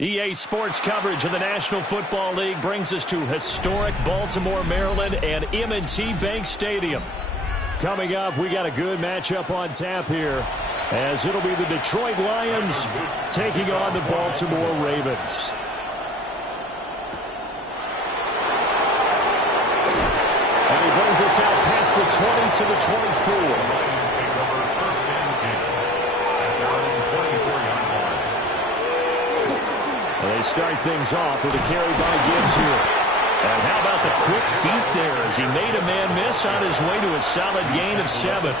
EA Sports coverage of the National Football League brings us to historic Baltimore, Maryland, and M&T Bank Stadium. Coming up, we got a good matchup on tap here, as it'll be the Detroit Lions taking on the Baltimore Ravens. And he brings us out past the 20 to the 24. They start things off with a carry by Gibbs here. And how about the quick feet there as he made a man miss on his way to a solid gain of 7.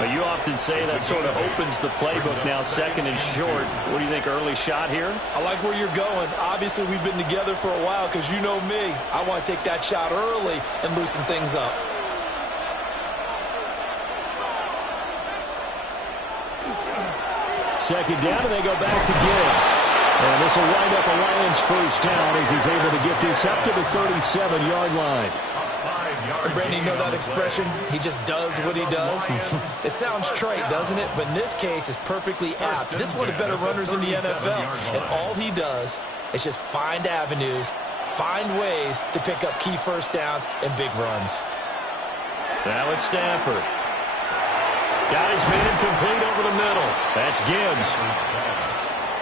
But you often say that sort of opens the playbook now, second and short. What do you think, early shot here? I like where you're going. Obviously, we've been together for a while because you know me. I want to take that shot early and loosen things up. Second down, and they go back to Gibbs. And this will wind up a Lions first down as he's able to get this up to the 37-yard line. And Brandon, you know that expression? He just does what he does. It sounds trite, doesn't it? But in this case, it's perfectly apt. This is one of the better runners in the NFL. And all he does is just find avenues, find ways to pick up key first downs and big runs. Now it's Stafford. Got his man complete over the middle. That's Gibbs.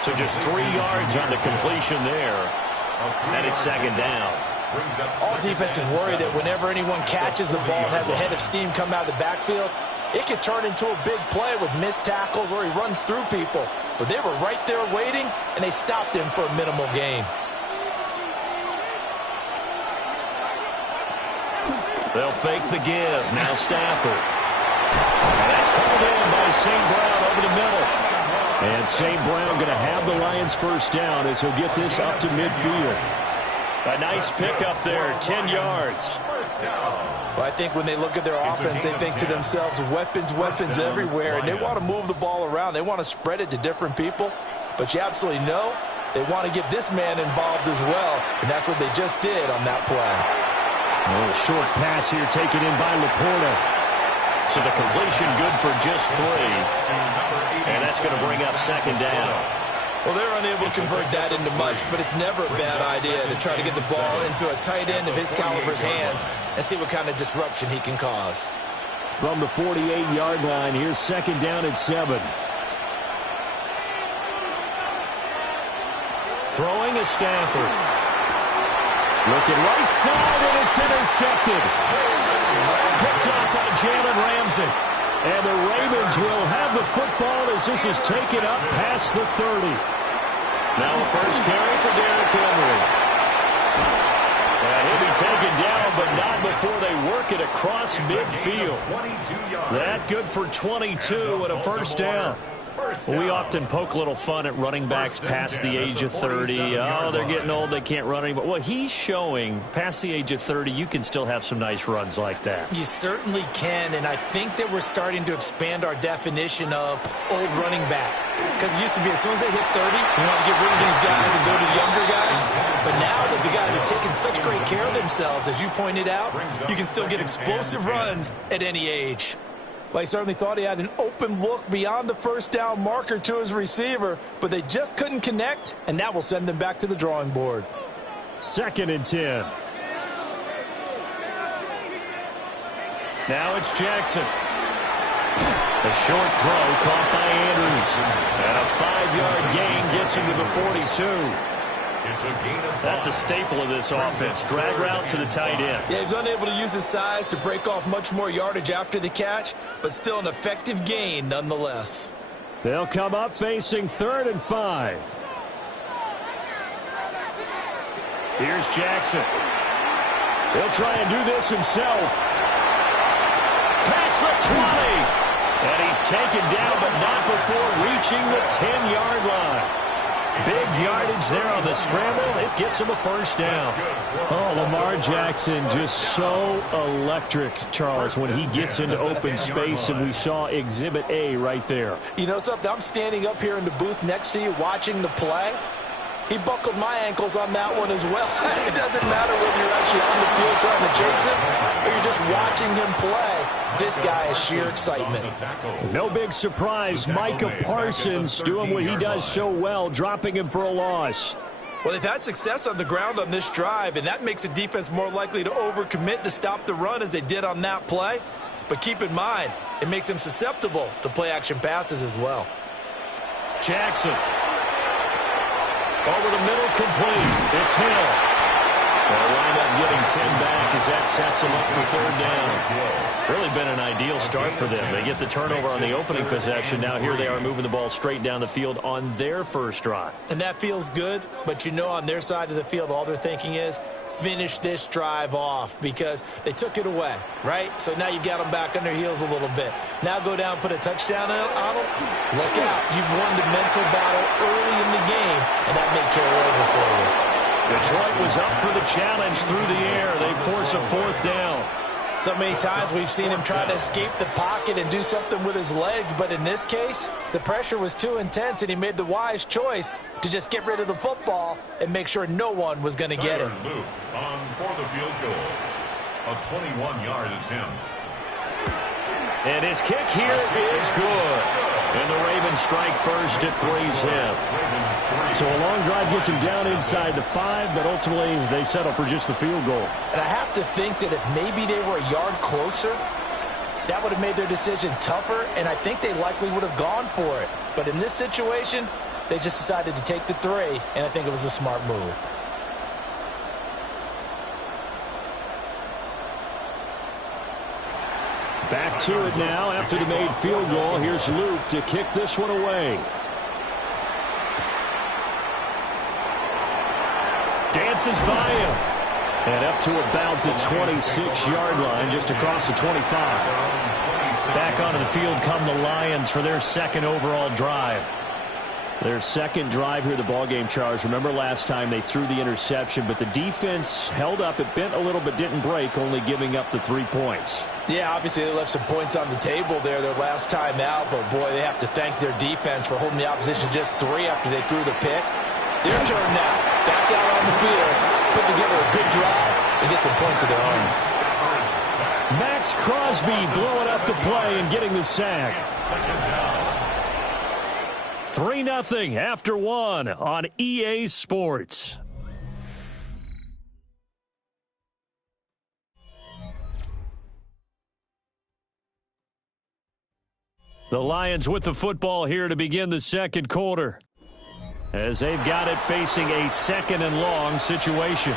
So just 3 yards on the completion there. And it's second down. All defenses worry that whenever anyone catches the ball and has a head of steam come out of the backfield, it can turn into a big play with missed tackles or he runs through people. But they were right there waiting, and they stopped him for a minimal gain. They'll fake the give. Now Stafford. And that's called in by St. Brown over the middle. And St. Brown going to have the Lions first down as he'll get this up to midfield. A nice pickup there, 10 yards. think when they look at their offense, they think to themselves, weapons, weapons everywhere, and they want to move the ball around. They want to spread it to different people, but you absolutely know they want to get this man involved as well, and that's what they just did on that play. A little short pass here taken in by Laporta. So the completion good for just 3, and that's going to bring up second down. Well, they're unable to convert that into much, but it's never a bad idea to try to get the ball into a tight end of his caliber's hands and see what kind of disruption he can cause. From the 48-yard line, here's second down and 7. Throwing is Stafford. Looking right side, and it's intercepted. Picked up by Jalen Ramsey. And the Ravens will have the football as this is taken up past the 30. Now a first carry for Derrick Henry. And he'll be taken down, but not before they work it across midfield. That good for 22 and a first down. We often poke a little fun at running backs past the age of 30. Oh, they're getting old, they can't run anymore. Well, he's showing past the age of 30, you can still have some nice runs like that. You certainly can, and I think that we're starting to expand our definition of old running back. Because it used to be as soon as they hit 30, you want to get rid of these guys and go to the younger guys. But now that the guys are taking such great care of themselves, as you pointed out, you can still get explosive runs at any age. Well, he certainly thought he had an open look beyond the first down marker to his receiver, but they just couldn't connect, and that will send them back to the drawing board. Second and 10. Now it's Jackson. A short throw caught by Andrews. And a 5-yard gain gets him to the 42. That's a staple of this offense. Drag route to the tight end. Yeah, he was unable to use his size to break off much more yardage after the catch, but still an effective gain nonetheless. They'll come up facing 3rd and 5. Here's Jackson. He'll try and do this himself. Past the 20. And he's taken down, but not before reaching the 10-yard line. Big yardage there on the scramble. It gets him a first down. Oh, Lamar Jackson just so electric, Charles, when he gets into open space, and we saw Exhibit A right there. You know something? I'm standing up here in the booth next to you watching the play. He buckled my ankles on that one as well. It doesn't matter whether you're actually on the field trying to chase him or you're just watching him play. This guy is sheer excitement. No big surprise. Micah Parsons doing what he does so well, dropping him for a loss. Well, they've had success on the ground on this drive, and that makes a defense more likely to overcommit to stop the run as they did on that play. But keep in mind, it makes them susceptible to play-action passes as well. Jackson. Over the middle, complete. It's Hill. They'll wind up getting 10 back as that sets them up for 3rd down. Really been an ideal start for them. They get the turnover on the opening possession. Now here they are moving the ball straight down the field on their first drive. And that feels good, but you know on their side of the field, all they're thinking is, finish this drive off because they took it away, right? So now you've got them back on their heels a little bit. Now go down, put a touchdown on them. Look out. You've won the mental battle early in the game, and that may carry over for you. Detroit was up for the challenge through the air. They force a 4th down. So many times we've seen him try to escape the pocket and do something with his legs, but in this case, the pressure was too intense, and he made the wise choice to just get rid of the football and make sure no one was going to get him. Luke on for the field goal. A 21-yard attempt. And his kick here is good. And the Ravens strike first at 3's him. So a long drive gets him down inside the 5, but ultimately they settle for just the field goal. And I have to think that if maybe they were a yard closer, that would have made their decision tougher, and I think they likely would have gone for it. But in this situation, they just decided to take the 3, and I think it was a smart move. Back to it now after the made field goal. Here's Luke to kick this one away. Dances by him. And up to about the 26-yard line, just across the 25. Back onto the field come the Lions for their second overall drive. Their second drive here, the ballgame, Charles. Remember last time they threw the interception, but the defense held up. It bent a little but didn't break, only giving up the 3 points. Yeah, obviously they left some points on the table there their last time out, but boy, they have to thank their defense for holding the opposition just 3 after they threw the pick. Their turn now. Back out on the field, put together a good drive and get some points of their own. Max Crosby blowing up the play and getting the sack. 3-0 after 1 on EA Sports. The Lions with the football here to begin the second quarter, as they've got it facing a 2nd and long situation.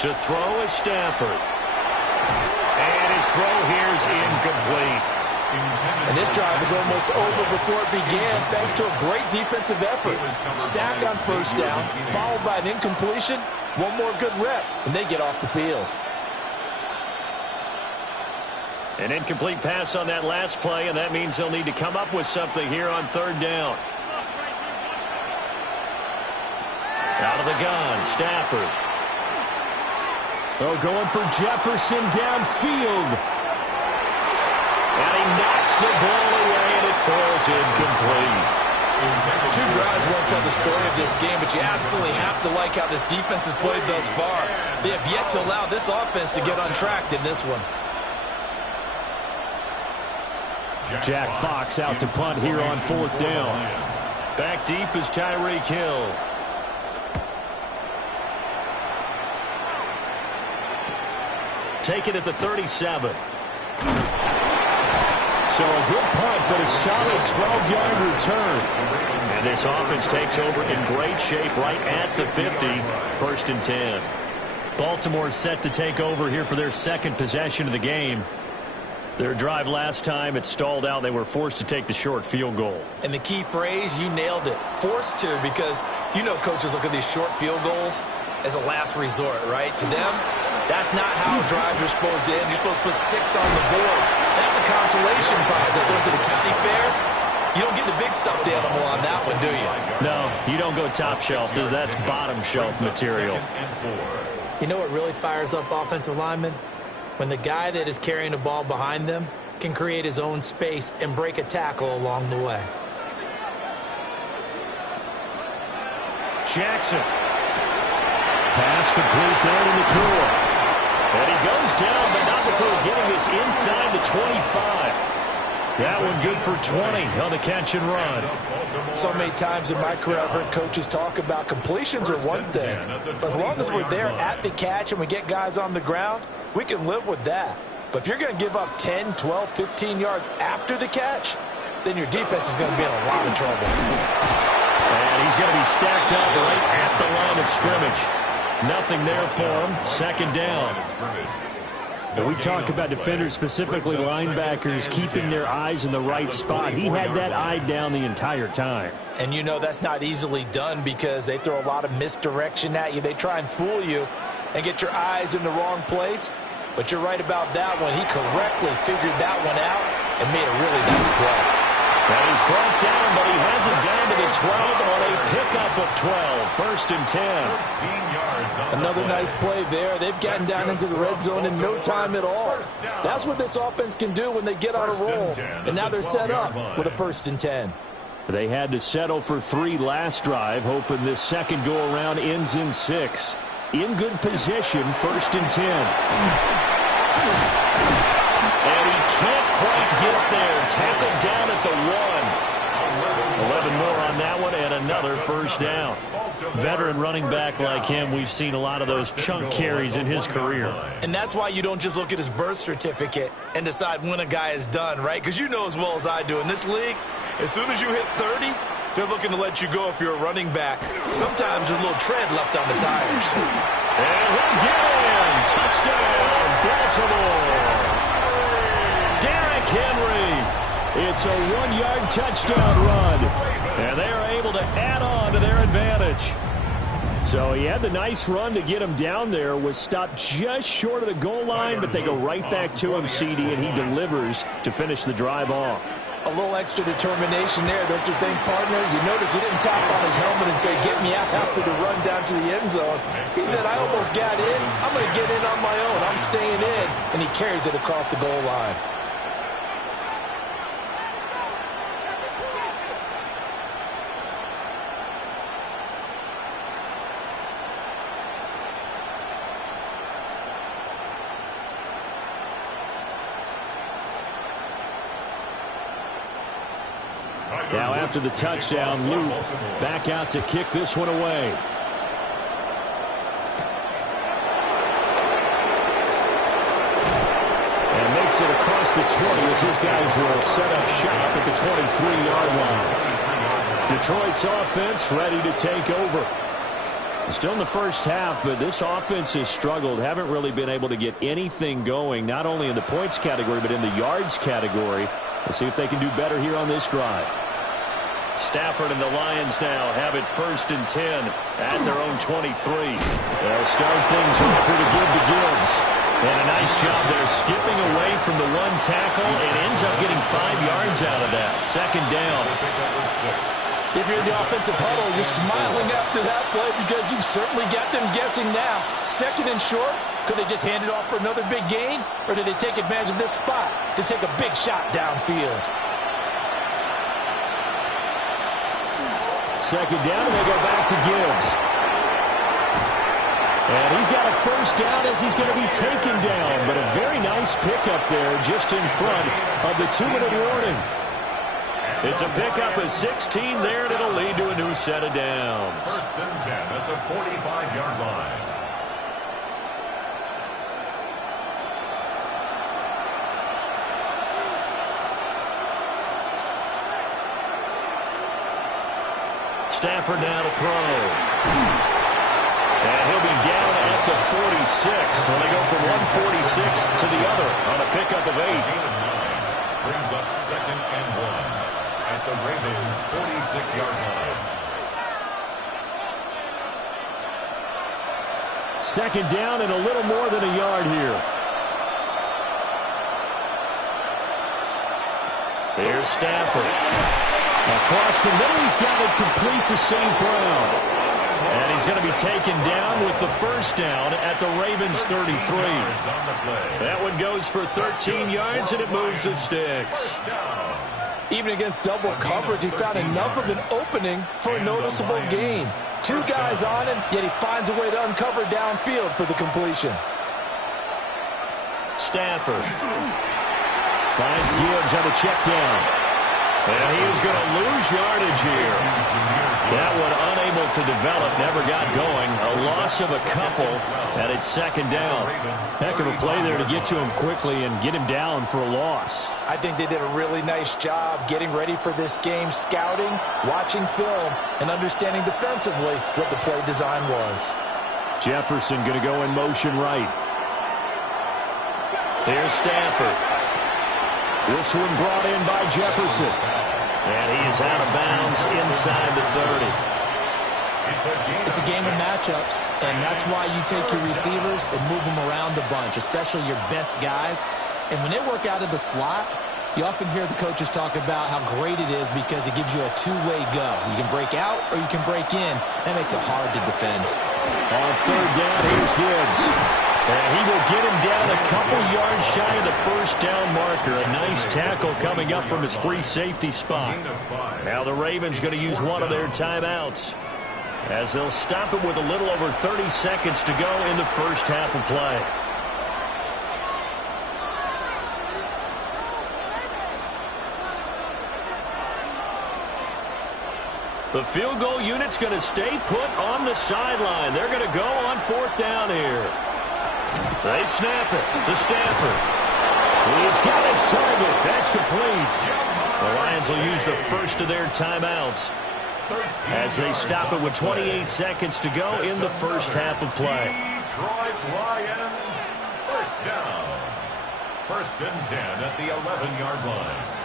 To throw is Stafford. And his throw here is incomplete. And this drive is almost over before it began thanks to a great defensive effort. Sack on first down, followed by an incompletion. One more good rep, and they get off the field. An incomplete pass on that last play, and that means they'll need to come up with something here on 3rd down. Out of the gun, Stafford. Oh, going for Jefferson downfield. And he knocks the ball away, and it falls incomplete. 2 drives won't tell the story of this game, but you absolutely have to like how this defense has played thus far. They have yet to allow this offense to get untracked in this one. Jack Fox out to punt here on 4th down. Back deep is Tyreek Hill. Take it at the 37. So a good punt, but a solid 12-yard return. And this offense takes over in great shape right at the 50. 1st and 10. Baltimore set to take over here for their 2nd possession of the game. Their drive last time, it stalled out. They were forced to take the short field goal. And the key phrase, you nailed it. Forced to, because you know coaches look at these short field goals as a last resort, right? To them, that's not how drives are supposed to end. You're supposed to put 6 on the board. That's a consolation prize. Like going to the county fair, you don't get the big stuffed animal on that one, do you? No, you don't go top shelf. That's bottom shelf material. You know what really fires up offensive linemen? When the guy that is carrying the ball behind them can create his own space and break a tackle along the way. Jackson. Pass complete down in the core. And he goes down, but not before getting this inside the 25. That one good for 20 on the catch and run. So many times in my career I've heard coaches talk about completions are one thing. But as long as we're there at the catch and we get guys on the ground, we can live with that. But if you're going to give up 10, 12, 15 yards after the catch, then your defense is going to be in a lot of trouble. And he's going to be stacked up right at the line of scrimmage. Nothing there for him. 2nd down. And we talk about defenders, specifically linebackers, keeping their eyes in the right spot. He had that eye down the entire time. And you know that's not easily done because they throw a lot of misdirection at you. They try and fool you and get your eyes in the wrong place. But you're right about that one. He correctly figured that one out and made a really nice play. That is brought down, but he has it down to the 12 on a pickup of 12. 1st and 10. Another nice play there. They've gotten down into the red zone in no time at all. That's what this offense can do when they get on a roll. And now they're set up with a 1st and 10. They had to settle for 3 last drive, hoping this second go-around ends in 6. In good position, 1st and 10. And he can't quite get there. Tap it down at the 1. 11 more on that one, and another 1st down. Veteran running back like him, we've seen a lot of those chunk carries in his career. And that's why you don't just look at his birth certificate and decide when a guy is done, right? Because you know as well as I do, in this league, as soon as you hit 30, they're looking to let you go if you're a running back. Sometimes there's a little tread left on the tires. And he'll get in. Touchdown, Baltimore. Derrick Henry. It's a 1-yard touchdown run. And they are able to add on to their advantage. So he had the nice run to get him down there, was stopped just short of the goal line, but they go right back to him, CD, and he delivers to finish the drive off. A little extra determination there, don't you think, partner? You notice he didn't tap on his helmet and say, get me out after the run down to the end zone. He said, I almost got in. I'm going to get in on my own. I'm staying in. And he carries it across the goal line. Now after the touchdown, Luke back out to kick this one away. And makes it across the 20 as his guys will set up shop at the 23-yard line. Detroit's offense ready to take over. Still in the first half, but this offense has struggled. Haven't really been able to get anything going, not only in the points category, but in the yards category. We'll see if they can do better here on this drive. Stafford and the Lions now have it 1st and 10 at their own 23. They'll start things off with a give to Gibbs. And a nice job there skipping away from the one tackle and ends up getting 5 yards out of that. 2nd down. If you're in the offensive huddle, you're smiling after that play because you've certainly got them guessing now. 2nd and short, could they just hand it off for another big gain? Or did they take advantage of this spot to take a big shot downfield? 2nd down, and they go back to Gibbs. And he's got a 1st down as he's going to be taken down. But a very nice pickup there just in front of the 2-minute warning. It's a pickup of 16 there, and it'll lead to a new set of downs. 1st and 10 at the 45-yard line. Stafford now to throw. And he'll be down at the 46. So they go from 146 to the other on a pickup of 8. Brings up 2nd and 1 at the Ravens' 46-yard line. 2nd down and a little more than a yard here. Here's Stafford. Across the middle, he's got it complete to St. Brown. And he's going to be taken down with the 1st down at the Ravens' 33. That one goes for 13 yards, and it moves the sticks. Even against double coverage, he found enough of an opening for a noticeable gain. 2 guys on him, yet he finds a way to uncover downfield for the completion. Stafford finds Gibbs on a check down. And he is going to lose yardage here. That one unable to develop, never got going. A loss of a couple, and it's 2nd down. Heck of a play there to get to him quickly and get him down for a loss. I think they did a really nice job getting ready for this game, scouting, watching film, and understanding defensively what the play design was. Jefferson going to go in motion right. Here's Stafford. This one brought in by Jefferson. And he is out of bounds inside the 30. It's a game of matchups, and that's why you take your receivers and move them around a bunch, especially your best guys. And when they work out of the slot, you often hear the coaches talk about how great it is because it gives you a two-way go. You can break out or you can break in. That makes it hard to defend. On 3rd down, here's Gibbs. And he will get him down a couple yards shy of the 1st down marker. A nice tackle coming up from his free safety spot. Now the Ravens going to use one of their timeouts as they'll stop it with a little over 30 seconds to go in the first half of play. The field goal unit's going to stay put on the sideline. They're going to go on 4th down here. They snap it to Stafford. He's got his target. That's complete. The Lions will use the first of their timeouts as they stop it with 28 seconds to go in the first half of play. Detroit Lions, 1st down. 1st and 10 at the 11-yard line.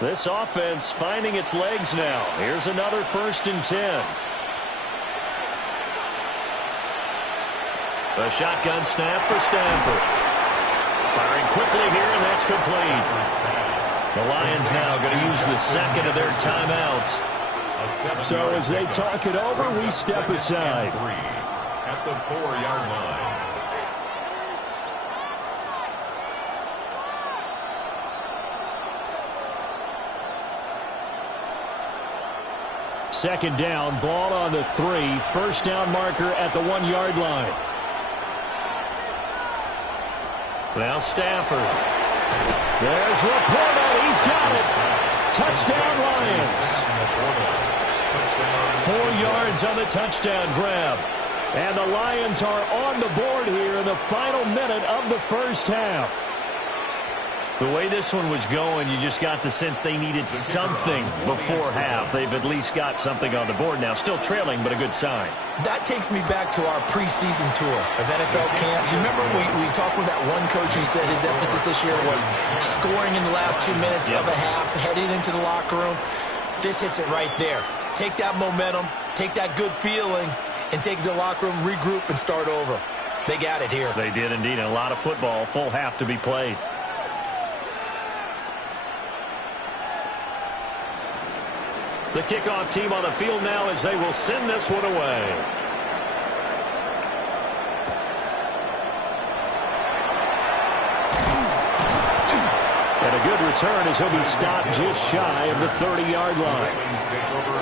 This offense finding its legs now. Here's another 1st and 10. A shotgun snap for Stanford. Firing quickly here, and that's complete. The Lions now going to use the second of their timeouts. So as they talk it over, we step aside. At the 4-yard line. Second down, ball on the 3. 1st down marker at the 1-yard line. Now Stafford. There's Laporta. He's got it. Touchdown Lions. 4 yards on the touchdown grab. And the Lions are on the board here in the final minute of the first half. The way this one was going, you just got the sense they needed something before half. They've at least got something on the board now. Still trailing, but a good sign. That takes me back to our preseason tour of NFL camps. You remember we talked with that one coach who said his emphasis this year was scoring in the last 2 minutes of a half, heading into the locker room. This hits it right there. Take that momentum, take that good feeling, and take it to the locker room, regroup, and start over. They got it here. They did indeed. And a lot of football, full half to be played. The kickoff team on the field now as they will send this one away. And a good return as he'll be stopped just shy of the 30-yard line.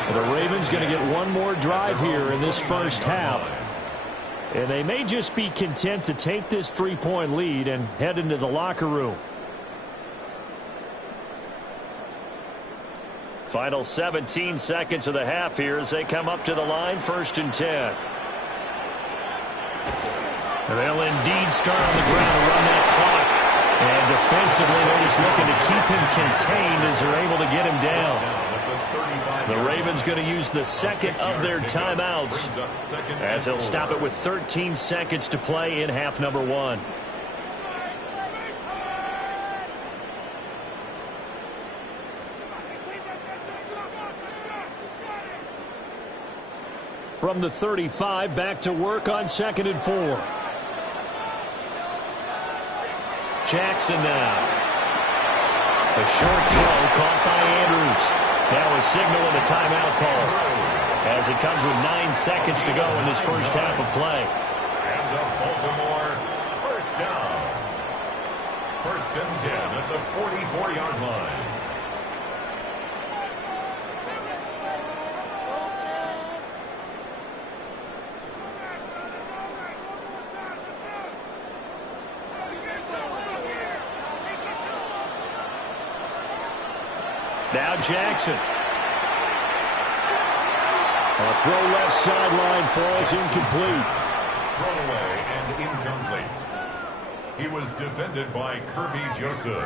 And the Ravens going to get one more drive here in this first half. And they may just be content to take this 3-point lead and head into the locker room. Final 17 seconds of the half here as they come up to the line, 1st and 10. And they'll indeed start on the ground and run that clock. And defensively, they're just looking to keep him contained as they're able to get him down. The Ravens going to use the second of their timeouts as they'll stop it with 13 seconds to play in half number 1. From the 35, back to work on 2nd and 4. Jackson now. A short throw caught by Andrews. Now a signal and a timeout call as it comes with 9 seconds to go in this first half of play. And the Baltimore 1st down. 1st and 10 at the 44-yard line. Now Jackson. A throw left sideline falls incomplete. Thrown away and incomplete. He was defended by Kirby Joseph.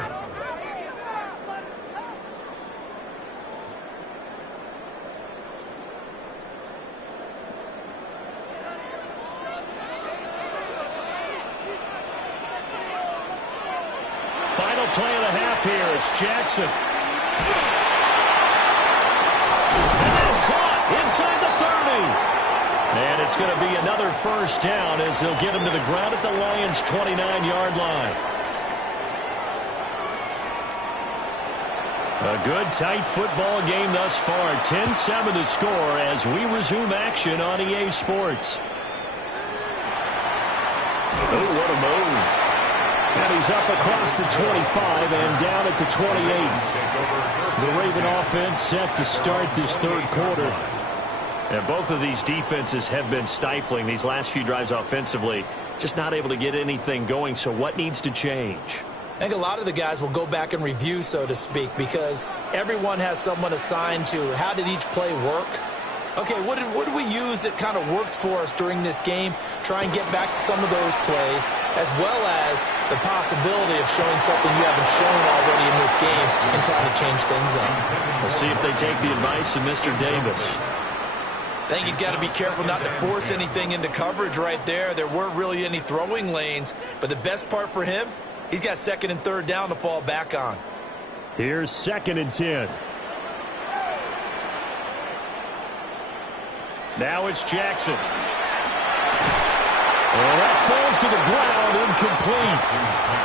Final play of the half here. It's Jackson. Inside the 30. And it's going to be another 1st down as they'll get him to the ground at the Lions' 29-yard line. A good, tight football game thus far. 10-7 the score as we resume action on EA Sports. Oh, what a move. And he's up across the 25 and down at the 28. The Raven offense set to start this 3rd quarter. And both of these defenses have been stifling these last few drives offensively. Just not able to get anything going. So what needs to change? I think a lot of the guys will go back and review, so to speak, because everyone has someone assigned to how did each play work. Okay, what did we use that kind of worked for us during this game? Try and get back to some of those plays, as well as the possibility of showing something you haven't shown already in this game and trying to change things up. We'll see if they take the advice of Mr. Davis. I think he's got to be careful not to force anything into coverage right there. There weren't really any throwing lanes, but the best part for him, he's got 2nd and 3rd down to fall back on. Here's 2nd and 10. Now it's Jackson. And that falls to the ground, incomplete.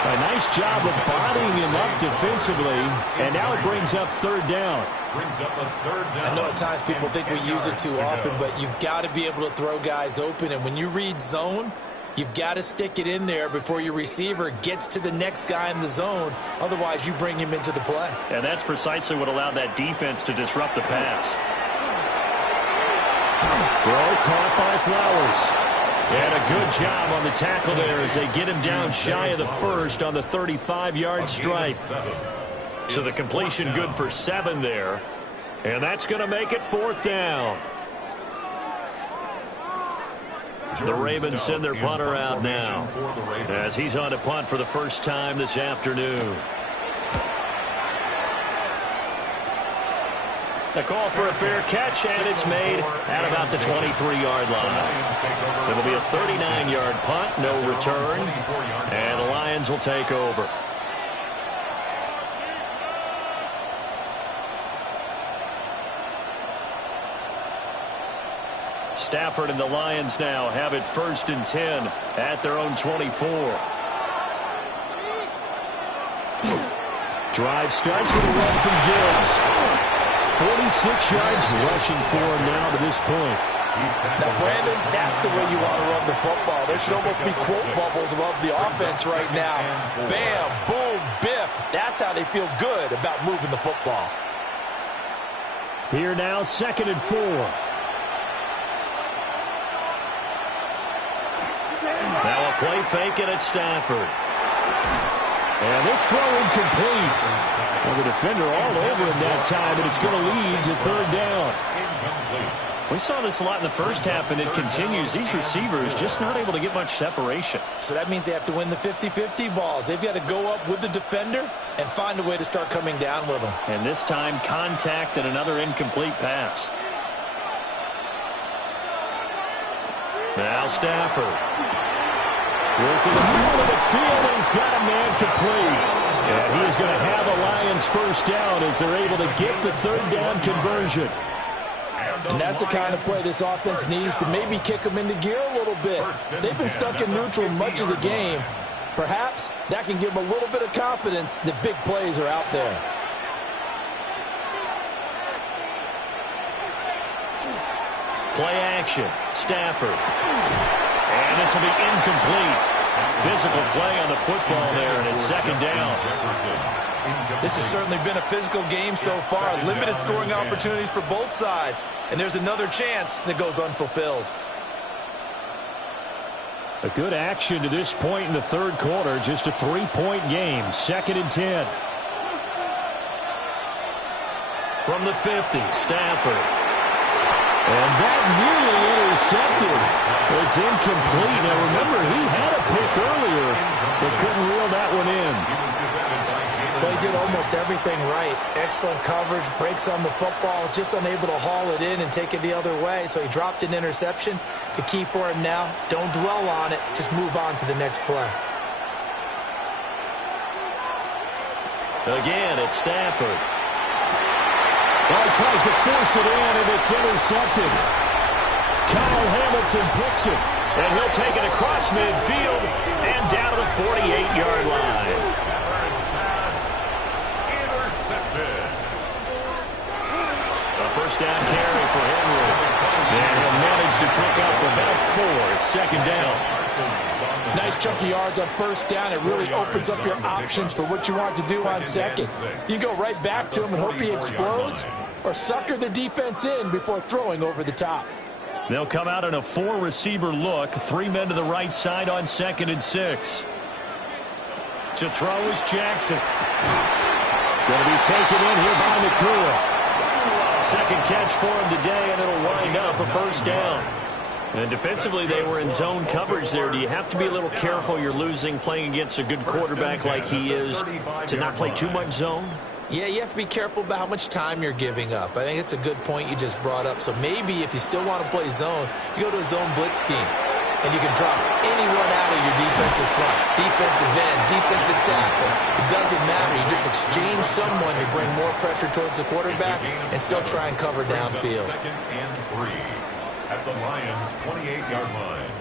A nice job of bodying him up defensively, and now it brings up 3rd down. I know at times people think we use it too often, but you've got to be able to throw guys open, and when you read zone, you've got to stick it in there before your receiver gets to the next guy in the zone. Otherwise, you bring him into the play. And that's precisely what allowed that defense to disrupt the pass. Throw caught by Flowers. And a good job on the tackle there as they get him down shy of the first on the 35-yard stripe. So the completion good for 7 there. And that's going to make it 4th down. The Ravens send their punter out now as he's on to punt for the first time this afternoon. The call for a fair catch, and it's made at about the 23-yard line. It'll be a 39-yard punt, no return, and the Lions will take over. Stafford and the Lions now have it 1st and 10 at their own 24. Drive starts with a run from Gibbs. 46 yards rushing for him now to this point. Now, Brandon, that's the way you want to run the football. There should almost be quote bubbles above the offense right now. Bam, boom, biff. That's how they feel good about moving the football. Here now, 2nd and 4. Now a play fake, and it's Stafford. And this throw incomplete. Well, the defender all over him that time, and it's going to lead to 3rd down. We saw this a lot in the first half, and it continues. These receivers just not able to get much separation. So that means they have to win the 50-50 balls. They've got to go up with the defender and find a way to start coming down with them. And this time, contact and another incomplete pass. Now Stafford. Working the middle of the field, and he's got a man complete. And he is going to have the Lions 1st down as they're able to get the 3rd down conversion. And that's the kind of play this offense needs to maybe kick them into gear a little bit. They've been stuck in neutral much of the game. Perhaps that can give them a little bit of confidence that big plays are out there. Play action. Stafford. And this will be incomplete. Physical play on the football there, and it's 2nd down. This has certainly been a physical game so far. Limited scoring opportunities for both sides. And there's another chance that goes unfulfilled. A good action to this point in the 3rd quarter. Just a 3-point game. 2nd and 10. From the 50, Stafford. And that nearly intercepted. It's incomplete. Now, remember, he had a pick earlier, but couldn't reel that one in. Well, he did almost everything right. Excellent coverage, breaks on the football, just unable to haul it in and take it the other way. So he dropped an interception. The key for him now, don't dwell on it. Just move on to the next play. Again, it's Stafford. Well, he tries to force it in, and it's intercepted. Kyle Hamilton picks it, and he'll take it across midfield and down to the 48-yard line. A 1st down carry for Henry. And he'll manage to pick up about 4. It's 2nd down. Nice chunky yards on 1st down. It really opens up your options for what you want to do on 2nd. You go right back to him and hope he explodes, or sucker the defense in before throwing over the top. They'll come out in a 4-receiver look. 3 men to the right side on 2nd and 6. To throw is Jackson. Going to be taken in here by Nakua. 2nd catch for him today, and it'll wind up a 1st down. And defensively, they were in zone coverage there. Do you have to be a little careful? You're losing, playing against a good quarterback like he is, to not play too much zone? Yeah, you have to be careful about how much time you're giving up. I think it's a good point you just brought up. So maybe if you still want to play zone, you go to a zone blitz scheme. and you can drop anyone out of your defensive front. Defensive end, defensive tackle. It doesn't matter. You just exchange someone to bring more pressure towards the quarterback and still try and cover downfield. Second and 3 at the Lions' 28-yard line.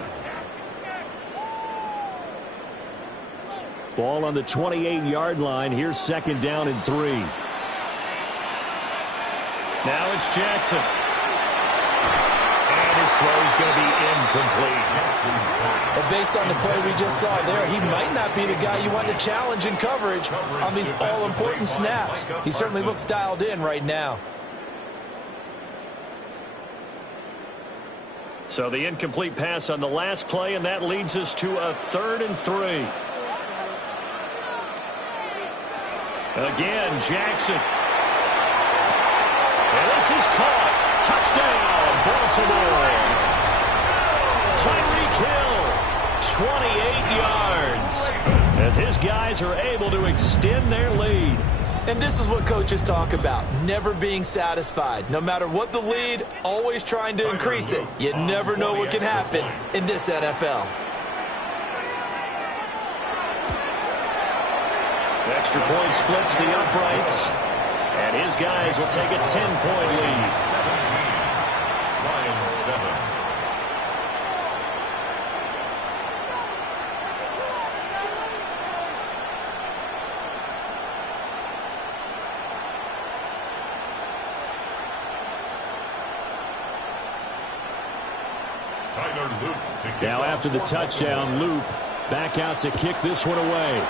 Ball on the 28-yard line. Here's second down and 3. Now it's Jackson. And his throw is going to be incomplete. And based on the play we just saw there, he might not be the guy you want to challenge in coverage on these all-important snaps. He certainly looks dialed in right now. So the incomplete pass on the last play, and that leads us to a 3rd and 3. Again, Jackson. And this is caught. Touchdown, Baltimore. Tyreek Hill, 28 yards. As his guys are able to extend their lead. And this is what coaches talk about, never being satisfied. No matter what the lead, always trying to increase it. You never know what can happen in this NFL. Extra point splits the uprights. And his guys will take a 10-point lead. 17. Lions 7. Tyler Loop to kick Now off after the for touchdown, Loop back out to kick this one away.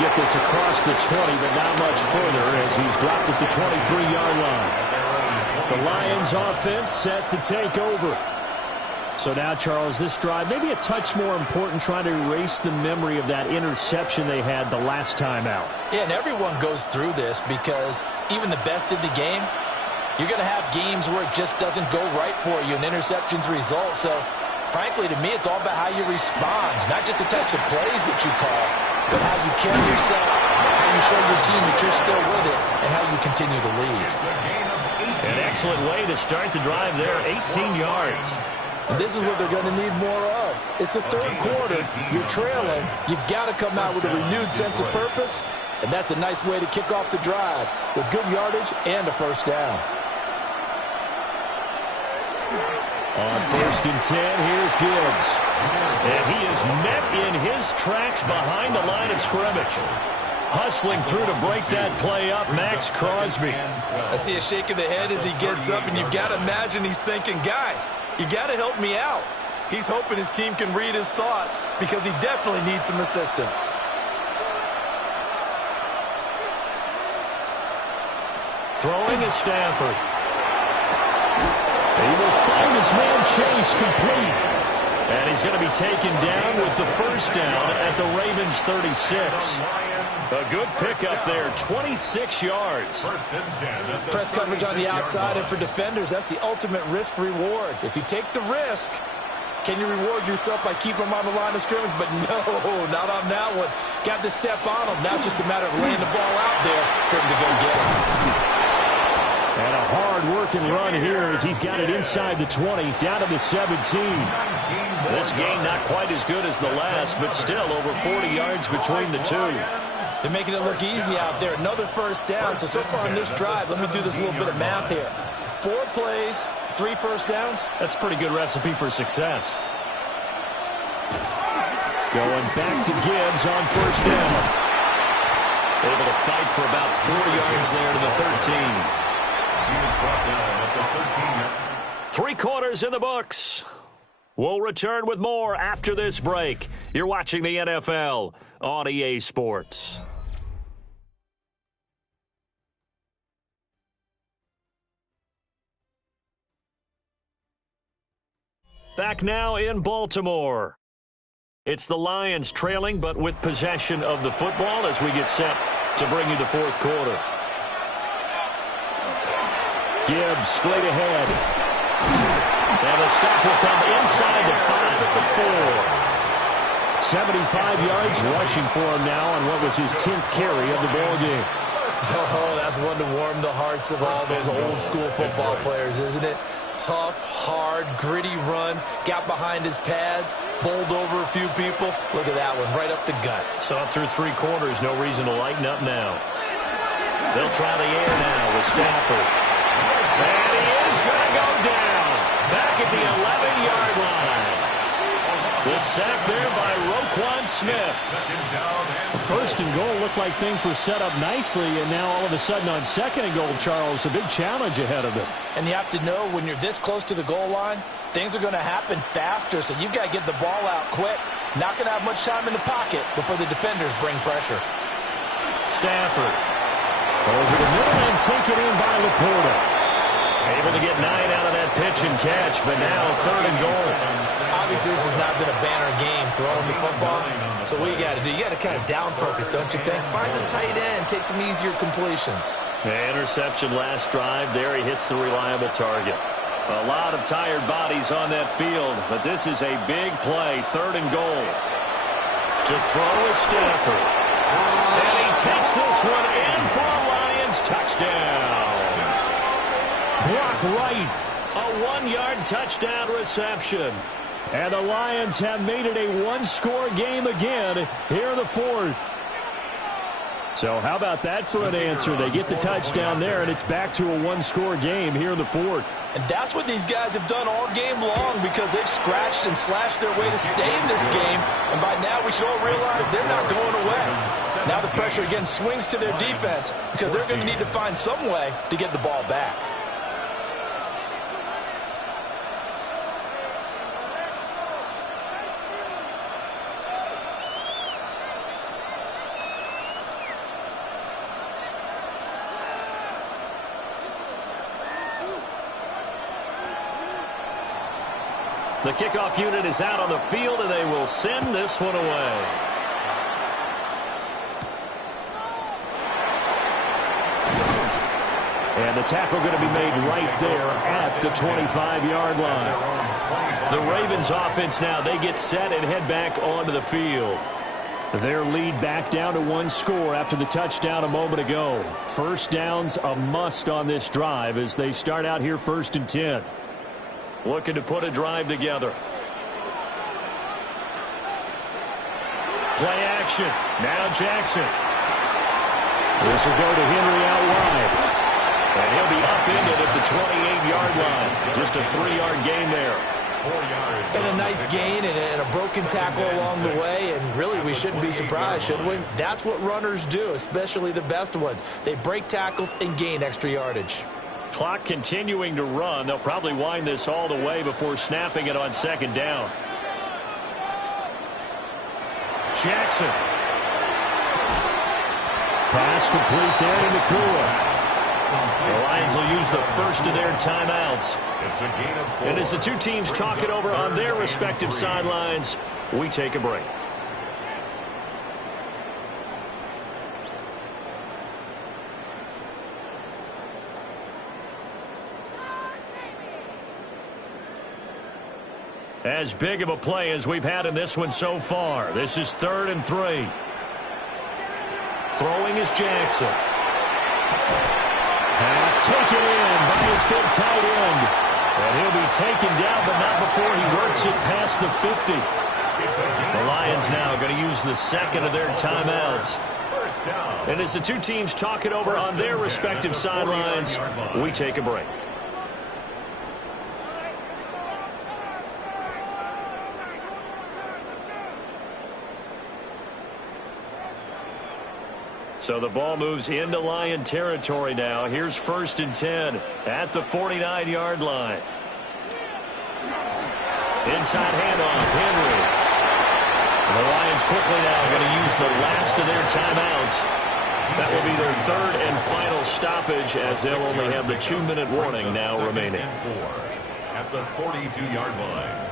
Get this across the 20, but not much further as he's dropped at the 23-yard line. The Lions offense set to take over. So now, Charles, this drive maybe a touch more important, trying to erase the memory of that interception they had the last time out. Yeah, and everyone goes through this because even the best in the game, you're going to have games where it just doesn't go right for you, and interceptions result. So, frankly, to me, it's all about how you respond, not just the types of plays that you call, but how you carry yourself, how you show your team that you're still with it, and how you continue to lead. An excellent way to start the drive there, 18 yards. And this is what they're going to need more of. It's the 3rd quarter. You're trailing. You've got to come out with a renewed sense of purpose, and that's a nice way to kick off the drive with good yardage and a first down. On 1st and 10, here's Gibbs. And he is met in his tracks behind the line of scrimmage. Hustling through to break that play up, Max Crosby. I see a shake of the head as he gets up, and you've got to imagine he's thinking, guys, you got to help me out. He's hoping his team can read his thoughts because he definitely needs some assistance. Throwing is Stafford. He will find his man Chase complete. And he's going to be taken down with the first down at the Ravens 36. A good pickup there, 26 yards. Press coverage on the outside, and for defenders, that's the ultimate risk-reward. If you take the risk, can you reward yourself by keeping them on the line of scrimmage? But no, not on that one. Got to step on them. Now it's just a matter of laying the ball out there for him to go get it. And a hard-working run here as he's got it inside the 20, down to the 17. This game not quite as good as the last, but still over 40 yards between the two. They're making it look easy out there. Another first down. So far in this drive, let me do this little bit of math here. 4 plays, 3 first downs. That's a pretty good recipe for success. Going back to Gibbs on first down. Able to fight for about 4 yards there to the 13. He was brought down at the 13-yard. 3 quarters in the books. We'll return with more after this break. You're watching the NFL on EA Sports. Back now in Baltimore. It's the Lions trailing, but with possession of the football as we get set to bring you the 4th quarter. Gibbs straight ahead. And the stop will come inside the 5 at the 4. 75 yards rushing for him now on what was his 10th carry of the ball game. Oh, that's one to warm the hearts of all those old school football players, isn't it? Tough, hard, gritty run, got behind his pads, bowled over a few people. Look at that one, right up the gut. So up through 3 quarters, no reason to lighten up now. They'll try the air now with Stafford. And he is going to go down. Back at the 11-yard line. The sack there by Roquan Smith. First and goal looked like things were set up nicely, and now all of a sudden on second and goal, Charles, a big challenge ahead of them. And you have to know when you're this close to the goal line, things are going to happen faster, so you've got to get the ball out quick. Not going to have much time in the pocket before the defenders bring pressure. Stafford. Over the middle and taken in by Laporta. Able to get 9 out of that pitch and catch, but now third and goal. Obviously, this has not been a banner game throwing the football. So what you got to do, you got to kind of down focus, don't you think? Find the tight end, take some easier completions. Interception last drive. There he hits the reliable target. A lot of tired bodies on that field, but this is a big play. Third and goal. To throw is Stafford. And he takes this one in for a Lions touchdown. Block right. A 1-yard touchdown reception. And the Lions have made it a 1-score game again here in the 4th. So how about that for an answer? They get the touchdown there, and it's back to a 1-score game here in the 4th. And that's what these guys have done all game long because they've scratched and slashed their way to stay in this game. And by now we should all realize they're not going away. Now the pressure again swings to their defense because they're going to need to find some way to get the ball back. The kickoff unit is out on the field, and they will send this one away. And the tackle going to be made right there at the 25-yard line. The Ravens offense now, they get set and head back onto the field. Their lead back down to 1 score after the touchdown a moment ago. First down's a must on this drive as they start out here 1st and 10. Looking to put a drive together. Play action. Now Jackson. This will go to Henry out wide. And he'll be upended at the 28-yard line. Just a 3-yard gain there. 4 yards. And a nice gain and a broken tackle along the way. And really, we shouldn't be surprised, should we? That's what runners do, especially the best ones. They break tackles and gain extra yardage. Clock continuing to run. They'll probably wind this all the way before snapping it on 2nd down. Jackson. Pass complete there to Nakua. The Lions will use the first of their timeouts. And as the two teams talk it over on their respective sidelines, we take a break. As big of a play as we've had in this one so far. This is 3rd and 3. Throwing is Jackson. Pass taken in by his big tight end. And he'll be taken down, but not before he works it past the 50. The Lions now going to use the 2nd of their timeouts. And as the two teams talk it over on their respective sidelines, we take a break. So the ball moves into Lion territory now. Here's 1st and 10 at the 49-yard line. Inside handoff, Henry. The Lions quickly now going to use the last of their timeouts. That will be their 3rd and final stoppage as they'll only have the 2-minute warning now remaining. At the 42-yard line.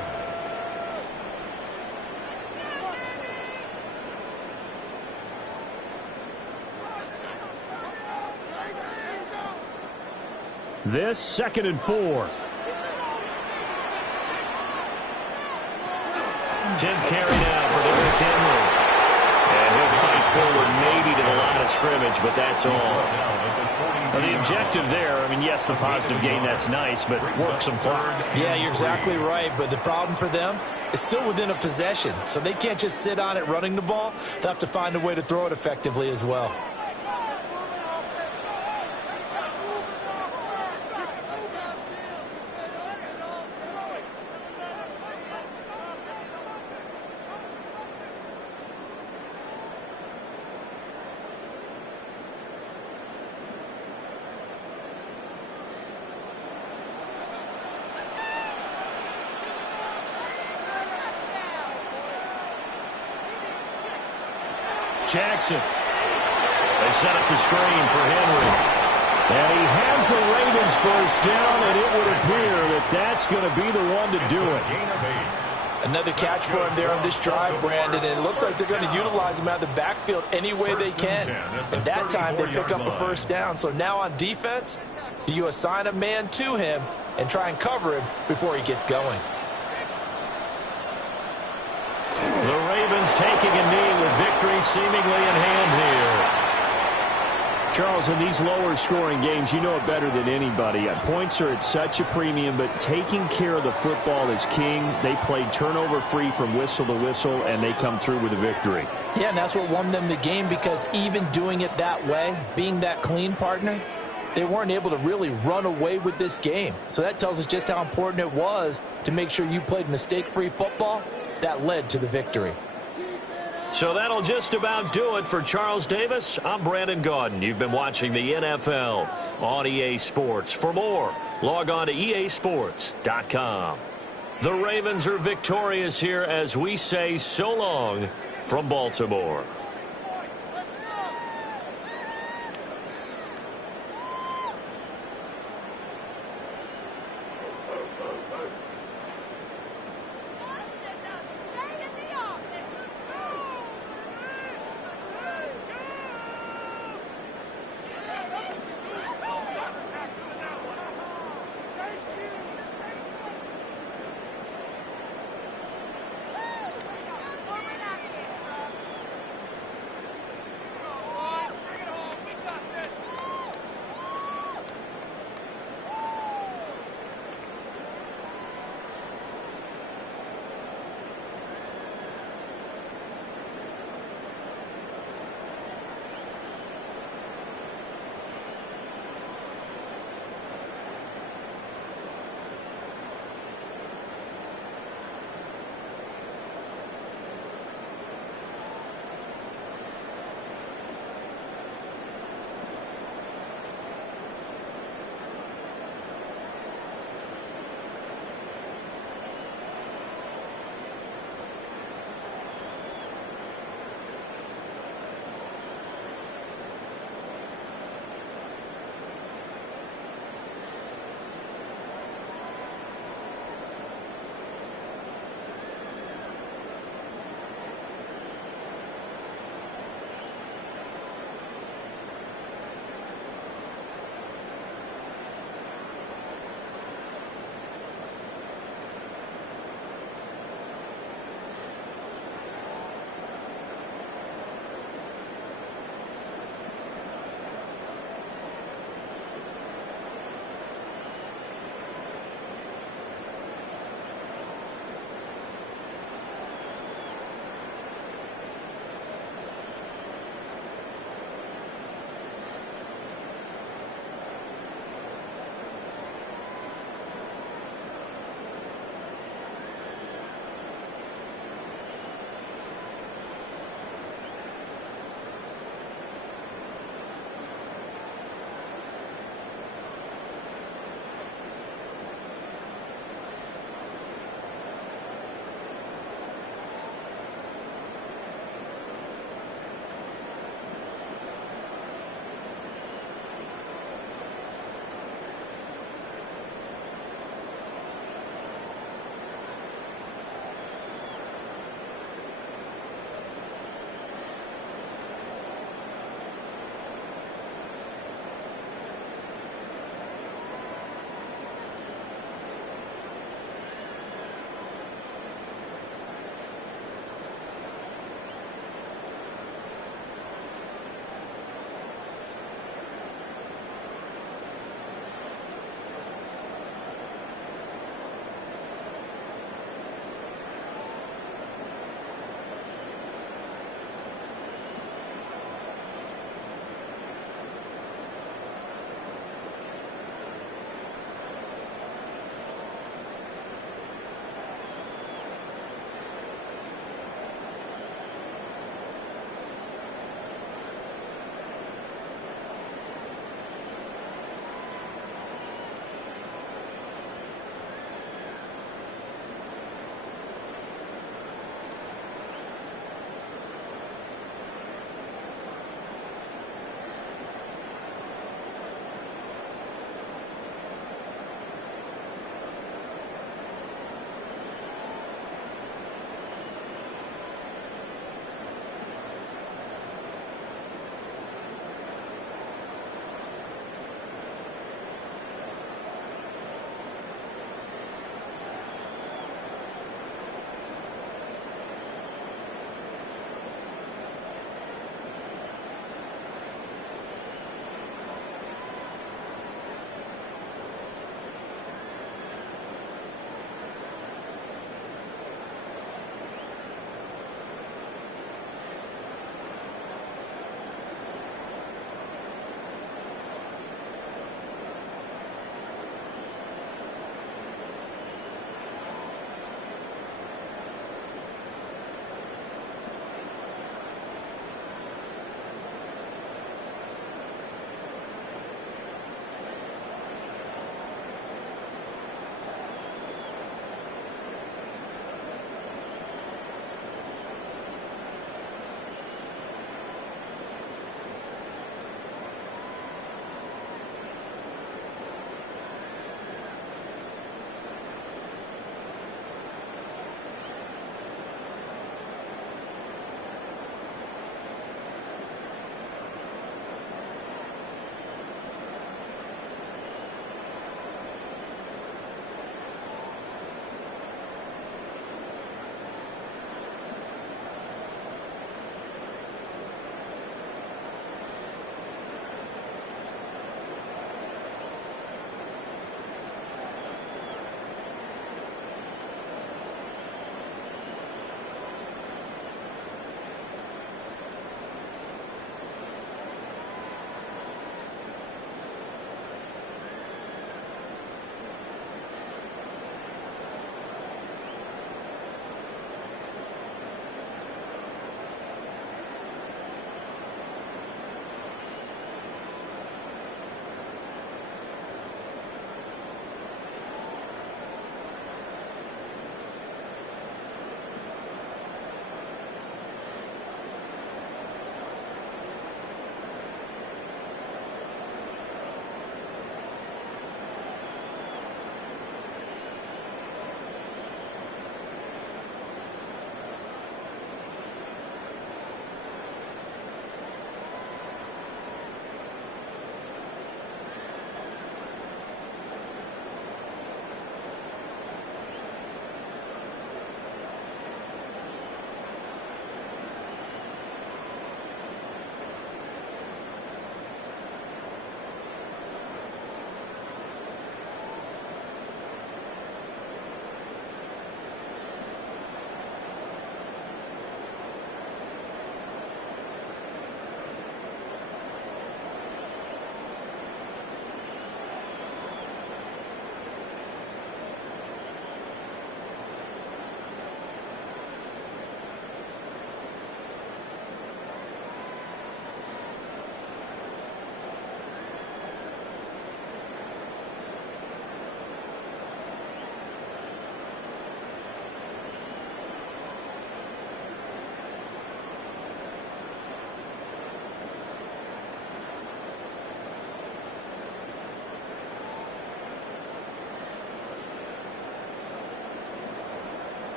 This 2nd and 4. 10th carry now for Derrick Henry. And he'll fight forward maybe to the line of scrimmage, but that's all. Now, the objective there, I mean, yes, the positive gain, that's nice, but work some clock. Yeah, you're exactly right, but the problem for them is still within a possession, so they can't just sit on it running the ball. They'll have to find a way to throw it effectively as well. Jackson. They set up the screen for Henry. And he has the Ravens first down, and it would appear that that's going to be the one to do it. Another catch for him there on this drive, Brandon, and it looks like they're going to utilize him out of the backfield any way they can. And that time they pick up a first down. So now on defense, do you assign a man to him and try and cover him before he gets going? The Ravens taking a knee with victory seemingly in hand here. Charles, in these lower scoring games, you know it better than anybody. Points are at such a premium, but taking care of the football is king. They played turnover free from whistle to whistle, and they come through with a victory. Yeah, and that's what won them the game, because even doing it that way, being that clean partner, they weren't able to really run away with this game. So that tells us just how important it was to make sure you played mistake-free football. That led to the victory. So that'll just about do it for Charles Davis. I'm Brandon Gaudin. You've been watching the NFL on EA Sports. For more, log on to easports.com. The Ravens are victorious here as we say so long from Baltimore.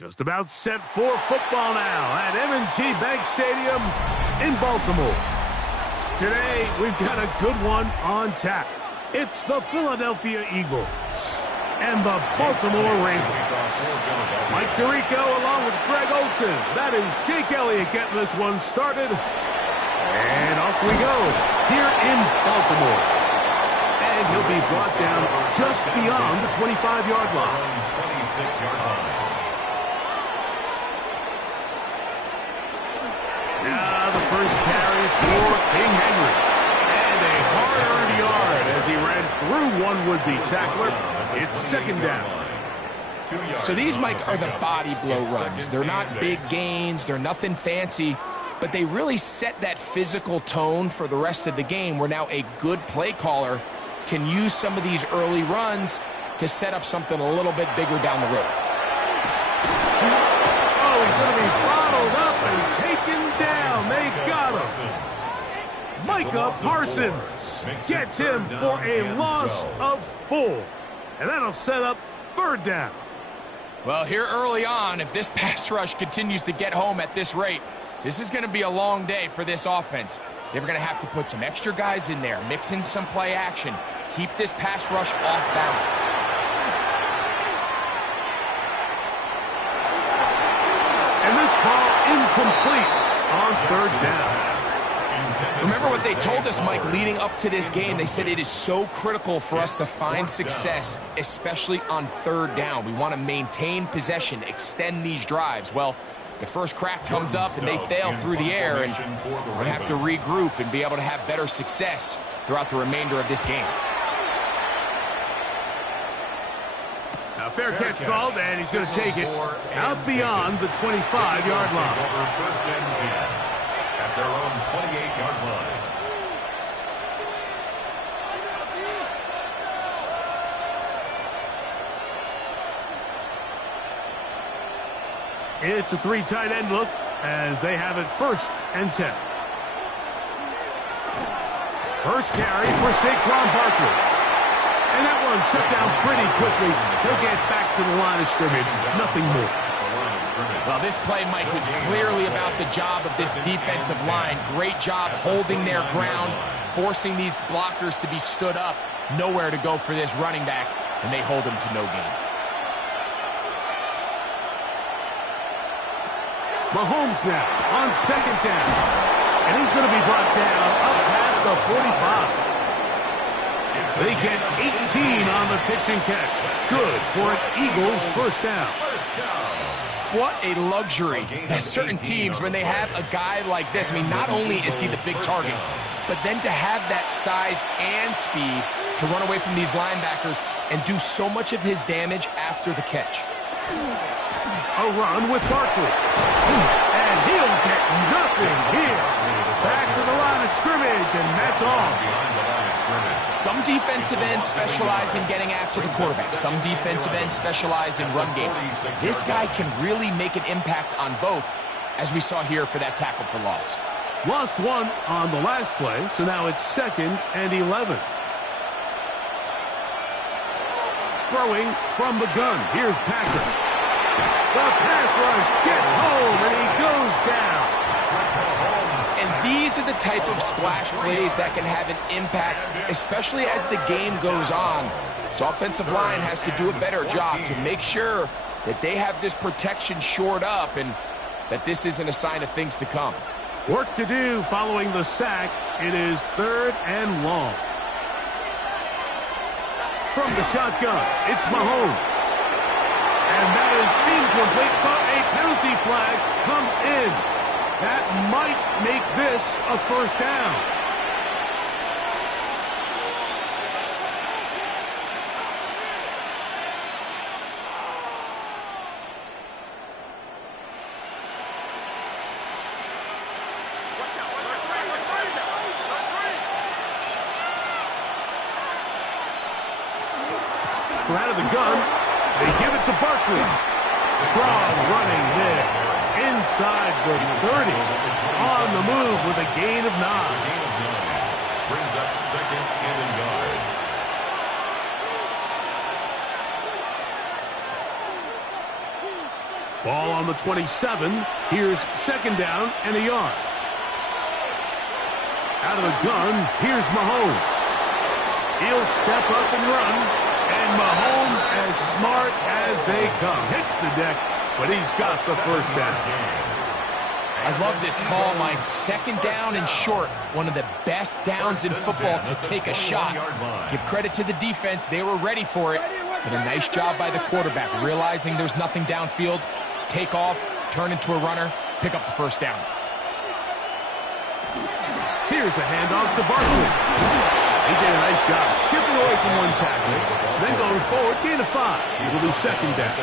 Just about set for football now at M&T Bank Stadium in Baltimore. Today, we've got a good one on tap. It's the Philadelphia Eagles and the Baltimore Ravens. Mike Tirico along with Greg Olsen. That is Jake Elliott getting this one started. And off we go here in Baltimore. And he'll be brought down just beyond the 25-yard line. 26-yard line. Now the first carry for King Henry. And a hard-earned yard as he ran through one would-be tackler. It's second down. So these, Mike, are the body blow runs. They're not big gains. They're nothing fancy. but they really set that physical tone for the rest of the game where now a good play caller can use some of these early runs to set up something a little bit bigger down the road. Oh, he's going to be bottled up and taken down. They got him. Micah Parsons gets him for a loss of 4. And that'll set up 3rd down. Well, here early on, if this pass rush continues to get home at this rate, this is going to be a long day for this offense. They're going to have to put some extra guys in there, mix in some play action, keep this pass rush off balance. And this ball incomplete on 3rd down. Remember what they told us, Mike, leading up to this game. They said it is so critical for us to find success, especially on 3rd down. We want to maintain possession, extend these drives. Well, the first crack comes up and they fail through the air, and we're going to have to regroup and be able to have better success throughout the remainder of this game. Now, fair catch called, and he's going to take it out beyond the 25-yard line. At their own 28-yard line. It's a 3 tight end look as they have it 1st and 10. First carry for Saquon Barkley. And that one shut down pretty quickly. He'll get back to the line of scrimmage. Nothing more. Well, this play, Mike, was clearly about the job of this defensive line. Great job holding their ground, forcing these blockers to be stood up. Nowhere to go for this running back, and they hold him to no gain. Mahomes now on 2nd down. And he's going to be brought down up past the 45. They get 18 on the pitch and catch. Good for an Eagles 1st down. What a luxury that certain teams, when they have a guy like this, I mean, not only is he the big target, but then to have that size and speed to run away from these linebackers and do so much of his damage after the catch. A run with Barkley. And he'll get nothing here. Back to the line of scrimmage, and that's all. Some defensive ends specialize in getting after the quarterback. Some defensive ends specialize in run game. This guy can really make an impact on both, as we saw here for that tackle for loss. Lost 1 on the last play, so now it's 2nd and 11. Throwing from the gun. Here's Packer. The pass rush gets home, and he goes down. And these are the type of splash plays that can have an impact, especially as the game goes on. So offensive line has to do a better job to make sure that they have this protection shored up and that this isn't a sign of things to come. Work to do following the sack. It is 3rd and long. From the shotgun, it's Mahomes. And that is incomplete, but a penalty flag comes in. That might make this a 1st down. Out of the gun, they give it to Barkley. Strong running there. Inside the 30. On the move with a gain of 9. Brings up 2nd and a yard. Ball on the 27. Here's 2nd down and a yard. Out of the gun, here's Mahomes. He'll step up and run. And Mahomes, as smart as they come, hits the deck, but he's got the 1st down. I love this call, Mike. 2nd down and short. One of the best downs in football to take a shot. Give credit to the defense. They were ready for it. But a nice job by the quarterback, realizing there's nothing downfield. Take off, turn into a runner, pick up the 1st down. Here's a handoff to Barkley. He did a nice job skipping away from one tackle. Then going forward, gain of 5. This will be 2nd down.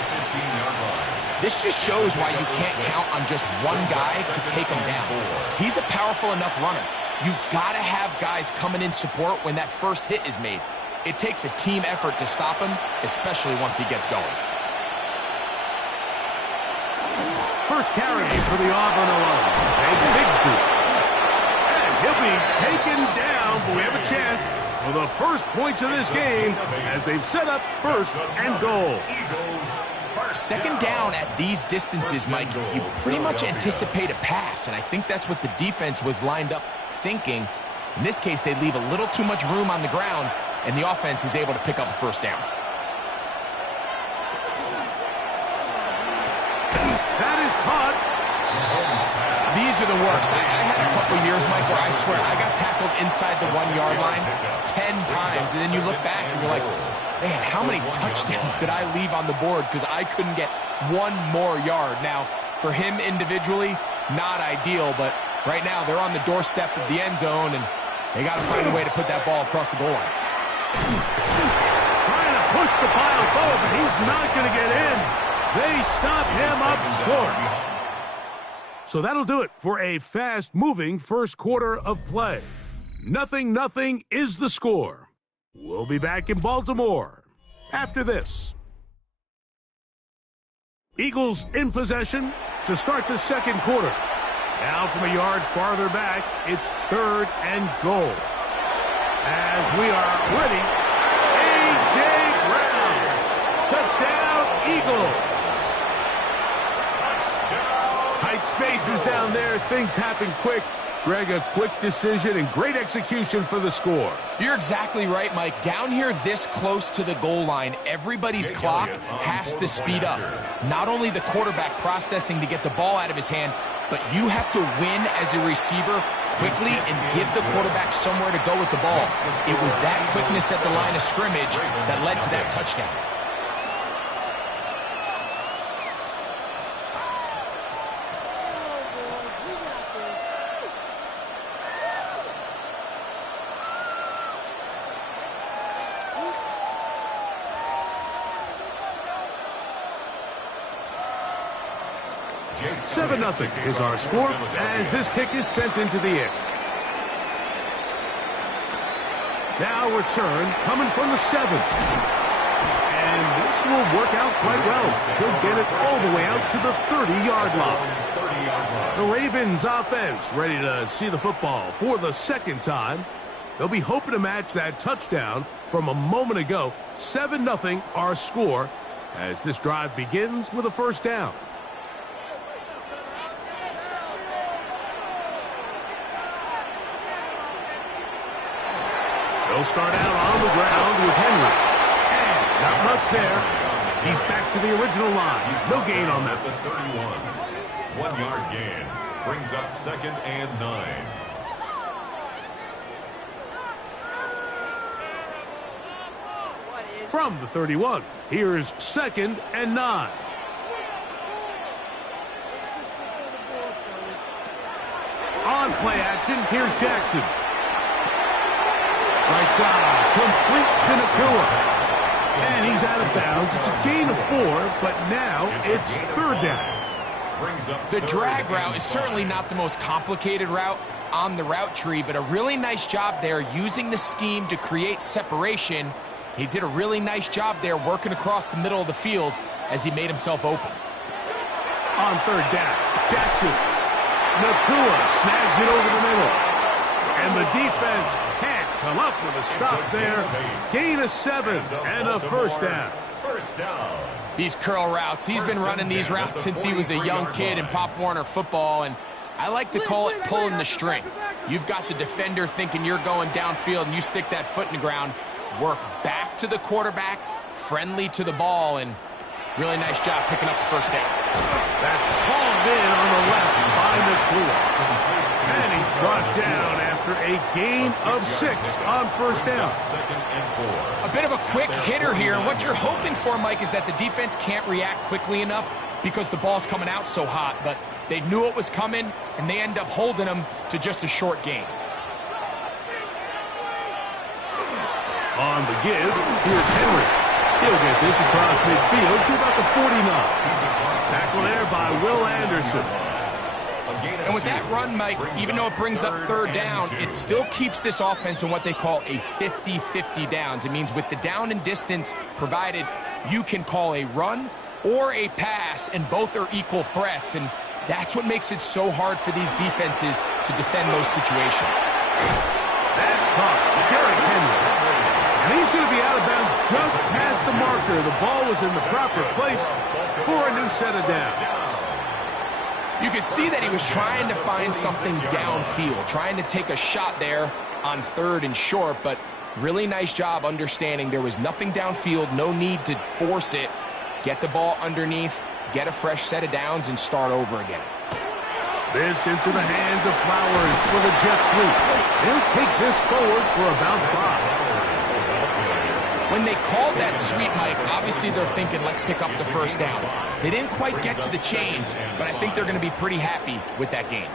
This just shows why you can't count on just one guy to take him down. He's a powerful enough runner. You gotta have guys coming in support when that first hit is made. It takes a team effort to stop him, especially once he gets going. First carry for the Auburn alum, Bigsby. And he'll be taken down, but we have a chance for the first points of this game as they've set up first and goal. Second down at these distances, Mike, you pretty much anticipate a pass, and I think that's what the defense was lined up thinking. In this case, they leave a little too much room on the ground, and the offense is able to pick up a first down. That is caught. These are the worst. I had a couple years, Mike, where I swear I got tackled inside the 1-yard line 10 times, and then you look back and you're like, man, how many touchdowns did I leave on the board because I couldn't get one more yard? Now, for him individually, not ideal, but right now they're on the doorstep of the end zone, and they got to find a way to put that ball across the goal line. Trying to push the pile forward, but he's not going to get in. They stop him up short. So that'll do it for a fast-moving first quarter of play. 0-0 is the score. We'll be back in Baltimore after this. Eagles in possession to start the second quarter. Now from a yard farther back, it's 3rd and goal. As we are ready, A.J. Brown. Touchdown, Eagles. Tight spaces down there. Things happen quick. Greg, a quick decision and great execution for the score. You're exactly right, Mike. Down here this close to the goal line, everybody's clock has to speed up. Not only the quarterback processing to get the ball out of his hand, but you have to win as a receiver quickly and give the quarterback somewhere to go with the ball. It was that quickness at the line of scrimmage that led to that touchdown. Nothing is our score as this kick is sent into the air. Now return coming from the 7. And this will work out quite well. He'll get it all the way out to the 30-yard line. The Ravens offense ready to see the football for the second time. They'll be hoping to match that touchdown from a moment ago. 7-0 our score as this drive begins with a first down. They'll start out on the ground with Henry. And not much there. He's back to the original line. No gain on that. 31. 1-yard gain. Brings up 2nd and 9. From the 31, here's 2nd and 9. On play action, here's Jackson. Right side, complete to Nakua. And he's out of bounds. It's a gain of 4, but now it's 3rd down. The drag route is certainly not the most complicated route on the route tree, but a really nice job there using the scheme to create separation. He did a really nice job there working across the middle of the field as he made himself open. On 3rd down, Jackson. Nakua snags it over the middle. And the defense can't come up with a stop there. Gain of 7 and a first down. These curl routes, he's been running these routes since he was a young kid in Pop Warner football, and I like to call it pulling the string. You've got the defender thinking you're going downfield, and you stick that foot in the ground, work back to the quarterback, friendly to the ball, and really nice job picking up the first down. That's called in on the left by Nakua. And he's brought down after a gain of 6 on first down. A bit of a quick hitter here, and what you're hoping for, Mike, is that the defense can't react quickly enough because the ball's coming out so hot, but they knew it was coming, and they end up holding them to just a short gain. On the give, here's Henry. He'll get this across midfield to about the 49. Tackle there by Will Anderson. And with that run, Mike, even though it brings up third down, it still keeps this offense in what they call a 50-50 downs. It means with the down and distance provided, you can call a run or a pass, and both are equal threats. And that's what makes it so hard for these defenses to defend those situations. That's caught. Derrick Henry. And he's going to be out of bounds just past the marker. The ball was in the proper place for a new set of downs. You could see that he was trying to find something downfield, trying to take a shot there on third and short, but really nice job understanding there was nothing downfield, no need to force it. Get the ball underneath, get a fresh set of downs, and start over again. This into the hands of Flowers for the jet sweep. They'll take this forward for about 5. When they called that sweep, Mike, obviously they're thinking, let's pick up the first down. They didn't quite get to the chains, but I think they're going to be pretty happy with that gain.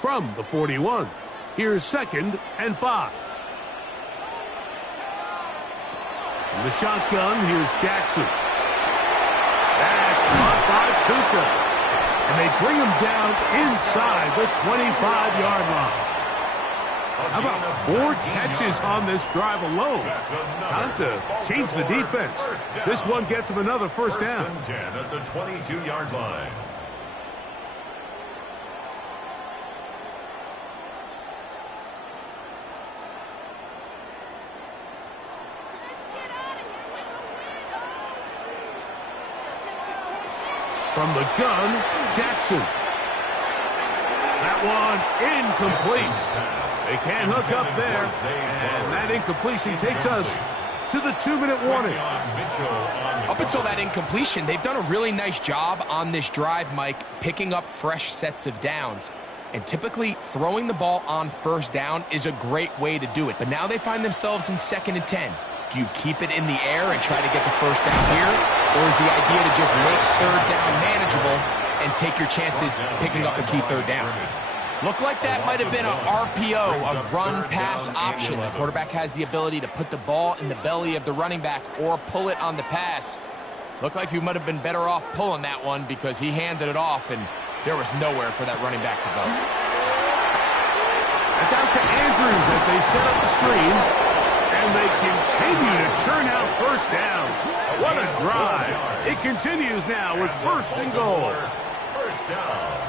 From the 41, here's 2nd and 5. From the shotgun, here's Jackson. That's caught by Tuca. And they bring him down inside the 25-yard line. How about 4 catches on this drive alone? Time to change the defense. This one gets him another first down. 10 at the 22-yard line. From the gun, Jackson. That one incomplete. They can't hook up there, and that incompletion takes us to the 2-minute warning. Up until that incompletion, they've done a really nice job on this drive, Mike, picking up fresh sets of downs. And typically, throwing the ball on first down is a great way to do it. But now they find themselves in 2nd and 10. Do you keep it in the air and try to get the first down here? Or is the idea to just make third down manageable and take your chances picking up a key third down? Looked like that might have been an RPO, a run-pass option. The quarterback has the ability to put the ball in the belly of the running back or pull it on the pass. Looked like he might have been better off pulling that one because he handed it off, and there was nowhere for that running back to go. That's out to Andrews as they set up the screen, and they continue to churn out first downs. What a drive. It continues now with 1st and goal. First down.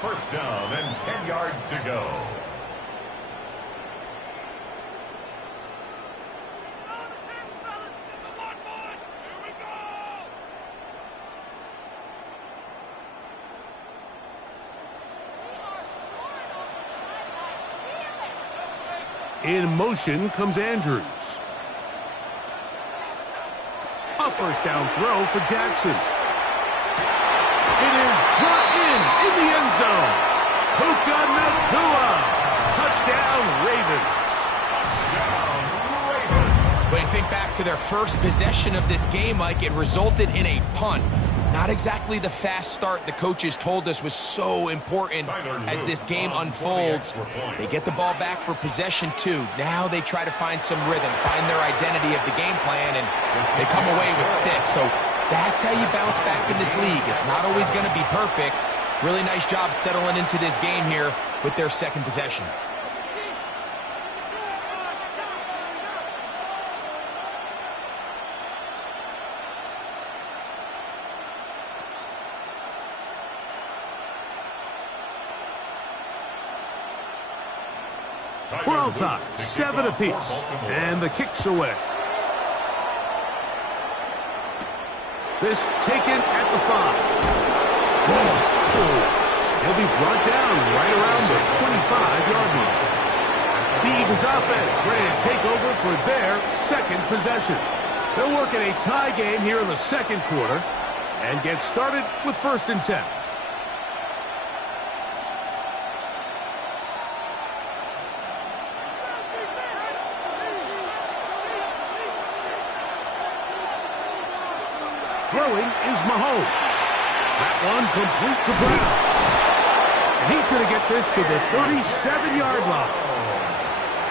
First down and 10 yards to go. In motion comes Andrews. A first down throw for Jackson. It is brought in the end zone. Puka Nacua. Touchdown, Ravens. But you think back to their first possession of this game, Mike, it resulted in a punt. Not exactly the fast start the coaches told us was so important as this game unfolds. They get the ball back for possession 2. Now they try to find some rhythm, find their identity of the game plan, and they come away with 6. So that's how you bounce back in this league. It's not always going to be perfect. Really nice job settling into this game here with their 2nd possession. We're all tied, 7 apiece, and the kick's away. This taken at the 5. He'll be brought down right around the 25-yard line. The Eagles offense ready to take over for their 2nd possession. They'll work in a tie game here in the 2nd quarter and get started with 1st and 10. Throwing is Mahomes. That one complete to Brown. And he's going to get this to the 37-yard line.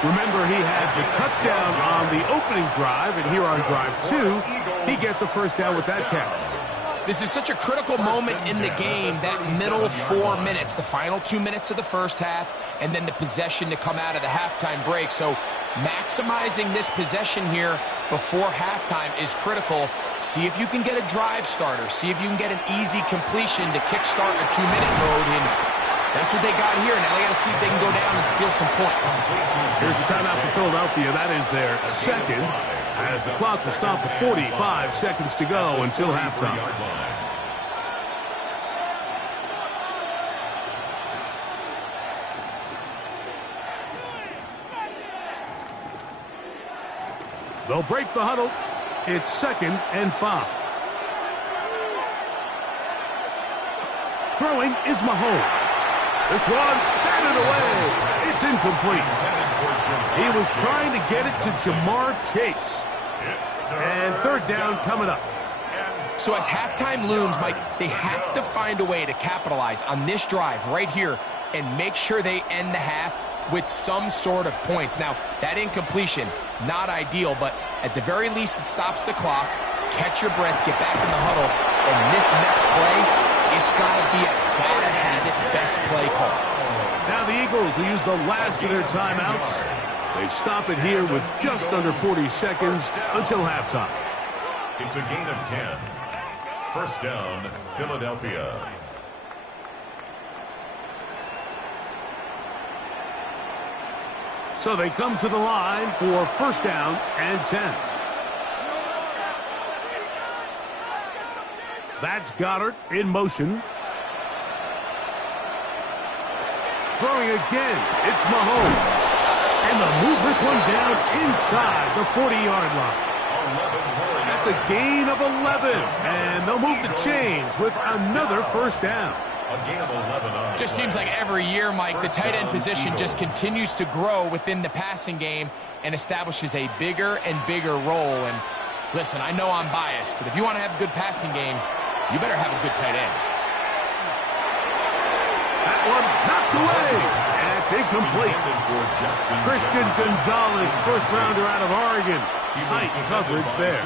Remember, he had the touchdown on the opening drive, and here on drive 2, he gets a first down with that catch. This is such a critical moment in the game, that middle 4 minutes, the final 2 minutes of the first half, and then the possession to come out of the halftime break. So maximizing this possession here before halftime is critical. See if you can get a drive starter. See if you can get an easy completion to kickstart a 2-minute mode. And that's what they got here. Now they got to see if they can go down and steal some points. Here's a timeout for Philadelphia. That is their second, as the clock will stop with 45 seconds to go until halftime. They'll break the huddle. It's 2nd and 5. Throwing is Mahomes. This one, batted away. It's incomplete. He was trying to get it to Jamar Chase. And 3rd down coming up. So as halftime looms, Mike, they have to find a way to capitalize on this drive right here and make sure they end the half with some sort of points. Now, that incompletion, not ideal, but at the very least it stops the clock. Catch your breath, get back in the huddle, and this next play, it's got to be a gotta-have-it best play call. Now the Eagles will use the last of their timeouts. They stop it here with just under 40 seconds until halftime. It's a gain of 10. First down, Philadelphia. So they come to the line for first down and 10. That's Goddard in motion. Throwing again, it's Mahomes. And they'll move this one down inside the 40-yard line. That's a gain of 11. And they'll move the chains with another first down. Just seems like every year, Mike, the tight end position just continues to grow within the passing game and establishes a bigger and bigger role. And listen, I know I'm biased, but if you want to have a good passing game, you better have a good tight end. That one knocked away. And it's incomplete. Christian Gonzalez, first rounder out of Oregon. Tight coverage there.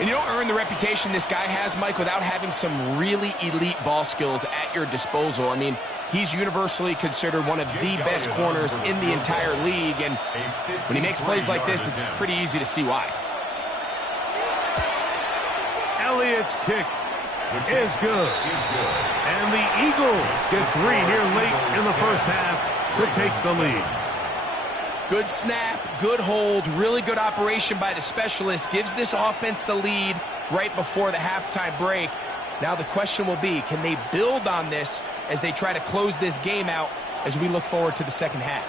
And you don't earn the reputation this guy has, Mike, without having some really elite ball skills at your disposal. I mean, he's universally considered one of the best corners in the entire league, and when he makes plays like this, it's pretty easy to see why. Elliott's kick is good. And the Eagles get 3 here late in the first half to take the lead. Good snap, good hold, really good operation by the specialist. Gives this offense the lead right before the halftime break. Now the question will be, can they build on this as they try to close this game out as we look forward to the second half?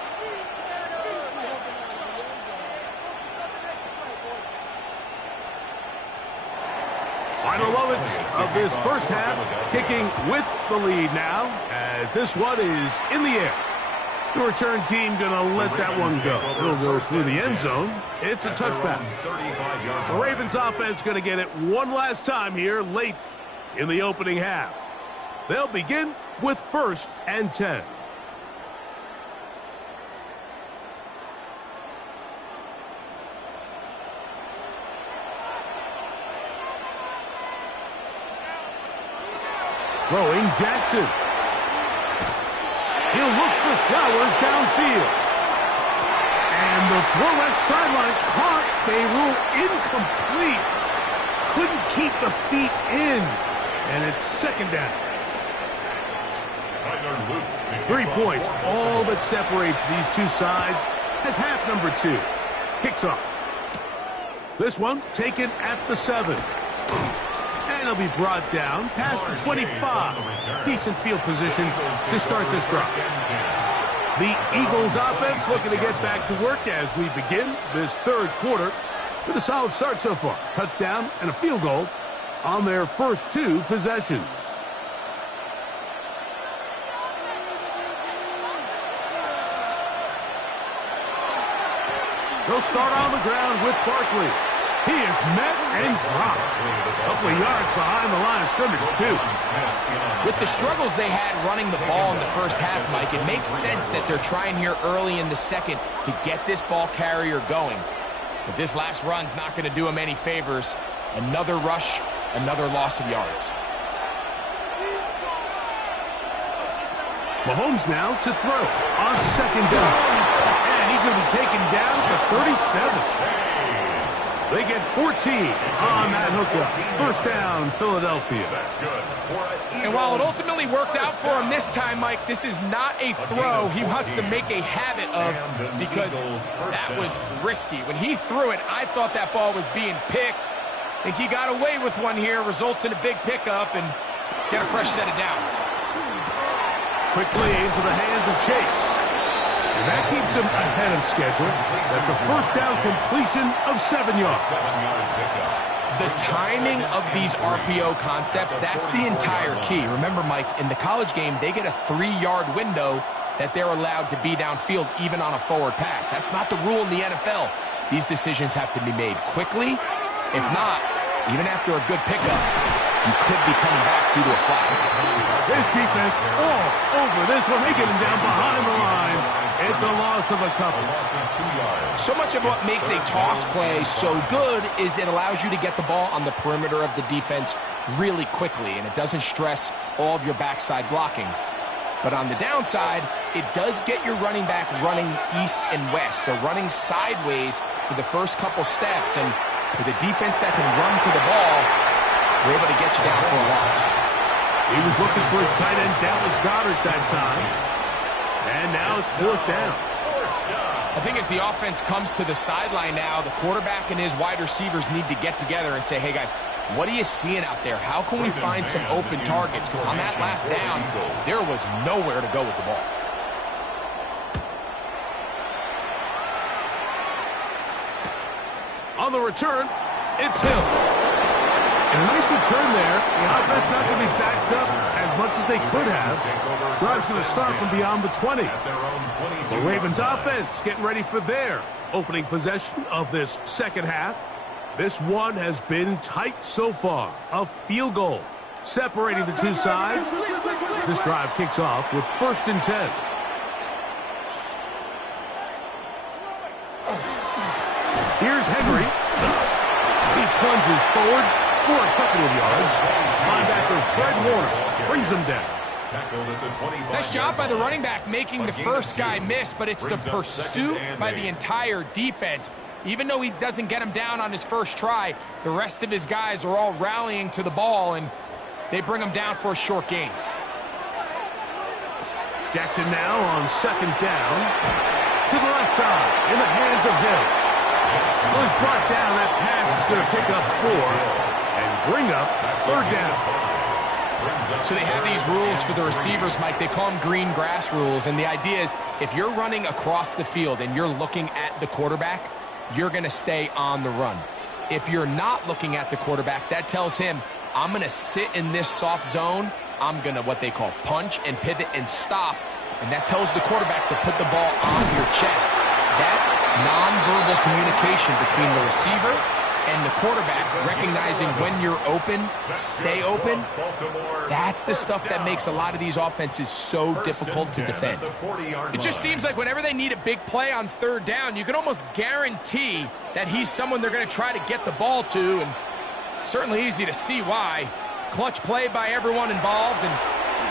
Final moments of this first half, kicking with the lead now, as this one is in the air. The return team going to let that one go. It'll go through the end zone. It's a touchback. The Ravens offense going to get it one last time here late in the opening half. They'll begin with 1st and 10. Throwing Jackson. He'll look for Flowers downfield. And the throw left sideline caught. They rule incomplete. Couldn't keep the feet in. And it's 2nd down. 3 points, all that separates these two sides, as half number 2 kicks off. This one taken at the 7. And he'll be brought down past the 25. Decent field position to start this drive. The Eagles offense looking to get back to work as we begin this 3rd quarter with a solid start so far. Touchdown and a field goal on their first 2 possessions. They'll start on the ground with Barkley. He is met and dropped. A couple of yards behind the line of scrimmage, too. With the struggles they had running the ball in the first half, Mike, it makes sense that they're trying here early in the second to get this ball carrier going. But this last run's not going to do him any favors. Another rush, another loss of yards. Mahomes now to throw on second down. And he's going to be taken down for 37. They get 14 on that hookup. First down, Philadelphia. That's good. And while it ultimately worked out for him this time, Mike, this is not a throw he wants to make a habit of because that was risky. When he threw it, I thought that ball was being picked. I think he got away with one here, results in a big pickup, and get a fresh set of downs. Quickly into the hands of Chase. And that keeps him ahead of schedule. That's a first down completion of 7 yards. The timing of these RPO concepts, that's the entire key. Remember, Mike, in the college game, they get a 3-yard window that they're allowed to be downfield even on a forward pass. That's not the rule in the NFL. These decisions have to be made quickly. If not, even after a good pickup, you could be coming back due to a flag. This defense all over this one. They get him down behind the line. It's a loss of a couple. So much of what makes a toss play so good is it allows you to get the ball on the perimeter of the defense really quickly, and it doesn't stress all of your backside blocking. But on the downside, it does get your running back running east and west. They're running sideways for the first couple steps, and with a defense that can run to the ball, we're able to get you down for a loss. He was looking for his tight end, Dallas Goedert, that time. And now it's fourth down. I think as the offense comes to the sideline now, the quarterback and his wide receivers need to get together and say, hey, guys, what are you seeing out there? How can we find some open targets? Because on that last down, there was nowhere to go with the ball. On the return, it's Hill. And a nice return there. The offense not going to be backed up as much as they could have. Drive's going to start from beyond the 20. The Ravens offense getting ready for their opening possession of this second half. This one has been tight so far. A field goal separating the two sides. This drive kicks off with 1st and 10. Here's Henry. He plunges forward for a couple of yards. Linebacker Fred Warner brings him down. Nice job by the running back making the first guy miss, but it's the pursuit by the entire defense. Even though he doesn't get him down on his first try, the rest of his guys are all rallying to the ball, and they bring him down for a short gain. Jackson now on 2nd down. To the left side, in the hands of Hill. Well, he's brought down. That pass is going to pick up 4 and bring up 3rd down. So they have these rules for the receivers, Mike. They call them green grass rules, and the idea is if you're running across the field and you're looking at the quarterback, you're going to stay on the run. If you're not looking at the quarterback, that tells him, I'm going to sit in this soft zone. I'm going to what they call punch and pivot and stop, and that tells the quarterback to put the ball on your chest. That nonverbal communication between the receiver and the quarterback, recognizing when you're open, stay open, that's the stuff that makes a lot of these offenses so difficult to defend. It just seems like whenever they need a big play on 3rd down, you can almost guarantee that he's someone they're going to try to get the ball to, and certainly easy to see why. Clutch play by everyone involved and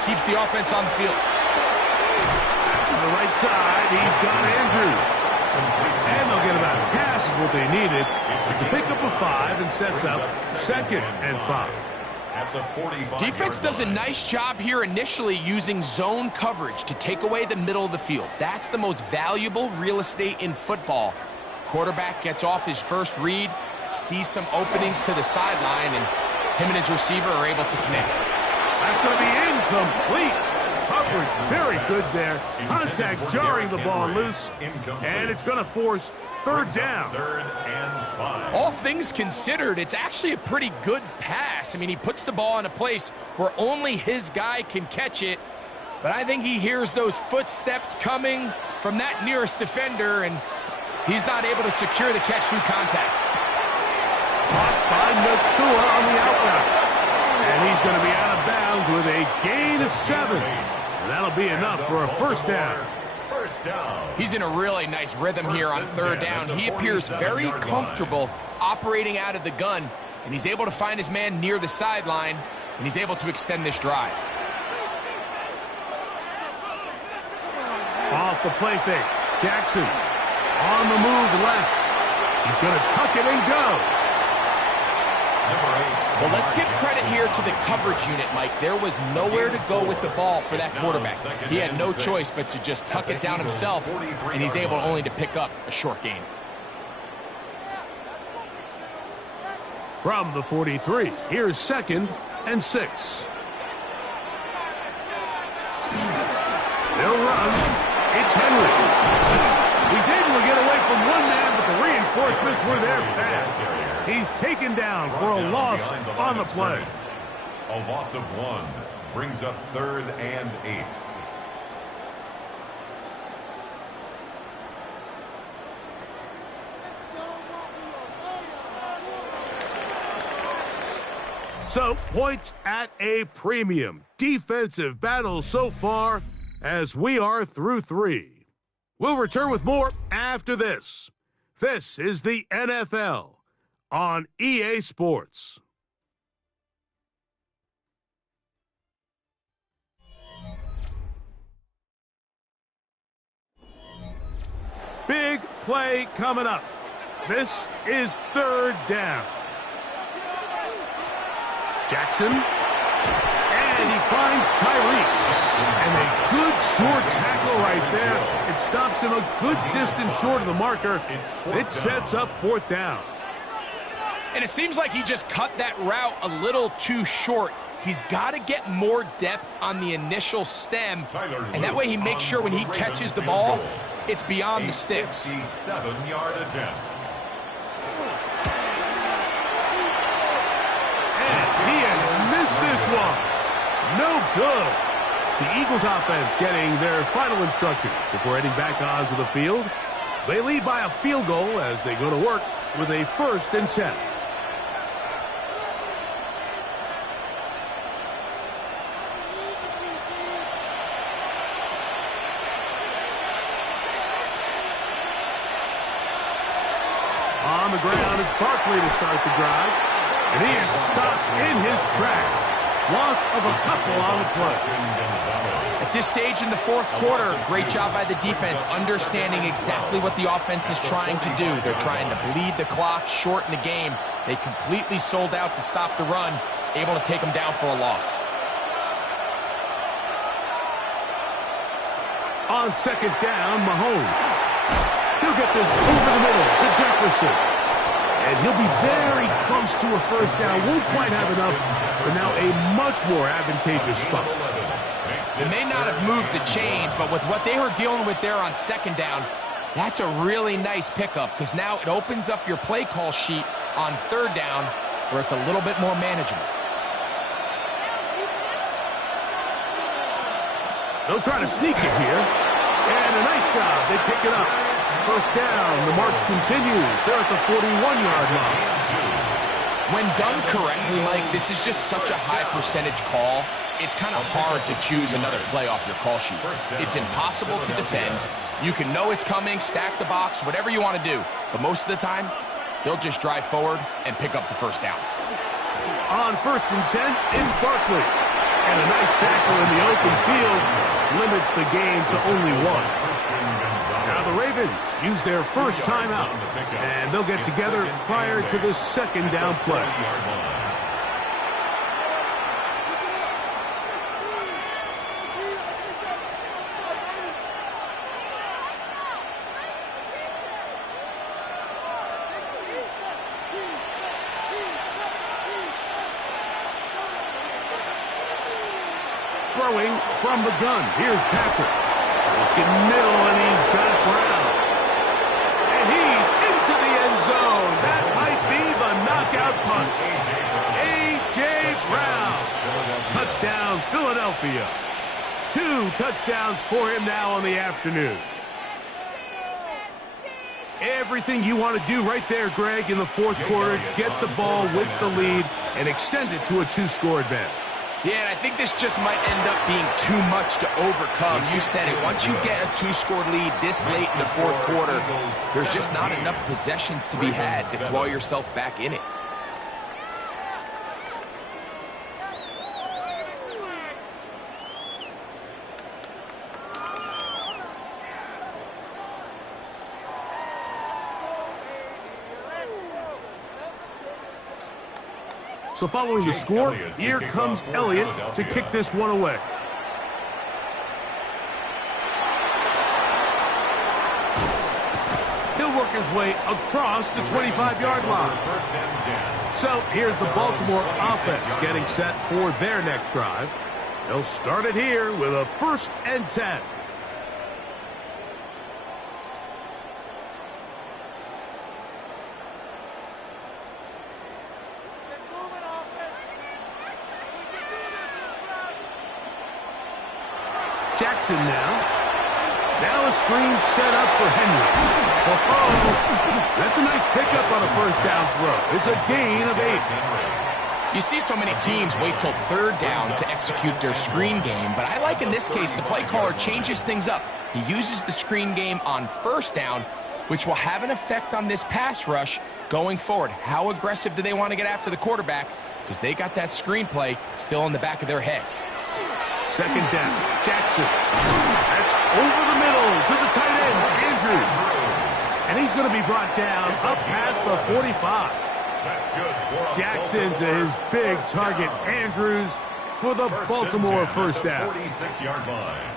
keeps the offense on the field. To the right side, he's got Andrews. And they'll get about half of what they needed. It's a pickup of 5 and sets up 2nd and 5. Defense does a nice job here initially using zone coverage to take away the middle of the field. That's the most valuable real estate in football. Quarterback gets off his first read, sees some openings to the sideline, and him and his receiver are able to connect. That's going to be incomplete. Coverage very good there. Contact jarring the ball loose. And it's going to force 3rd down. All things considered, it's actually a pretty good pass. I mean, he puts the ball in a place where only his guy can catch it. But I think he hears those footsteps coming from that nearest defender, and he's not able to secure the catch through contact. Caught by Nacua on the outroute. And he's going to be out of bounds with a gain of 7. And that'll be enough for a first down. He's in a really nice rhythm here on third down. He appears very comfortable operating out of the gun, and he's able to find his man near the sideline, and he's able to extend this drive. Off the play fake. Jackson on the move left. He's going to tuck it and go. Well, let's give credit here to the coverage unit, Mike. There was nowhere to go with the ball for that quarterback. He had no choice but to just tuck it down himself, and he's able only to pick up a short gain. From the 43, here's 2nd and 6. They'll run. It's Henry. He's able to get away from one man, but the reinforcements were there fast. He's taken down for a loss on the play. A loss of 1 brings up 3rd and 8. So, points at a premium. Defensive battle so far as we are through 3. We'll return with more after this. This is the NFL on EA Sports. Big play coming up. This is 3rd down. Jackson, and he finds Tyreek. And a good short tackle right there. It stops him a good distance short of the marker. It sets up 4th down. And it seems like he just cut that route a little too short. He's got to get more depth on the initial stem, and that way he makes sure when he catches the ball, it's beyond the sticks. 57-yard attempt. And he has missed this one. No good. The Eagles offense getting their final instructions before heading back onto the field. They lead by a field goal as they go to work with a 1st and 10. On the ground, it's Barkley to start the drive. And he is stopped in his tracks. Loss of a couple on the play. At this stage in the 4th quarter, great job by the defense, understanding exactly what the offense is trying to do. They're trying to bleed the clock, shorten the game. They completely sold out to stop the run, able to take them down for a loss. On 2nd down, Mahomes. He'll get this over the middle to Jefferson. And he'll be very close to a 1st down. Won't quite have enough, but now a much more advantageous spot. They may not have moved the chains, but with what they were dealing with there on 2nd down, that's a really nice pickup because now it opens up your play call sheet on 3rd down where it's a little bit more manageable. They'll try to sneak it here. And a nice job. They pick it up. 1st down. The march continues. They're at the 41-yard line. When done correctly, Mike, this is just such a high percentage call. It's kind of hard to choose another play off your call sheet. It's impossible to defend. You can know it's coming, stack the box, whatever you want to do. But most of the time, they'll just drive forward and pick up the 1st down. On 1st and 10, it's Barkley. And a nice tackle in the open field limits the game to only 1. Now the Ravens use their 1st timeout, and they'll get together prior to this 2nd down play. Throwing from the gun. Here's Patrick. Looking middle, and he's got Brown. And he's into the end zone. That might be the knockout punch. A.J. Brown. Touchdown, Philadelphia. 2 touchdowns for him now on the afternoon. Everything you want to do right there, Greg, in the fourth quarter. Get the ball with the lead and extend it to a 2-score advantage. Yeah, and I think this just might end up being too much to overcome. You said it. Once you get a 2-score lead this late in the fourth quarter, there's just not enough possessions to be had to claw yourself back in it. So following the score, here comes Elliott to kick this one away. He'll work his way across the 25-yard line. So here's the Baltimore offense getting set for their next drive. They'll start it here with a 1st and 10. Jackson now a screen set up for Henry. Oh, that's a nice pickup on a 1st down throw. It's a gain of 8. You see so many teams wait till 3rd down to execute their screen game, but I like in this case the play caller changes things up. He uses the screen game on 1st down, which will have an effect on this pass rush going forward. How aggressive do they want to get after the quarterback? Because they got that screen play still in the back of their head. 2nd down, Jackson. That's over the middle to the tight end, Andrews. And he's going to be brought down up past the 45. Jackson to his big target, Andrews, for the Baltimore 1st down. 46-yard line.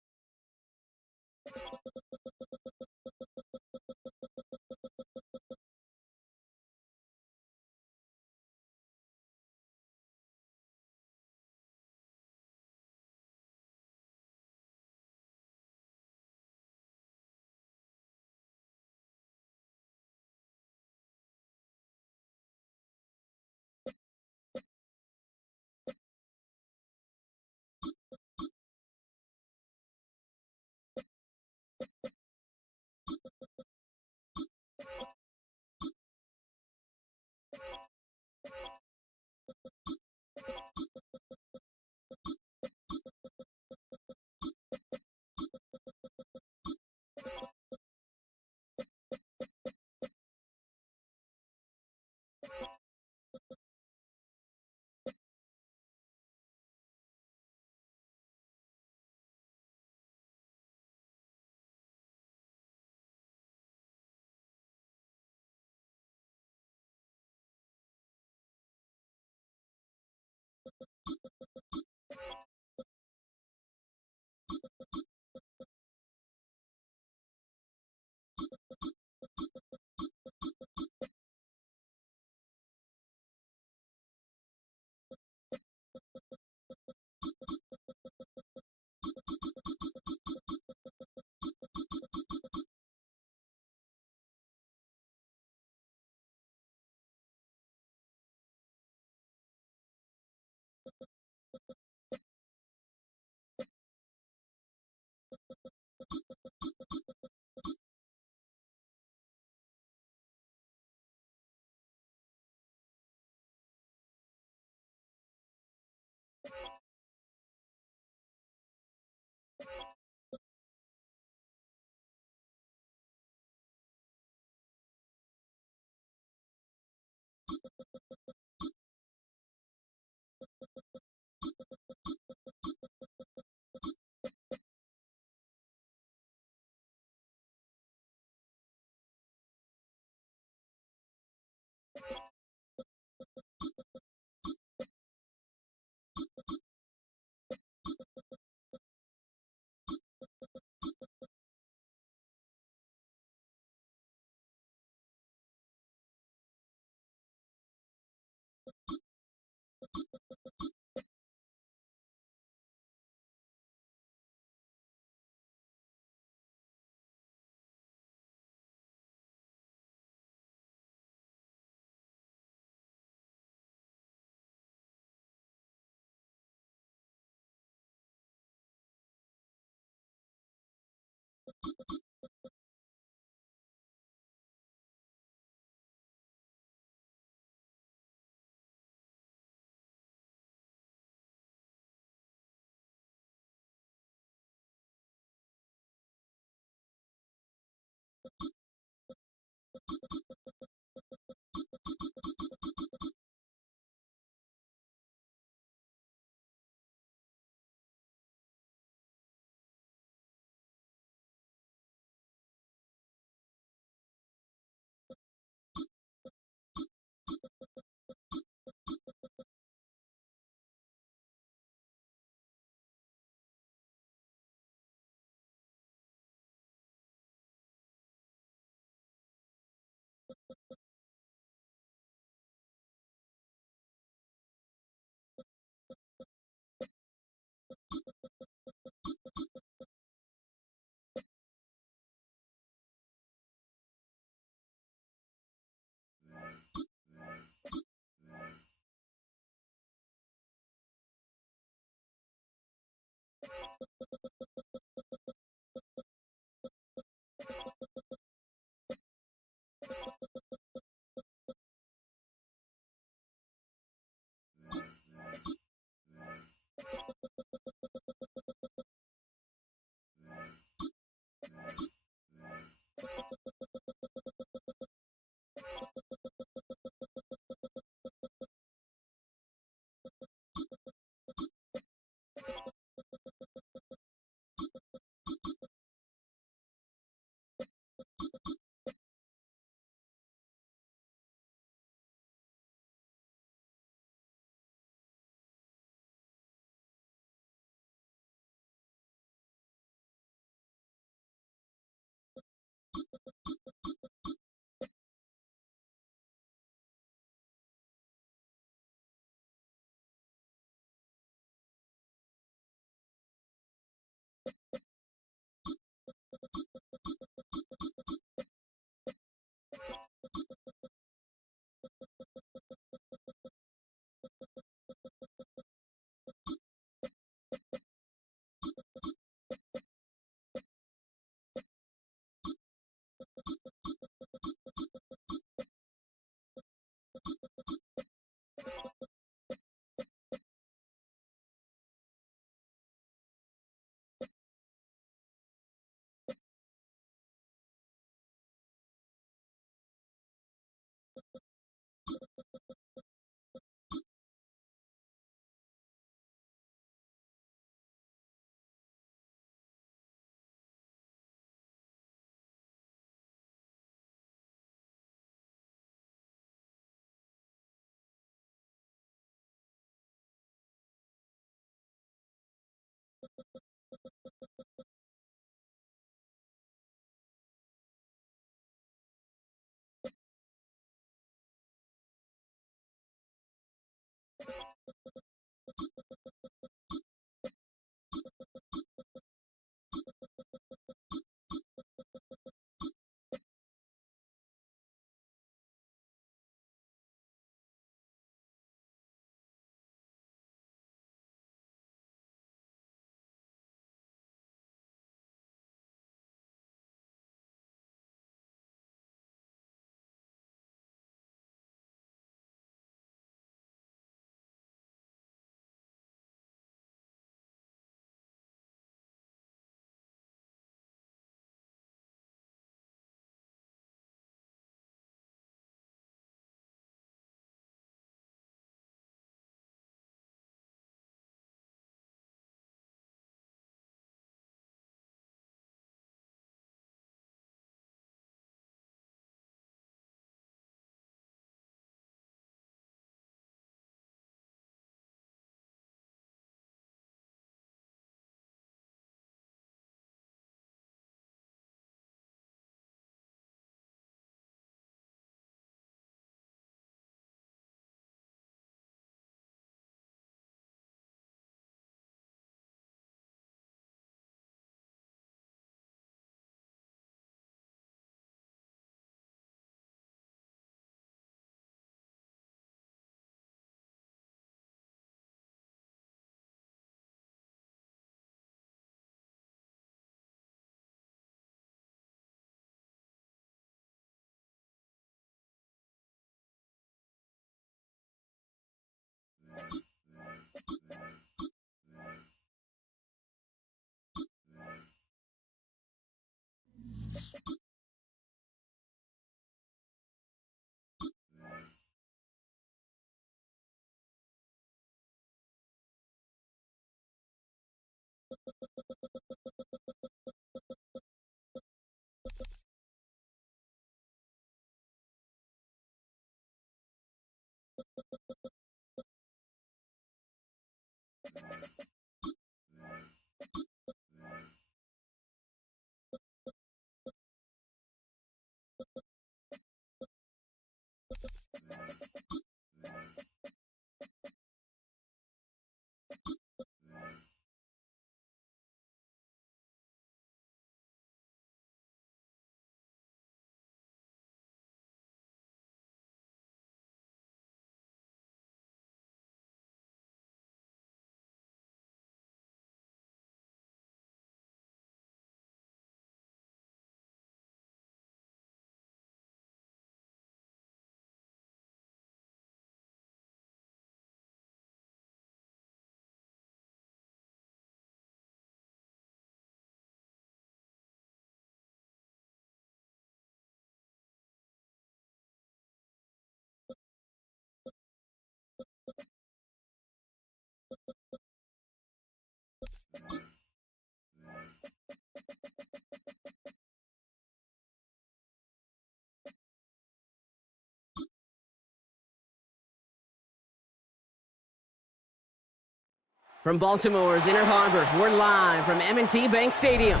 From Baltimore's Inner Harbor, we're live from M&T Bank Stadium.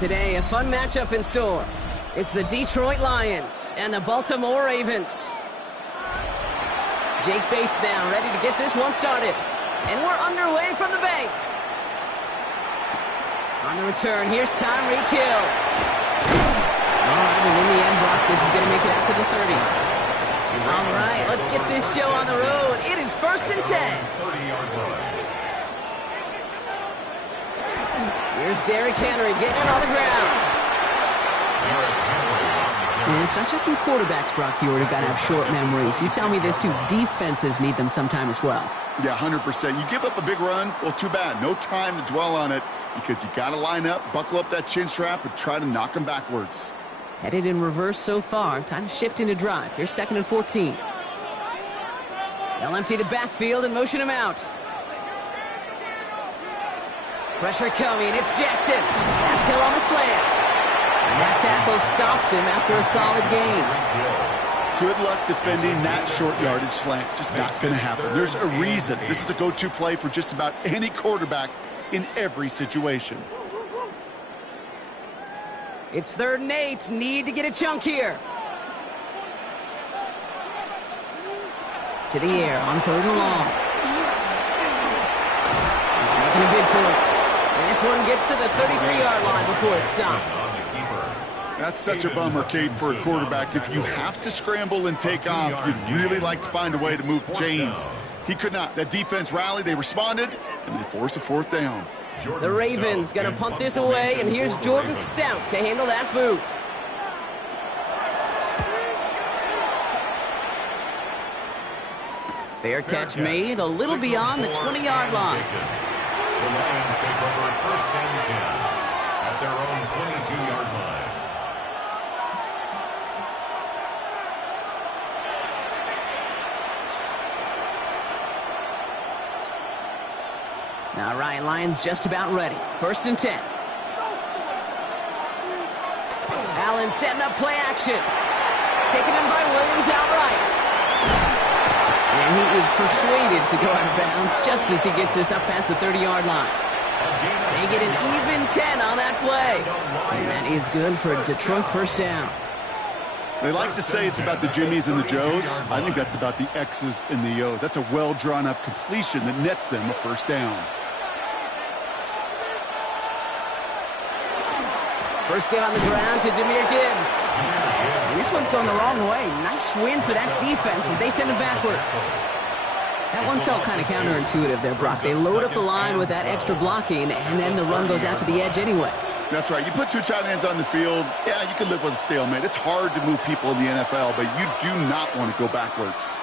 Today, a fun matchup in store. It's the Detroit Lions and the Baltimore Ravens. Jake Bates now ready to get this one started. And we're underway from the bank. On the return, here's Tyreek Hill. All right, and in the end, Brock, this is going to make it out to the 30. All right, let's get this show on the road. It is 1st and 10. 30-yard line. Here's Derrick Henry getting it on the ground. And it's not just some quarterbacks, Brock. You already got to have short memories. You tell me this too. Defenses need them sometime as well. Yeah, 100%. You give up a big run, well, too bad. No time to dwell on it because you got to line up, buckle up that chin strap, and try to knock them backwards. Headed in reverse so far. Time to shift into drive. Here's 2nd and 14. They'll empty the backfield and motion him out. Pressure coming. It's Jackson. That's Hill on the slant. And that tackle stops him after a solid gain. Good luck defending that short yardage slant. Just not going to happen. There's a reason. This is a go-to play for just about any quarterback in every situation. It's 3rd and 8. Need to get a chunk here. To the air on 3rd and long. He's making a bid for it. And this one gets to the 33-yard line before it's stopped. That's such a bummer, Kate, for a quarterback. If you have to scramble and take off, you'd really like to find a way to move the chains. He could not. That defense rallied, they responded, and they forced a 4th down. The Ravens going to punt this away, and here's Jordan Stout to handle that boot. Fair catch made, a little beyond the 20-yard line. The Lions take over 1st and 10 at their own 22-yard line. All right, Lions just about ready. 1st and 10. Allen setting up play action. Taken in by Williams outright. And he is persuaded to go out of bounds just as he gets this up past the 30-yard line. They get an even 10 on that play. And that is good for a Detroit 1st down. They like to say it's about the Jimmies and the Joes. I think that's about the X's and the O's. That's a well-drawn-up completion that nets them a 1st down. First get on the ground to Jahmyr Gibbs. And this one's going the wrong way. Nice win for that defense as they send it backwards. That one felt kind of counterintuitive there, Brock. They load up the line with that extra blocking, and then the run goes out to the edge anyway. That's right. You put 2 tight ends on the field, yeah, you can live with a stalemate. It's hard to move people in the NFL, but you do not want to go backwards.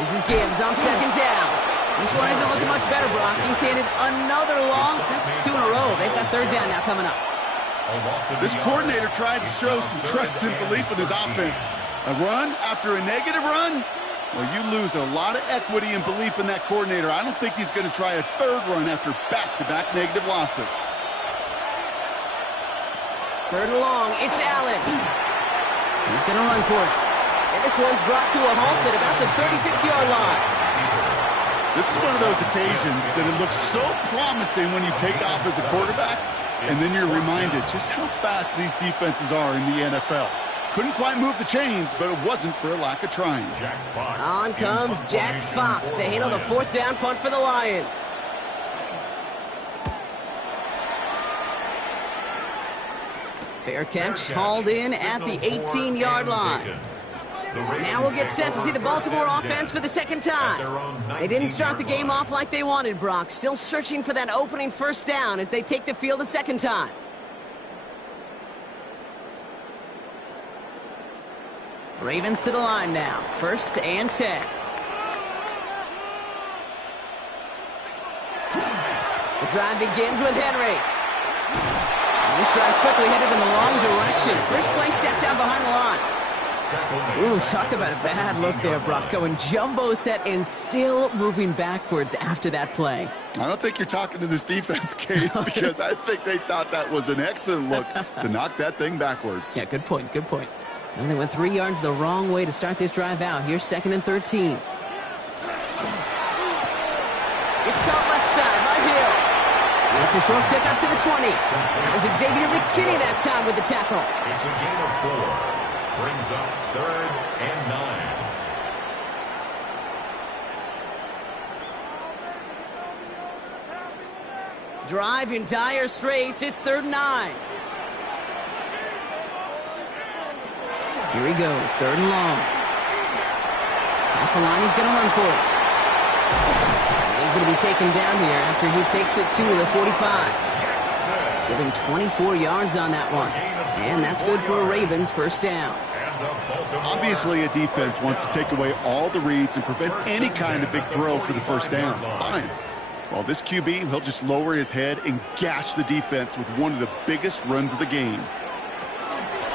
This is Gibbs on 2nd down. This one isn't looking much better, Brock. He's handed another loss. That's 2 in a row. They've got 3rd down now coming up. This coordinator tried to show some trust and belief in his offense. A run after a negative run? Well, you lose a lot of equity and belief in that coordinator. I don't think he's going to try a 3rd run after back-to-back negative losses. 3rd and long. It's Allen. He's going to run for it. And this one's brought to a halt at about the 36-yard line. This is one of those occasions that it looks so promising when you take off as a quarterback, and then you're reminded just how fast these defenses are in the NFL. Couldn't quite move the chains, but it wasn't for a lack of trying. On comes Jack Fox to handle the 4th down punt for the Lions. Fair catch, hauled in at the 18-yard line. Now we'll get set to see the Baltimore offense for the 2nd time. They didn't start the game off like they wanted, Brock. Still searching for that opening 1st down as they take the field a 2nd time. Ravens to the line now. 1st and 10. The drive begins with Henry. And this drive's quickly headed in the wrong direction. First play set down behind the line. Ooh, talk about a bad look there, Brock. Going jumbo set and still moving backwards after that play. I don't think you're talking to this defense, Kate, because I think they thought that was an excellent look to knock that thing backwards. Yeah, good point, good point. And they went 3 yards the wrong way to start this drive out. Here's 2nd and 13. It's caught left side by Hill. It's a short pick up to the 20. It was Xavier McKinney that time with the tackle. It's a gain of 4. Brings up 3rd and 9. Drive in dire straits. It's 3rd and 9. Here he goes, 3rd and long. Past the line, he's going to run for it. He's going to be taken down here after he takes it to the 45. Giving 24 yards on that one. And that's good for a Ravens first down. Obviously, a defense wants to take away all the reads and prevent any kind of big throw for the first down. Fine. Well, this QB, he'll just lower his head and gash the defense with one of the biggest runs of the game.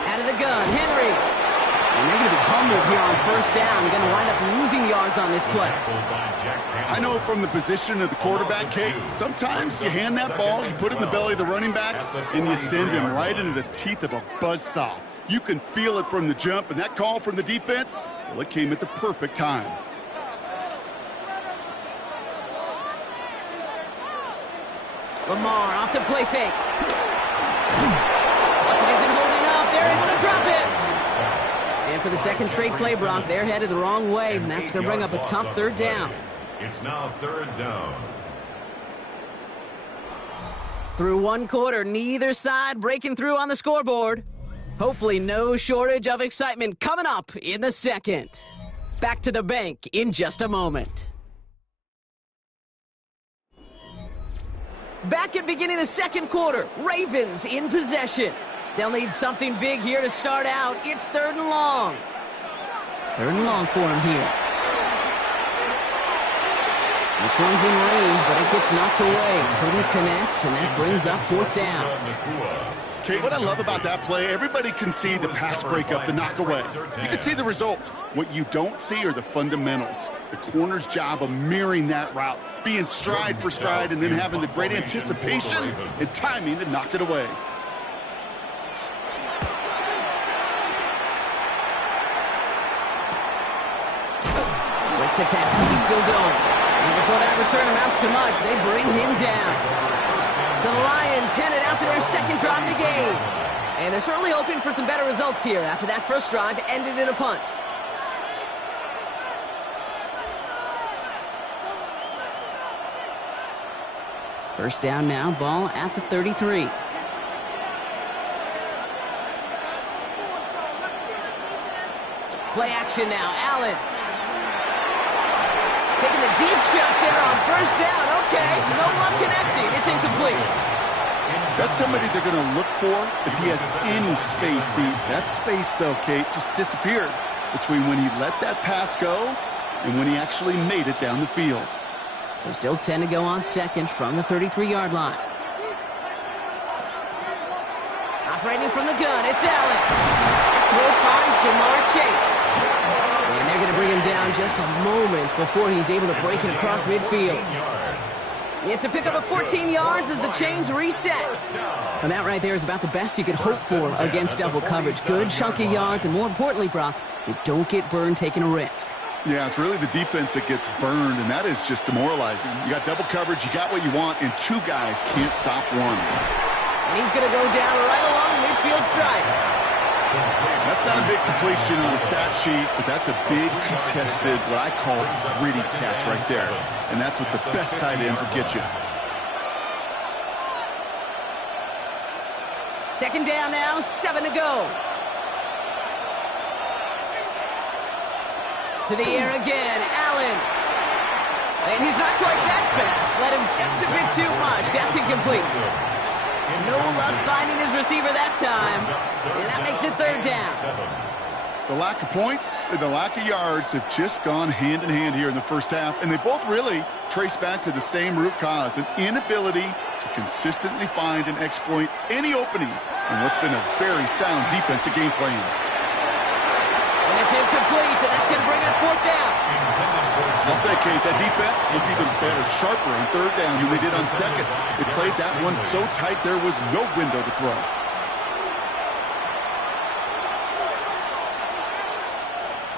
Out of the gun, Henry. And they're going to be humbled here on first down. Going to wind up losing yards on this play. I know from the position of the quarterback, Kate, sometimes you hand that ball, you put it in the belly of the running back, and you send him right into the teeth of a buzzsaw. You can feel it from the jump, and that call from the defense, well, it came at the perfect time. Lamar off the play fake. It isn't holding up. They're able to drop it. And for the second straight play, Brock, they're headed the wrong way, and that's going to bring up a tough 3rd down. It's now 3rd down. Through one quarter, neither side breaking through on the scoreboard. Hopefully no shortage of excitement coming up in the second. Back to the bank in just a moment. Back at beginning of the second quarter, Ravens in possession. They'll need something big here to start out. It's 3rd and long. 3rd and long for him here. This one's in range, but it gets knocked away. Couldn't connect, and that brings up 4th down. Okay, what I love about that play, everybody can see the pass breakup, the knock away. You can see the result. What you don't see are the fundamentals. The corner's job of mirroring that route, being stride for stride, and then having the great anticipation and timing to knock it away. Attack. He's still going. And before that return amounts to much, they bring him down. So the Lions headed out for their second drive of the game. And they're certainly hoping for some better results here after that first drive ended in a punt. First down now, ball at the 33. Play action now, Allen. Taking a deep shot there on first down. Okay, no luck connecting. It's incomplete. That's somebody they're going to look for if he has any space deep. That space, though, Kate, just disappeared between when he let that pass go and when he actually made it down the field. So still 10 to go on second from the 33-yard line. Operating from the gun, it's Allen. Throw finds Jamar Chase. And they're going to bring him down just a moment before he's able to break it across midfield. It's a pickup of 14 yards as the chains reset. And that right there is about the best you could hope for against double coverage. Good chunky yards, and more importantly, Brock, you don't get burned taking a risk. Yeah, it's really the defense that gets burned, and that is just demoralizing. You got double coverage, you got what you want, and two guys can't stop one. And he's going to go down right along the midfield stripe. That's not a big completion on the stat sheet, but that's a big contested, what I call gritty catch right there. And that's what the best tight ends will get you. Second down now, 7 to go. To the air again, Allen. And he's not quite that fast. Let him just a bit too much. That's incomplete. No luck finding his receiver that time. And that makes it third down. The lack of points and the lack of yards have just gone hand in hand here in the first half, and they both really trace back to the same root cause, an inability to consistently find and exploit any opening in what's been a very sound defensive game plan. And it's incomplete, and that's going to bring up fourth down. I'll say, Kate, that defense looked even better, sharper on third down than they did on second. They played that one so tight there was no window to throw.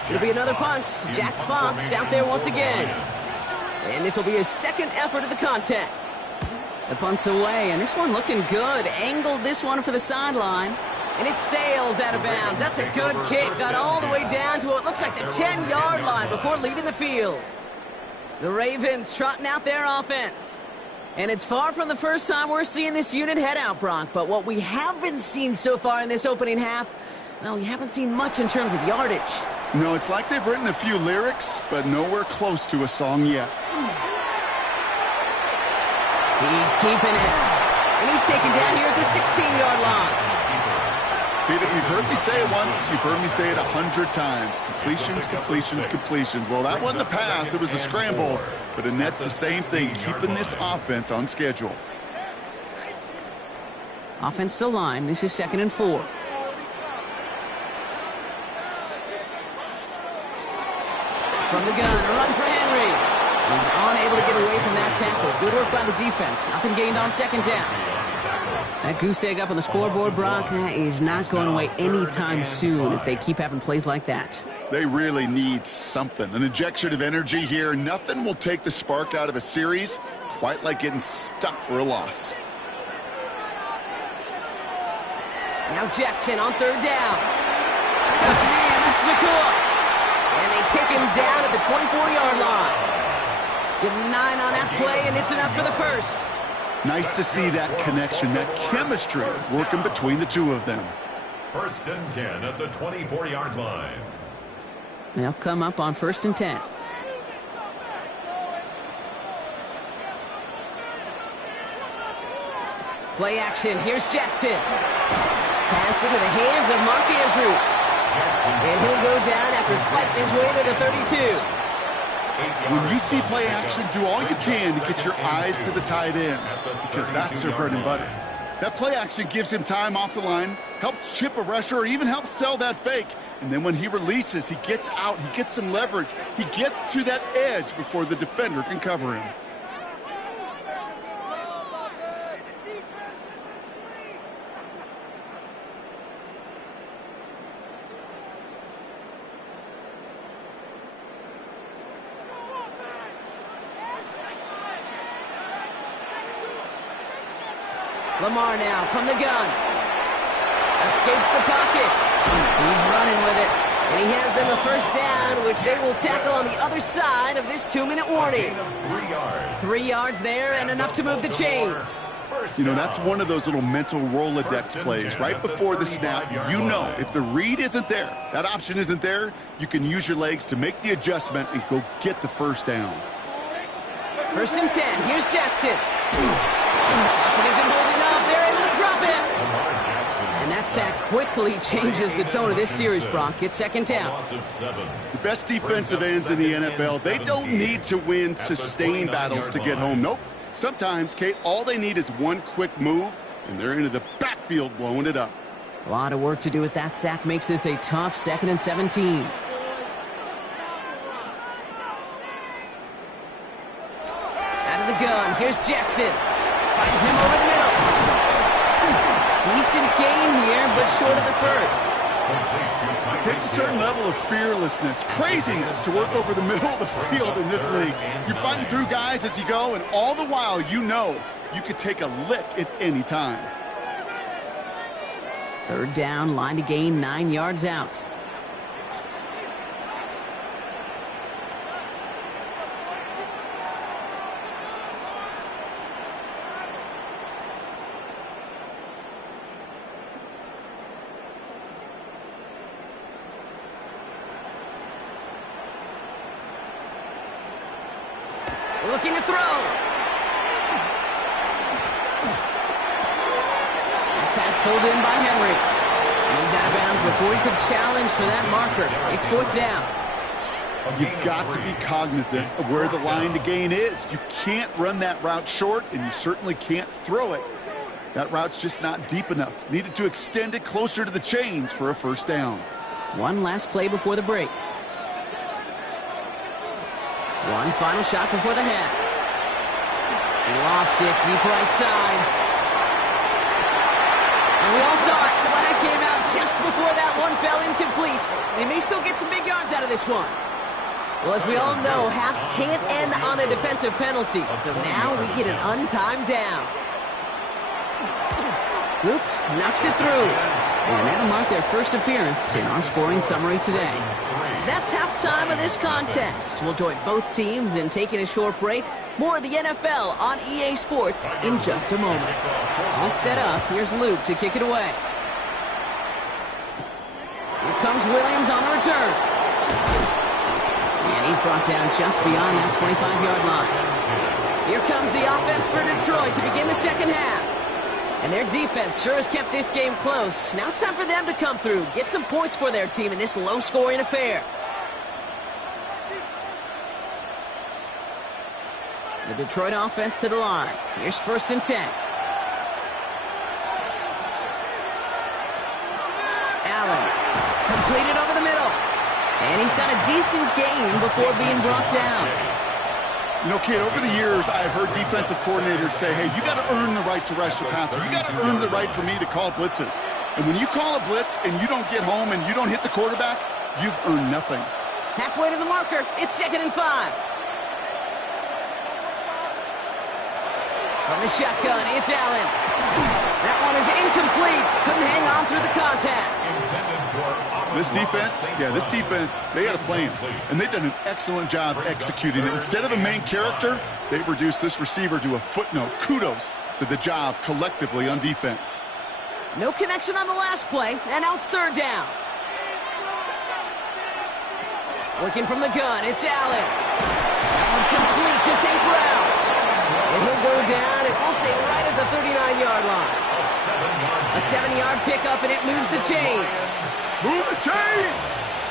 It'll be another punt. Jack Fox out there once again. And this will be his second effort of the contest. The punt's away, and this one looking good. Angled this one for the sideline. And it sails out of bounds. That's a good kick. Got all the way down to what looks like the 10-yard line before leaving the field. The Ravens trotting out their offense. And it's far from the first time we're seeing this unit head out, Brock. But what we haven't seen so far in this opening half, well, we haven't seen much in terms of yardage. No, it's like they've written a few lyrics, but nowhere close to a song yet. He's keeping it. And he's taken down here at the 16-yard line. Pete, if you've heard me say it once, you've heard me say it 100 times. Completions, completions, completions. Well, that wasn't a pass. It was a scramble. But it nets the same thing, keeping this offense on schedule. Offense to line. This is 2nd and 4. From the gun, a run for Henry. He's unable to get away from that tackle. Good work by the defense. Nothing gained on 2nd down. That goose egg up on the scoreboard, Brock, is not going away anytime soon if they keep having plays like that. They really need something. An injection of energy here. Nothing will take the spark out of a series quite like getting stuck for a loss. Now Jackson on 3rd down. Man, that's McCoy. And they take him down at the 24-yard line. Give him 9 on that play, and it's enough for the first. Nice to see that connection, that chemistry working between the two of them. 1st and 10 at the 24-yard line. They'll come up on 1st and 10. Play action. Here's Jackson. Pass into the hands of Mark Andrews. And he'll go down after fighting his way to the 32. When you see play action, do all you can to get your eyes to the tight end, because that's their bread and butter. That play action gives him time off the line, helps chip a rusher, or even helps sell that fake. And then when he releases, he gets out, he gets some leverage. He gets to that edge before the defender can cover him. Lamar now from the gun. Escapes the pocket. He's running with it. And he has them a 1st down, which they will tackle on the other side of this 2-minute warning. 3 yards there and enough to move the chains. You know, that's one of those little mental Rolodex plays. Right before the snap, you know if the read isn't there, that option isn't there, you can use your legs to make the adjustment and go get the 1st down. 1st and 10. Here's Jackson. Pocket isn't holding up. They're able to drop him. And that sack quickly changes the tone of this series, Brock. It's 2nd down. The best defensive ends in the NFL, they don't need to win sustained battles to get home. Nope. Sometimes, Kate, all they need is one quick move, and they're into the backfield blowing it up. A lot of work to do as that sack makes this a tough 2nd and 17. Out of the gun, here's Jackson. Finds him over the middle. Decent gain here, but short of the 1st. It takes a certain level of fearlessness, craziness to work over the middle of the field in this league. You're fighting through guys as you go, and all the while you know you could take a lick at any time. 3rd down, line to gain 9 yards out. Looking to throw. That pass pulled in by Henry. And he's out of bounds before he could challenge for that marker. It's 4th down. You've got to be cognizant of where the line to gain is. You can't run that route short, and you certainly can't throw it. That route's just not deep enough. Needed to extend it closer to the chains for a 1st down. One last play before the break. One final shot before the half. Lofts it deep right side. And we all saw it. Flag came out just before that one fell incomplete. They may still get some big yards out of this one. Well, as we all know, halves can't end on a defensive penalty. So now we get an untimed down. Oops, knocks it through. And that'll mark their first appearance in our scoring summary today. That's halftime of this contest. We'll join both teams in taking a short break. More of the NFL on EA Sports in just a moment. All set up. Here's Luke to kick it away. Here comes Williams on the return. And he's brought down just beyond that 25-yard line. Here comes the offense for Detroit to begin the second half. And their defense sure has kept this game close. Now it's time for them to come through, get some points for their team in this low-scoring affair. The Detroit offense to the line. Here's 1st and 10. Allen, completed over the middle. And he's got a decent gain before being brought down. You know, kid, over the years, I've heard defensive coordinators say, hey, you got to earn the right to rush the passer. You got to earn the right for me to call blitzes. And when you call a blitz and you don't get home and you don't hit the quarterback, you've earned nothing. Halfway to the marker. It's 2nd and 5. From the shotgun, it's Allen. That one is incomplete. Couldn't hang on through the contact. This defense, they had a plan, and they've done an excellent job executing it. Instead of a main character, they've reduced this receiver to a footnote. Kudos to the job collectively on defense. No connection on the last play, and now it's 3rd down. Working from the gun, it's Allen. That one complete to St. Brown. And he'll go down, and we'll say right at the 39-yard line. A 7-yard pickup, and it moves the chains. Move the chains!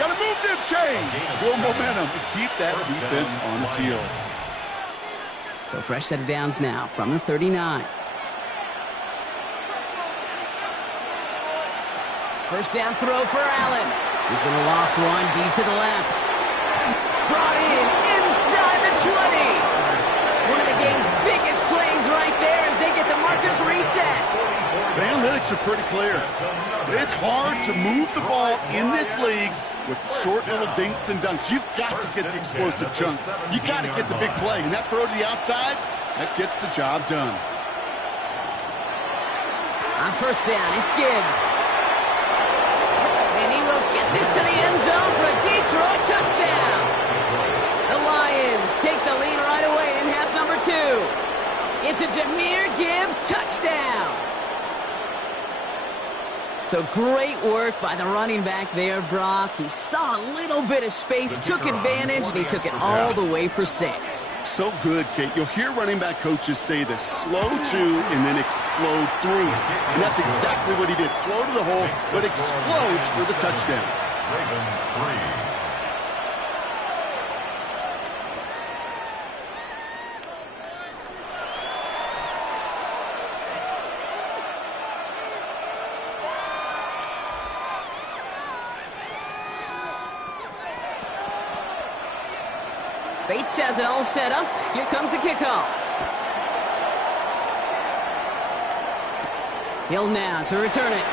Gotta move them chains! Build momentum and keep that defense on its heels. So fresh set of downs now from the 39. First down throw for Allen. He's going to loft one deep to the left. Brought in inside the 20. One of the game's biggest plays right there as they get the markers reset. The analytics are pretty clear. It's hard to move the ball in this league with short little dinks and dunks. You've got to get the explosive chunk. You've got to get the big play. And that throw to the outside, that gets the job done. On first down, it's Gibbs. And he will get this to the end zone for a Detroit touchdown. The Lions take the lead right away in half number 2. It's a Jahmyr Gibbs touchdown. So great work by the running back there, Brock. He saw a little bit of space, took advantage, and he took it all the way for 6. So good, Kate. You'll hear running back coaches say this: slow to and then explode through. And that's exactly what he did. Slow to the hole, but explodes for the touchdown. Ravens 3. Bates has it all set up. Here comes the kickoff. Hill now to return it.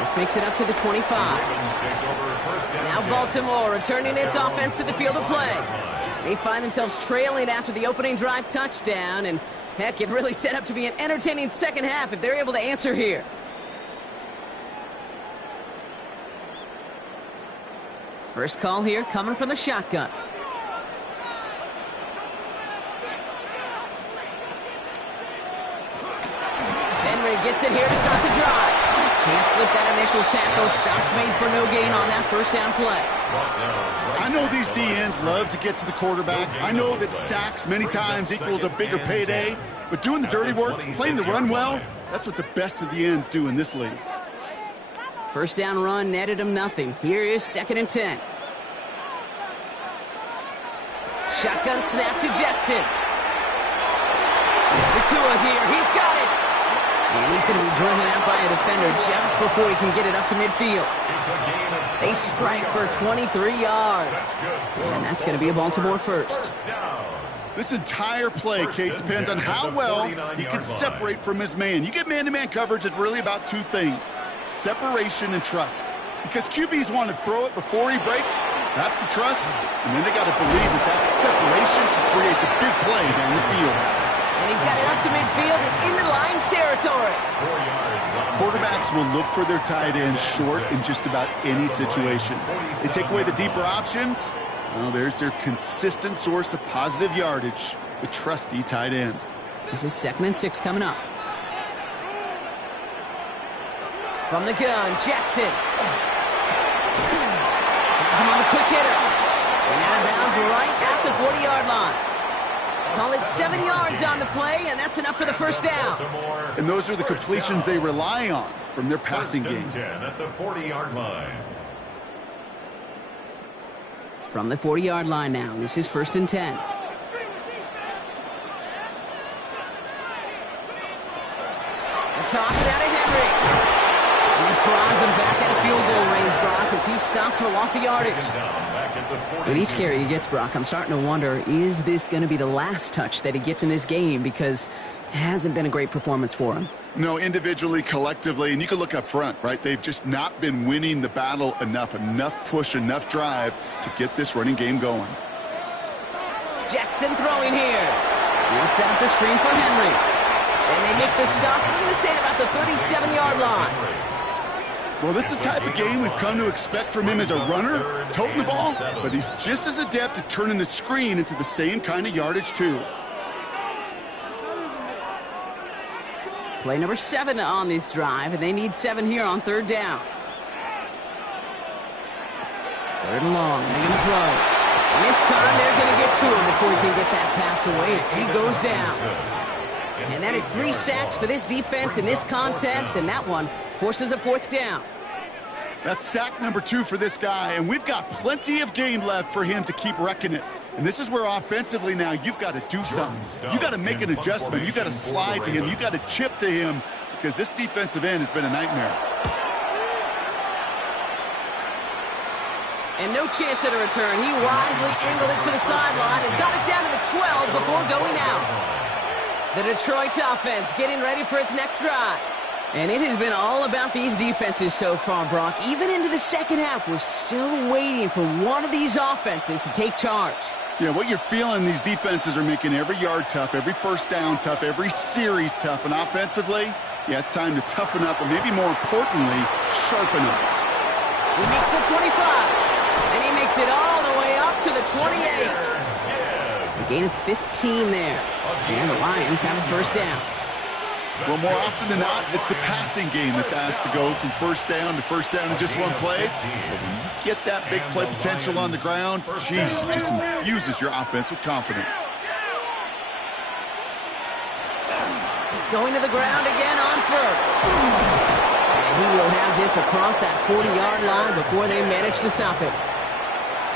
This makes it up to the 25. Now Baltimore returning its offense to the field of play. They find themselves trailing after the opening drive touchdown, and heck, it really set up to be an entertaining second half if they're able to answer here. First call here coming from the shotgun. Henry gets it here to start the drive. Can't slip that initial tackle. Stops made for no gain on that first down play. I know these DNs love to get to the quarterback. I know that sacks many times equals a bigger payday. But doing the dirty work, playing the run well, that's what the best of the ends do in this league. First down run netted him nothing. Here is 2nd and 10. Shotgun snap to Jackson. Nakua here. He's got it. And he's going to be driven out by a defender just before he can get it up to midfield. They strike for 23 yards. And that's going to be a Baltimore first. This entire play, Kate, depends on how well he can separate from his man. You get man-to-man coverage, it's really about two things: separation and trust. Because QBs want to throw it before he breaks, That's the trust. And then they got to believe that separation can create the big play down the field. And he's got it up to midfield and into Lions territory. Quarterbacks will look for their tight end short in just about any situation. They take away the deeper options. Well, there's their consistent source of positive yardage, the trusty tight end. This is 2nd and 6 coming up. From the gun, Jackson. Has him on the quick hitter. And out of bounds right at the 40-yard line. Call it 7 yards on the play, and that's enough for the first down. And those are the completions they rely on from their passing game. 10 at the 40-yard line. From the 40-yard line now, this is 1st and 10. The toss it out of Henry. And this drives him back out of field goal range, Brock, as he's stopped for loss of yardage. With each carry he gets, Brock, I'm starting to wonder, is this going to be the last touch that he gets in this game? Because it hasn't been a great performance for him. No, individually, collectively, and you can look up front, right? They've just not been winning the battle enough push, enough drive to get this running game going. Jackson throwing here. He'll set up the screen for Henry. And they make the stop, I'm going to say, at about the 37-yard line. Well, this is the type of game we've come to expect from him as a runner, toting the ball, but he's just as adept at turning the screen into the same kind of yardage, too. Play number 7 on this drive, and they need 7 here on 3rd down. 3rd and long, they're going to throw. And this time they're going to get to him before he can get that pass away as he goes down. And that is 3 sacks for this defense in this contest, and that one forces a 4th down. That's sack number 2 for this guy, and we've got plenty of game left for him to keep wrecking it. And this is where offensively now you've got to do something. You've got to make an adjustment. You've got to slide to him. You've got to chip to him because this defensive end has been a nightmare. And no chance at a return. He wisely angled it for the sideline and got it down to the 12 before going out. The Detroit offense getting ready for its next drive. And it has been all about these defenses so far, Brock. Even into the second half, we're still waiting for one of these offenses to take charge. Yeah, what you're feeling, these defenses are making every yard tough, every first down tough, every series tough. And offensively, yeah, it's time to toughen up, or maybe more importantly, sharpen up. He makes the 25, and he makes it all the way up to the 28. A gain of 15 there. And the Lions have a first down. Well, more often than not, it's the passing game that's asked to go from first down to first down in just one play. But when you get that big play potential on the ground, geez, it just infuses your offense with confidence. Going to the ground again on first. And he will have this across that 40-yard line before they manage to stop it.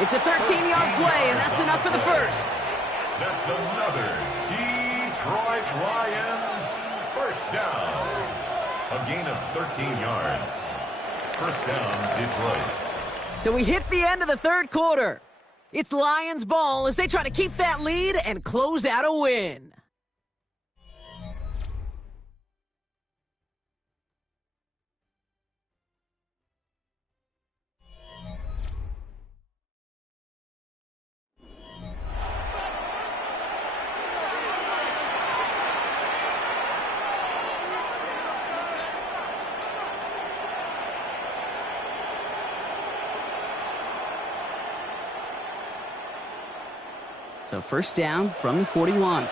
It's a 13-yard play, and that's enough for the first. That's another Detroit Lions first down. A gain of 13 yards. First down, Detroit. So we hit the end of the 3rd quarter. It's Lions ball as they try to keep that lead and close out a win. So first down from the 41.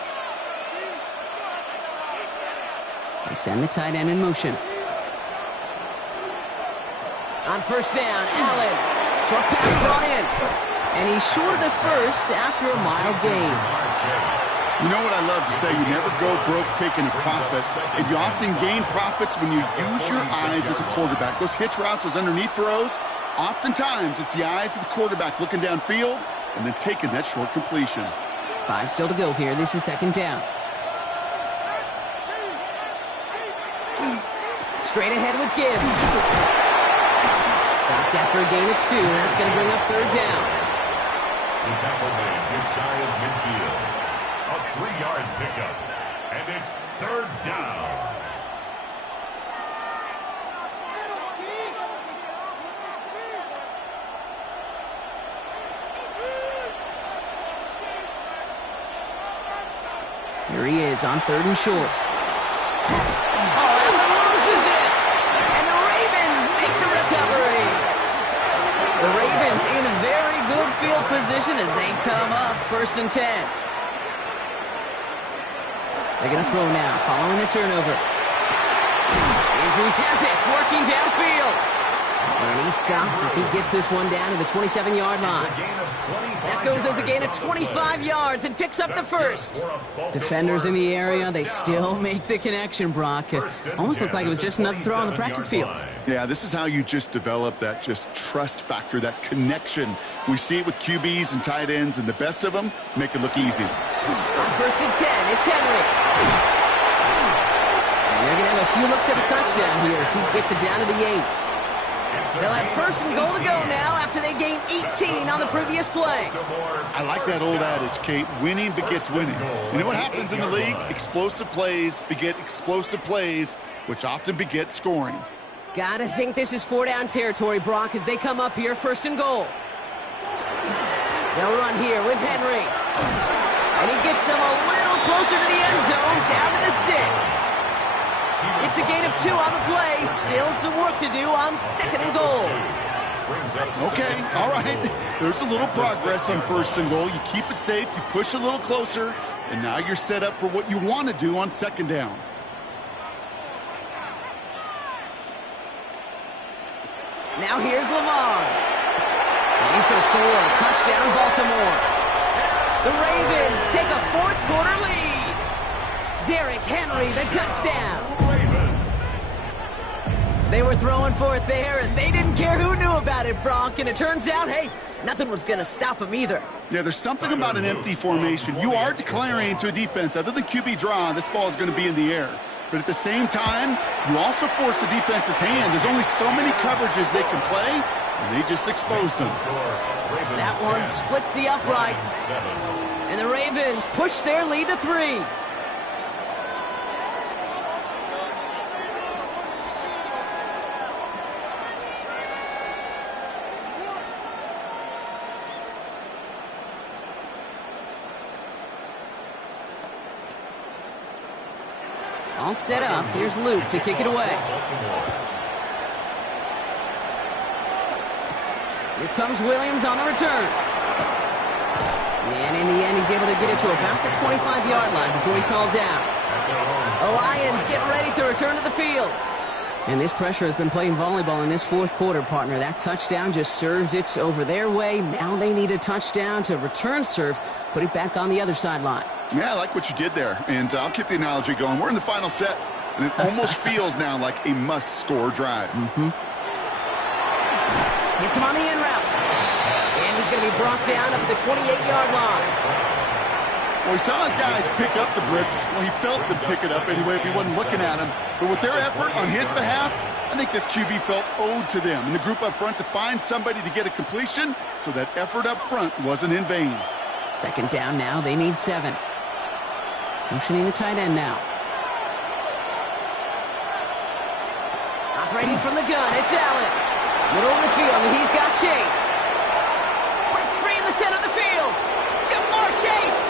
They send the tight end in motion. On first down, Allen. Short pass brought in. And he's short of the first after a mild gain. You know what I love to say? You never go broke taking a profit. And you often gain profits when you use your eyes as a quarterback. Those hitch routes, those underneath throws, oftentimes it's the eyes of the quarterback looking downfield and then taking that short completion. 5 still to go here. This is second down. Straight ahead with Gibbs. Stopped after a gain of 2. That's going to bring up third down. The tackle made just shy of midfield. A 3-yard pickup. And it's third down. Here he is on 3rd and short. Oh, Allen loses it! And the Ravens make the recovery. The Ravens in a very good field position as they come up 1st and 10. They're going to throw now, following the turnover. Andrews has it, working downfield. And he's stopped as he gets this one down to the 27-yard line. That goes as a gain of 25 yards and picks up the first. Defenders in the area, they still make the connection, Brock. It almost looked like it was just another throw on the practice field. Yeah, this is how you just develop that just trust factor, that connection. We see it with QBs and tight ends, and the best of them make it look easy. On 1st and 10, it's Henry. And they're going to have a few looks at a touchdown here as he gets it down to the 8. They'll have 1st and goal to go now after they gained 18 on the previous play. I like that old adage, Kate. Winning begets winning. You know what happens in the league? Explosive plays beget explosive plays, which often beget scoring. Gotta think this is 4-down territory, Brock, as they come up here 1st and goal. They'll run here with Henry. And he gets them a little closer to the end zone, down to the 6. It's a gain of 2 on the play. Still some work to do on 2nd and goal. Okay, all right. There's a little progress on 1st and goal. You keep it safe, you push a little closer, and now you're set up for what you want to do on 2nd down. Now here's Lamar. And he's going to score a touchdown, Baltimore. The Ravens take a 4th quarter lead. Derrick Henry, the touchdown. They were throwing for it there, and they didn't care who knew about it, Brock. And it turns out, hey, nothing was going to stop them either. Yeah, there's something about an empty formation. You are declaring to a defense, other than QB draw, this ball is going to be in the air. But at the same time, you also force the defense's hand. There's only so many coverages they can play, and they just exposed them. That one splits the uprights. And the Ravens push their lead to 3. All set up. Here's Luke to kick it away. Here comes Williams on the return. And in the end, he's able to get it to about the 25-yard line before he's hauled down. The Lions get ready to return to the field. And this pressure has been playing volleyball in this 4th quarter, partner. That touchdown just served it over their way. Now they need a touchdown to return serve, put it back on the other sideline. Yeah, I like what you did there. And I'll keep the analogy going. We're in the final set, and it almost feels now like a must-score drive. Hits him on the in route. And he's going to be brought down up at the 28-yard line. Well, he saw his guys pick up the blitz. Well, he felt them pick it up anyway if he wasn't looking at him. But with their effort on his behalf, I think this QB felt owed to them and the group up front to find somebody to get a completion, so that effort up front wasn't in vain. 2nd down now. They need 7. Motioning the tight end now. Operating from the gun, it's Allen. Middle of the field, and he's got Chase. Breaks free in the center of the field. Jamar Chase.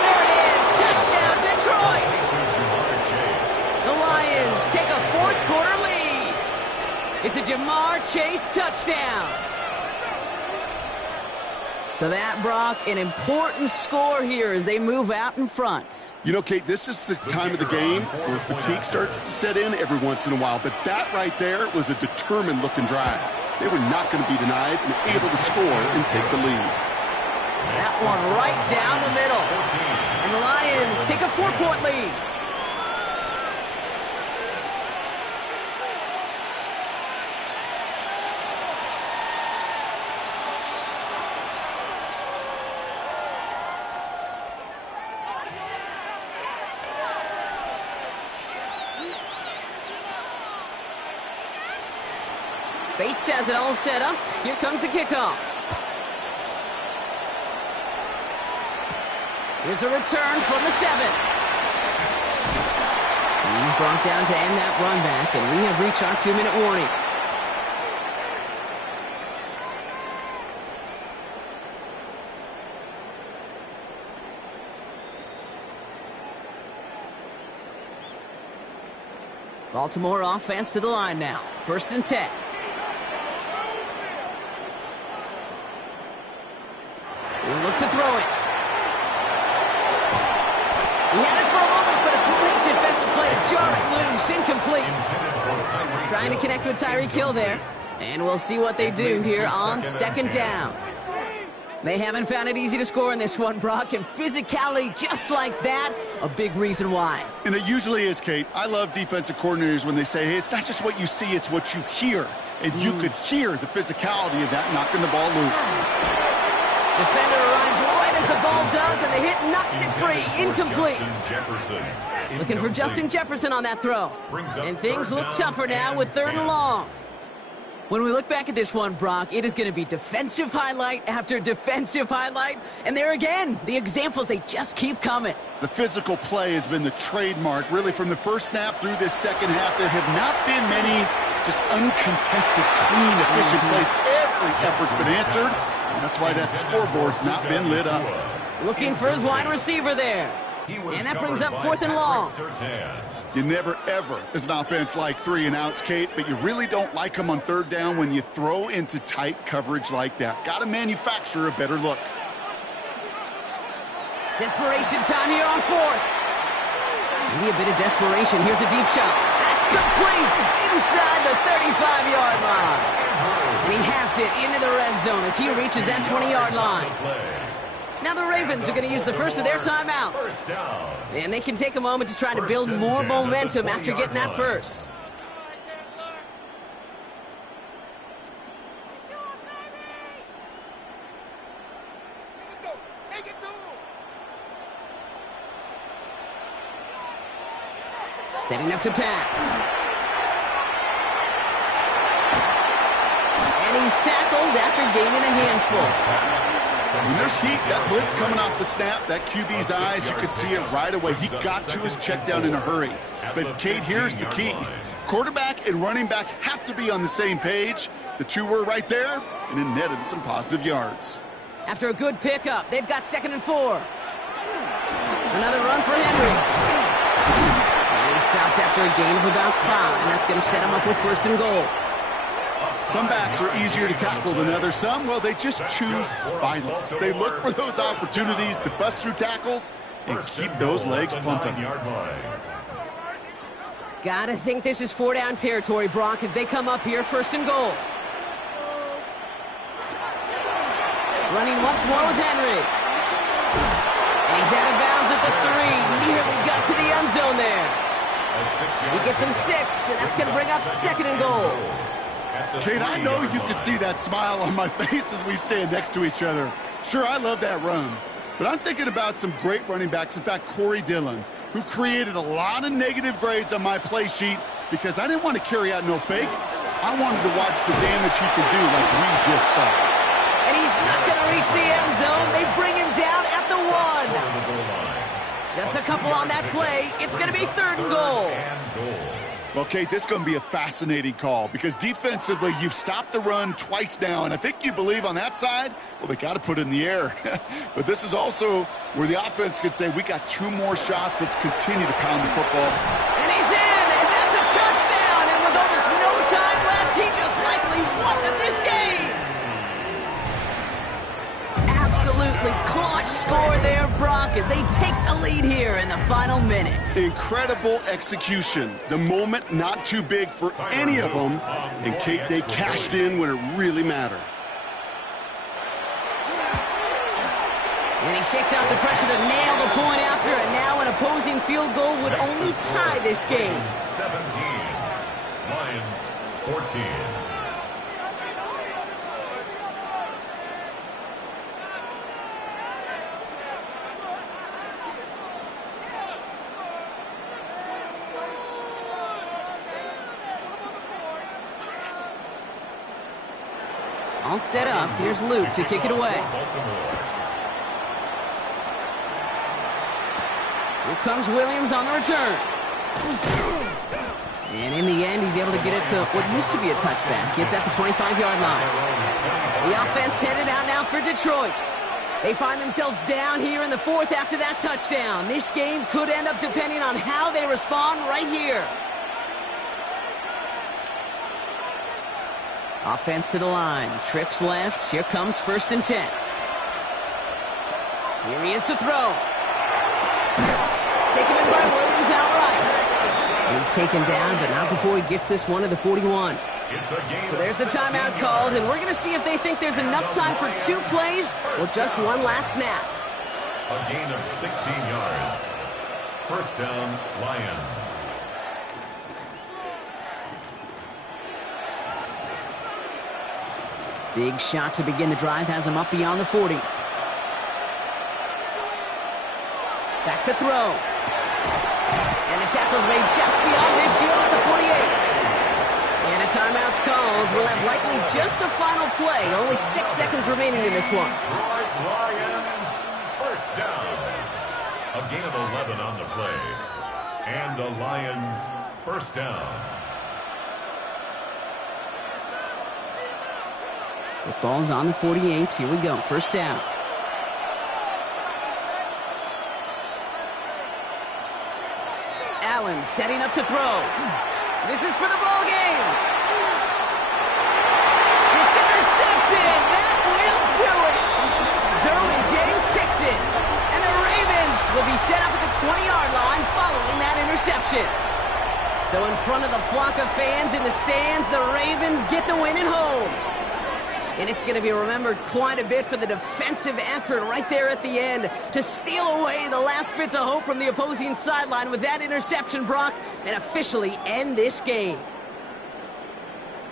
There it is. Touchdown, Detroit. The Lions take a 4th quarter lead. It's a Jamar Chase touchdown. So that, Brock, an important score here as they move out in front. You know, Kate, this is the time of the game where fatigue starts to set in every once in a while. But that right there was a determined-looking drive. They were not going to be denied and able to score and take the lead. That one right down the middle. And the Lions take a 4-point lead. Bates has it all set up. Here comes the kickoff. Here's a return from the 7. And he's brought down to end that run back, and we have reached our 2-minute warning. Baltimore offense to the line now. 1st and 10. We'll look to throw it. He had it for a moment, but a great defensive play to jar it loose. Incomplete. Trying to connect with Tyreek Hill there. And we'll see what they do here on 2nd down. They haven't found it easy to score in this one, Brock, and physicality just like that, a big reason why. And it usually is, Kate. I love defensive coordinators when they say, hey, it's not just what you see, it's what you hear. And you could hear the physicality of that knocking the ball loose. Defender arrives right as the ball does, and the hit knocks it free. Incomplete. Looking for Justin Jefferson on that throw. And things look tougher now with 3rd and long. When we look back at this one, Brock, it is going to be defensive highlight after defensive highlight. And there again, the examples, they just keep coming. The physical play has been the trademark. Really, from the first snap through this second half, there have not been many just uncontested, clean, efficient plays. Every effort's been answered. And that's why that scoreboard's not been lit up. Looking for his wide receiver there. And that brings up 4th and long. You never, ever, as an offense, like 3 and outs, Kate, but you really don't like them on 3rd down when you throw into tight coverage like that. Got to manufacture a better look. Desperation time here on 4th. Maybe a bit of desperation. Here's a deep shot. That's complete inside the 35-yard line. And he has it into the red zone as he reaches that 20-yard line. Now the Ravens are going to use the first of their timeouts. And they can take a moment to try to build more momentum after getting that first. Setting up to pass. And he's tackled after gaining a handful. When there's heat, that blitz coming off the snap, that QB's eyes, you could see it right away. He got to his check down in a hurry. But, Kate, here's the key. Quarterback and running back have to be on the same page. The two were right there, and it netted some positive yards. After a good pickup, they've got 2nd and 4. Another run for Henry. And he stopped after a gain of about 5, and that's going to set him up with 1st and goal. Some backs are easier to tackle than others. Some, well, they just choose violence. They look for those opportunities to bust through tackles and keep those legs pumping. Gotta think this is 4-down territory, Brock, as they come up here, 1st and goal. Running once more with Henry. And he's out of bounds at the 3. Nearly got to the end zone there. He gets him 6, and that's gonna bring up 2nd and goal. Kate, I know you can see that smile on my face as we stand next to each other. Sure, I love that run, but I'm thinking about some great running backs. In fact, Corey Dillon, who created a lot of negative grades on my play sheet because I didn't want to carry out no fake. I wanted to watch the damage he could do like we just saw. And he's not going to reach the end zone. They bring him down at the 1. Just a couple on that play. It's going to be 3rd and goal. Well, Kate, this is going to be a fascinating call because defensively, you've stopped the run twice now, and I think you believe on that side, well, they got to put it in the air. But this is also where the offense could say, we got 2 more shots. Let's continue to pound the football. And he's in, and that's a touchdown. And with almost no time left, he just likely won them this game. Absolutely clutch score there, Brock, as they take the lead here in the final minute. Incredible execution. The moment not too big for any of them. And, Kate, they cashed in when it really mattered. And he shakes out the pressure to nail the point after, and now an opposing field goal would only tie this game. 17, Lions 14. All set up. Here's Luke to kick it away. Here comes Williams on the return. And in the end, he's able to get it to what used to be a touchback. Gets at the 25-yard line. The offense headed out now for Detroit. They find themselves down here in the 4th after that touchdown. This game could end up depending on how they respond right here. Offense to the line. Trips left. Here comes 1st and 10. Here he is to throw. Taken in by Williams outright. He's taken down, but not before he gets this one to the 41. So there's the timeout called, and we're going to see if they think there's enough time for 2 plays or just one last snap. A gain of 16 yards. 1st down, Lions. Big shot to begin the drive has him up beyond the 40. Back to throw. And the tackle's made just beyond midfield at the 48. And a timeout's called. We'll have likely just a final play. Only 6 seconds remaining in this one. Lions, 1st down. A gain of 11 on the play. And the Lions, 1st down. The ball's on the 48. Here we go. 1st down. Allen setting up to throw. This is for the ball game. It's intercepted. That will do it. Derwin James picks it. And the Ravens will be set up at the 20-yard line following that interception. So in front of the flock of fans in the stands, the Ravens get the win at home. And it's going to be remembered quite a bit for the defensive effort right there at the end to steal away the last bits of hope from the opposing sideline with that interception, Brock, and officially end this game.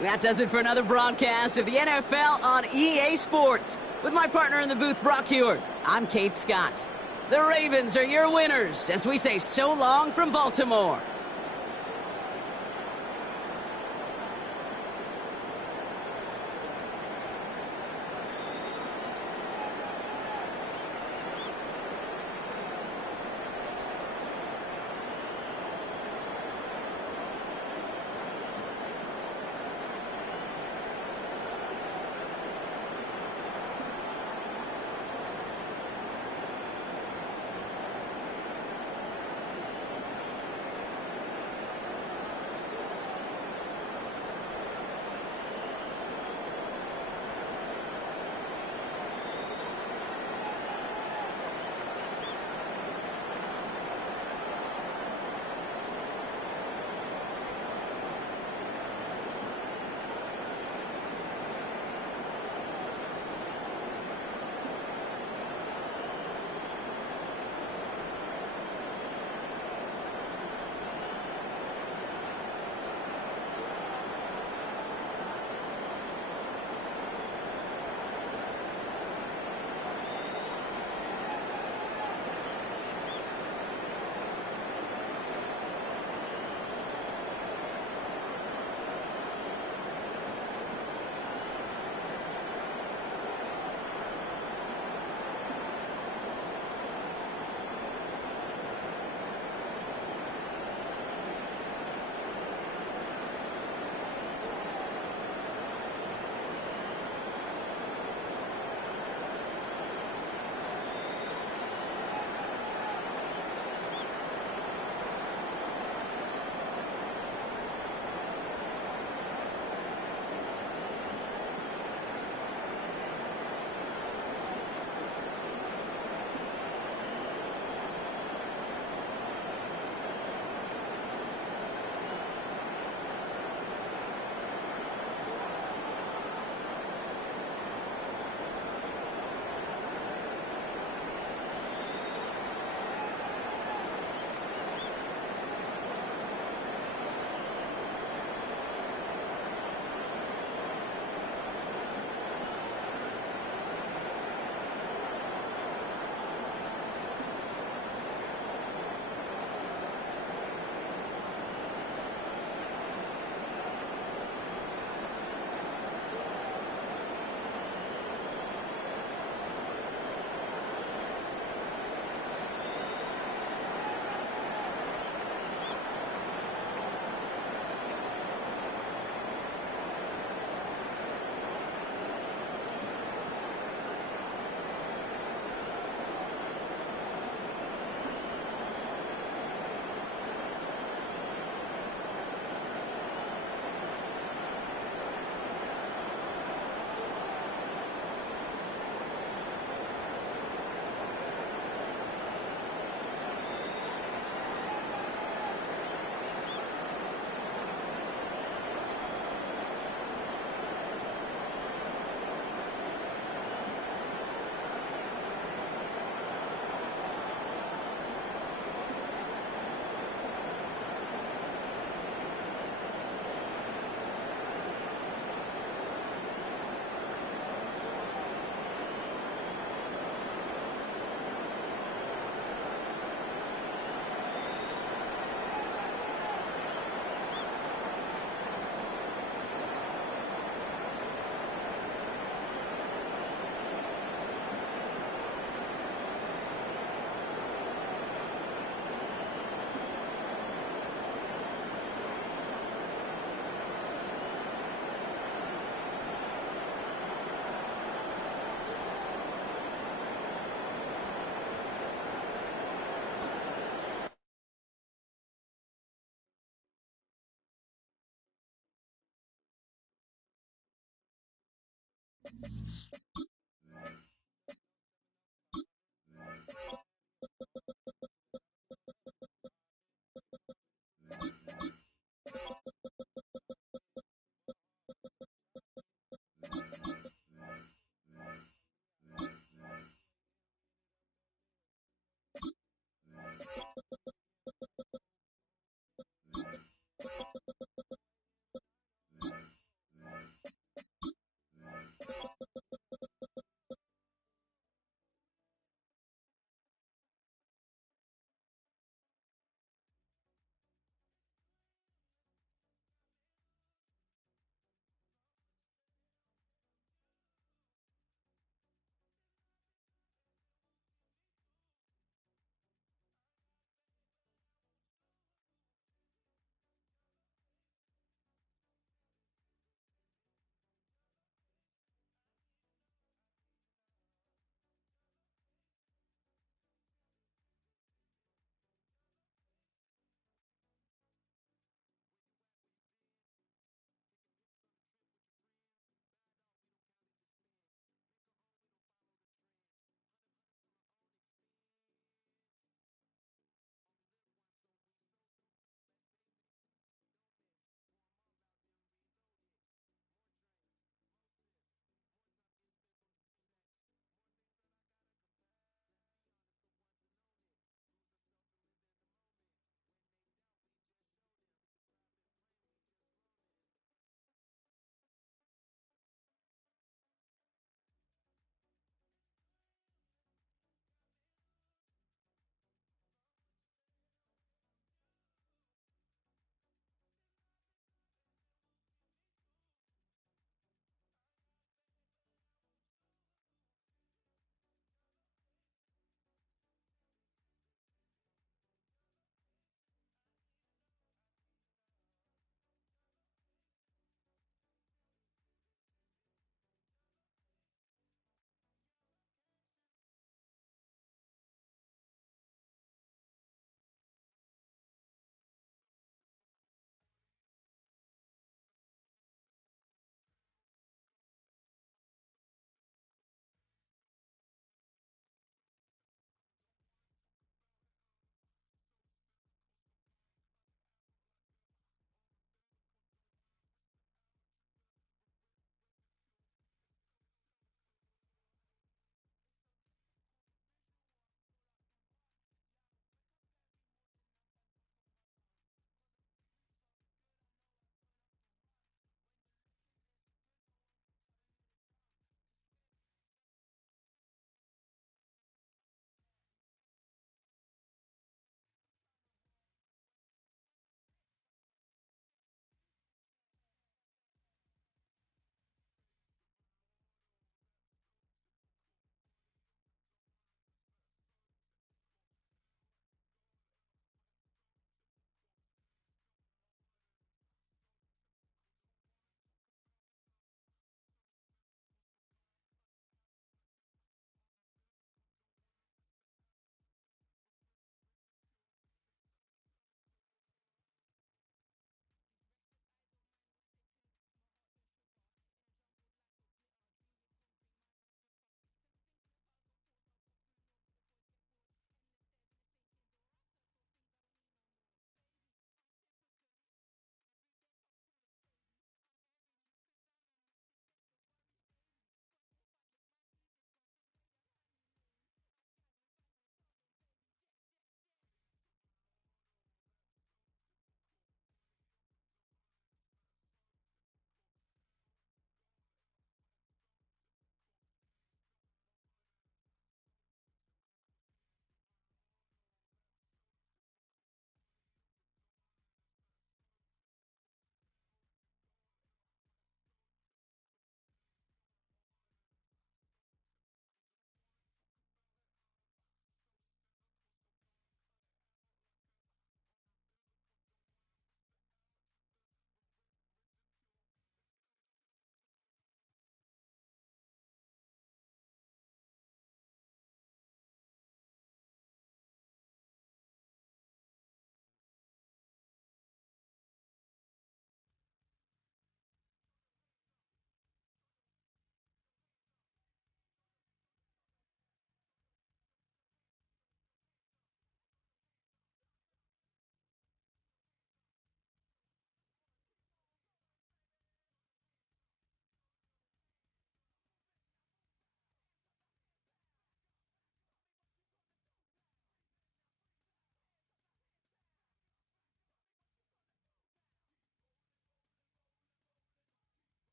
That does it for another broadcast of the NFL on EA Sports. With my partner in the booth, Brock Huard, I'm Kate Scott. The Ravens are your winners as we say so long from Baltimore.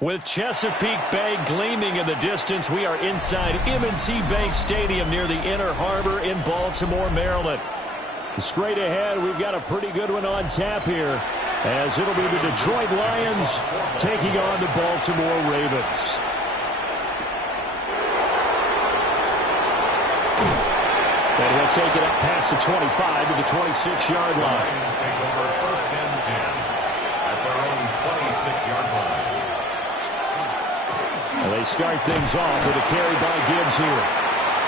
With Chesapeake Bay gleaming in the distance, we are inside M&T Bank Stadium near the Inner Harbor in Baltimore, Maryland. Straight ahead, we've got a pretty good one on tap here, as it'll be the Detroit Lions taking on the Baltimore Ravens. And he'll take it up past the 25 to the 26-yard line. Lions take over first and 10 at their own 26-yard line. And they start things off with a carry by Gibbs here.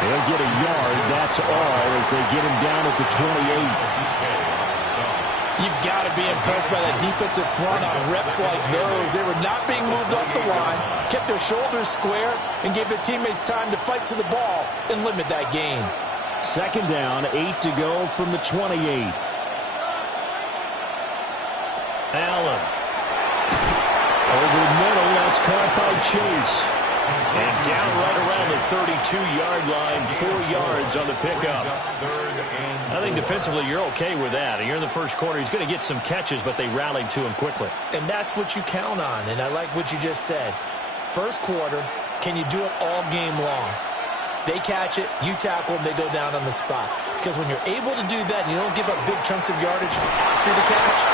They'll get a yard, that's all, as they get him down at the 28. You've got to be impressed by that defensive front on reps like those. They were not being moved up the line, kept their shoulders square, and gave their teammates time to fight to the ball and limit that gain. Second down, 8 to go from the 28. Allen. Over the middle, that's caught by Chase. And down right around the 32-yard line, 4 yards on the pickup. I think defensively you're okay with that. You're in the first quarter. He's going to get some catches, but they rallied to him quickly. And that's what you count on, and I like what you just said. First quarter, can you do it all game long? They catch it, you tackle them, they go down on the spot. Because when you're able to do that and you don't give up big chunks of yardage after the catch,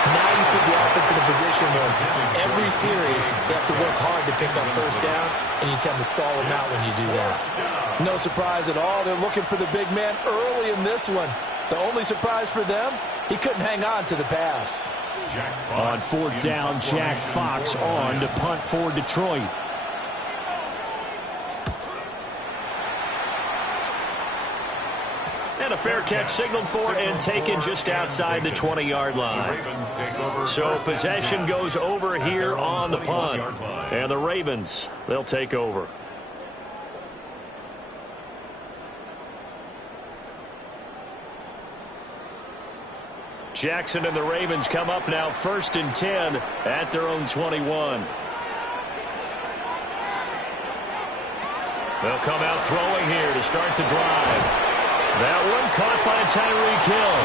now you put the offense in a position where every series they have to work hard to pick up first downs, and you tend to stall them out when you do that. No surprise at all. They're looking for the big man early in this one. The only surprise for them, he couldn't hang on to the pass. On fourth down, Jack Fox on to punt for Detroit. And a fair catch signaled for and taken just outside the 20-yard line. So possession goes over here on the punt. And the Ravens, they'll take over. Jackson and the Ravens come up now first and 10 at their own 21. They'll come out throwing here to start the drive. That one caught by Tyreek Hill.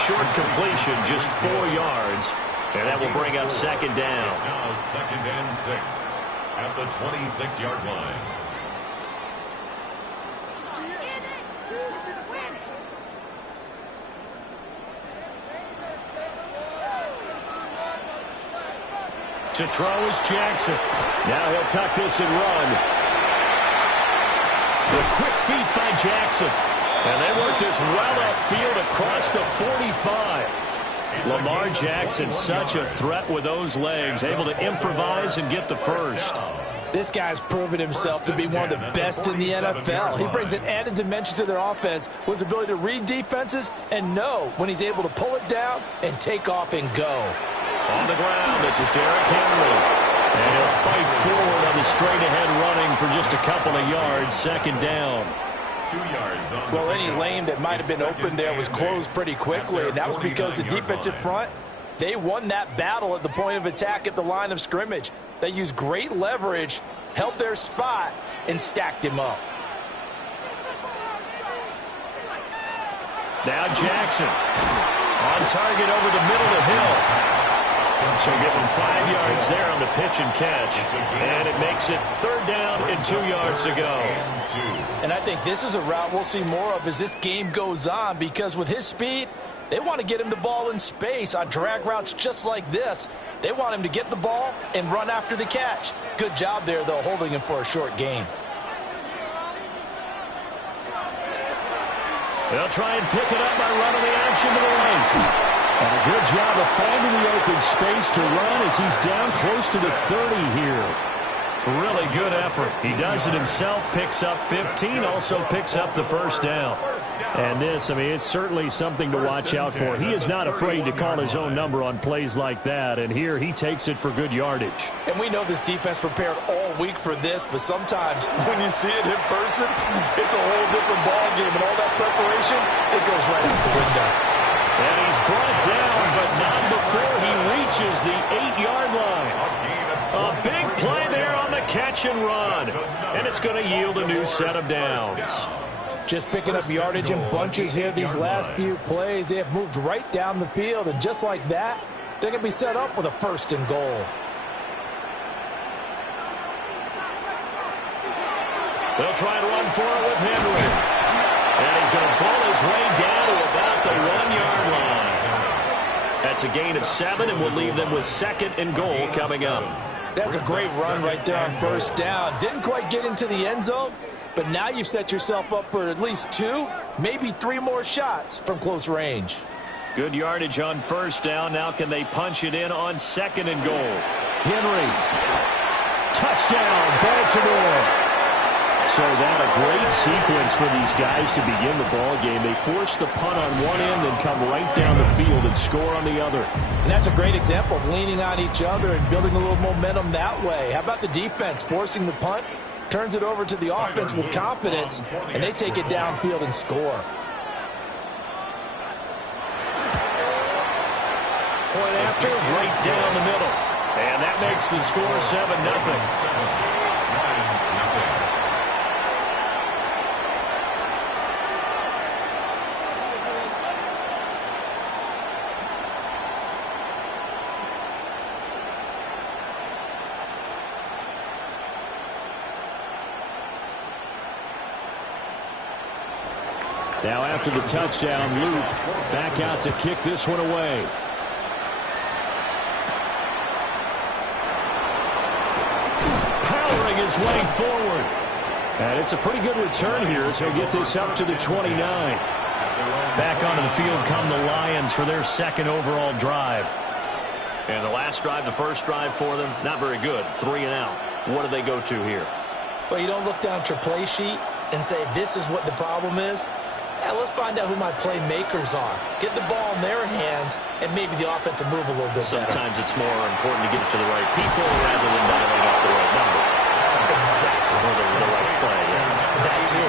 Short completion, just 4 yards. And that will bring up second down. It's now 2nd and 6 at the 26-yard line. To throw is Jackson. Now he'll tuck this and run. The quick feet by Jackson. And they work this well upfield across the 45. Lamar Jackson, such a threat with those legs, able to improvise and get the first. This guy's proven himself to be one of the best in the NFL. He brings an added dimension to their offense with his ability to read defenses and know when he's able to pull it down and take off and go. On the ground, this is Derrick Henry. And he'll fight forward on the straight-ahead running for just a couple of yards, second down. 2 yards on well, any lane that might have been open there was closed pretty quickly, and that was because the defensive front, they won that battle at the point of attack at the line of scrimmage. They used great leverage, held their spot, and stacked him up. Now Jackson on target over the middle to Hill. So give him 5 yards there on the pitch and catch. And it makes it 3rd down and 2 yards to go. And I think this is a route we'll see more of as this game goes on, because with his speed, they want to get him the ball in space on drag routes just like this. They want him to get the ball and run after the catch. Good job there, though, holding him for a short gain. They'll try and pick it up by running the action to the right. And a good job of finding the open space to run as he's down close to the 30 here. Really good effort. He does it himself, picks up 15, also picks up the first down. And this, I mean, it's certainly something to watch out for. He is not afraid to call his own number on plays like that, and here he takes it for good yardage. And we know this defense prepared all week for this, but sometimes when you see it in person, it's a whole different ballgame, and all that preparation, it goes right out the window. And he's brought down, but not before he reaches the 8-yard line. A big play there on the catch and run. And it's going to yield a new set of downs. Just picking up yardage in bunches here these last few plays. They have moved right down the field, and just like that, they're going to be set up with a 1st and goal. They'll try and run for it with Henry. And he's going to pull his way down to about the 1-yard line. That's a gain of 7, and will leave them with 2nd and goal coming up. That's a great run right there on 1st down. Didn't quite get into the end zone, but now you've set yourself up for at least 2, maybe 3 more shots from close range. Good yardage on 1st down. Now can they punch it in on 2nd and goal? Henry. Touchdown, Baltimore. So that a great sequence for these guys to begin the ball game. They force the punt on one end and come right down the field and score on the other. And that's a great example of leaning on each other and building a little momentum that way. How about the defense forcing the punt, turns it over to the offense with confidence, and they take it downfield and score. Point after, right down the middle. And that makes the score 7-0. Now after the touchdown, Luke back out to kick this one away. Powering his way forward. And it's a pretty good return here as he'll get this up to the 29. Back onto the field come the Lions for their 2nd overall drive. And the last drive, the first drive for them, not very good. 3 and out. What do they go to here? Well, you don't look down at your play sheet and say, this is what the problem is. Let's find out who my playmakers are. Get the ball in their hands, and maybe the offense will move a little bit better. Sometimes it's more important to get it to the right people rather than dialing up the right number. Exactly. Or the right play. That too.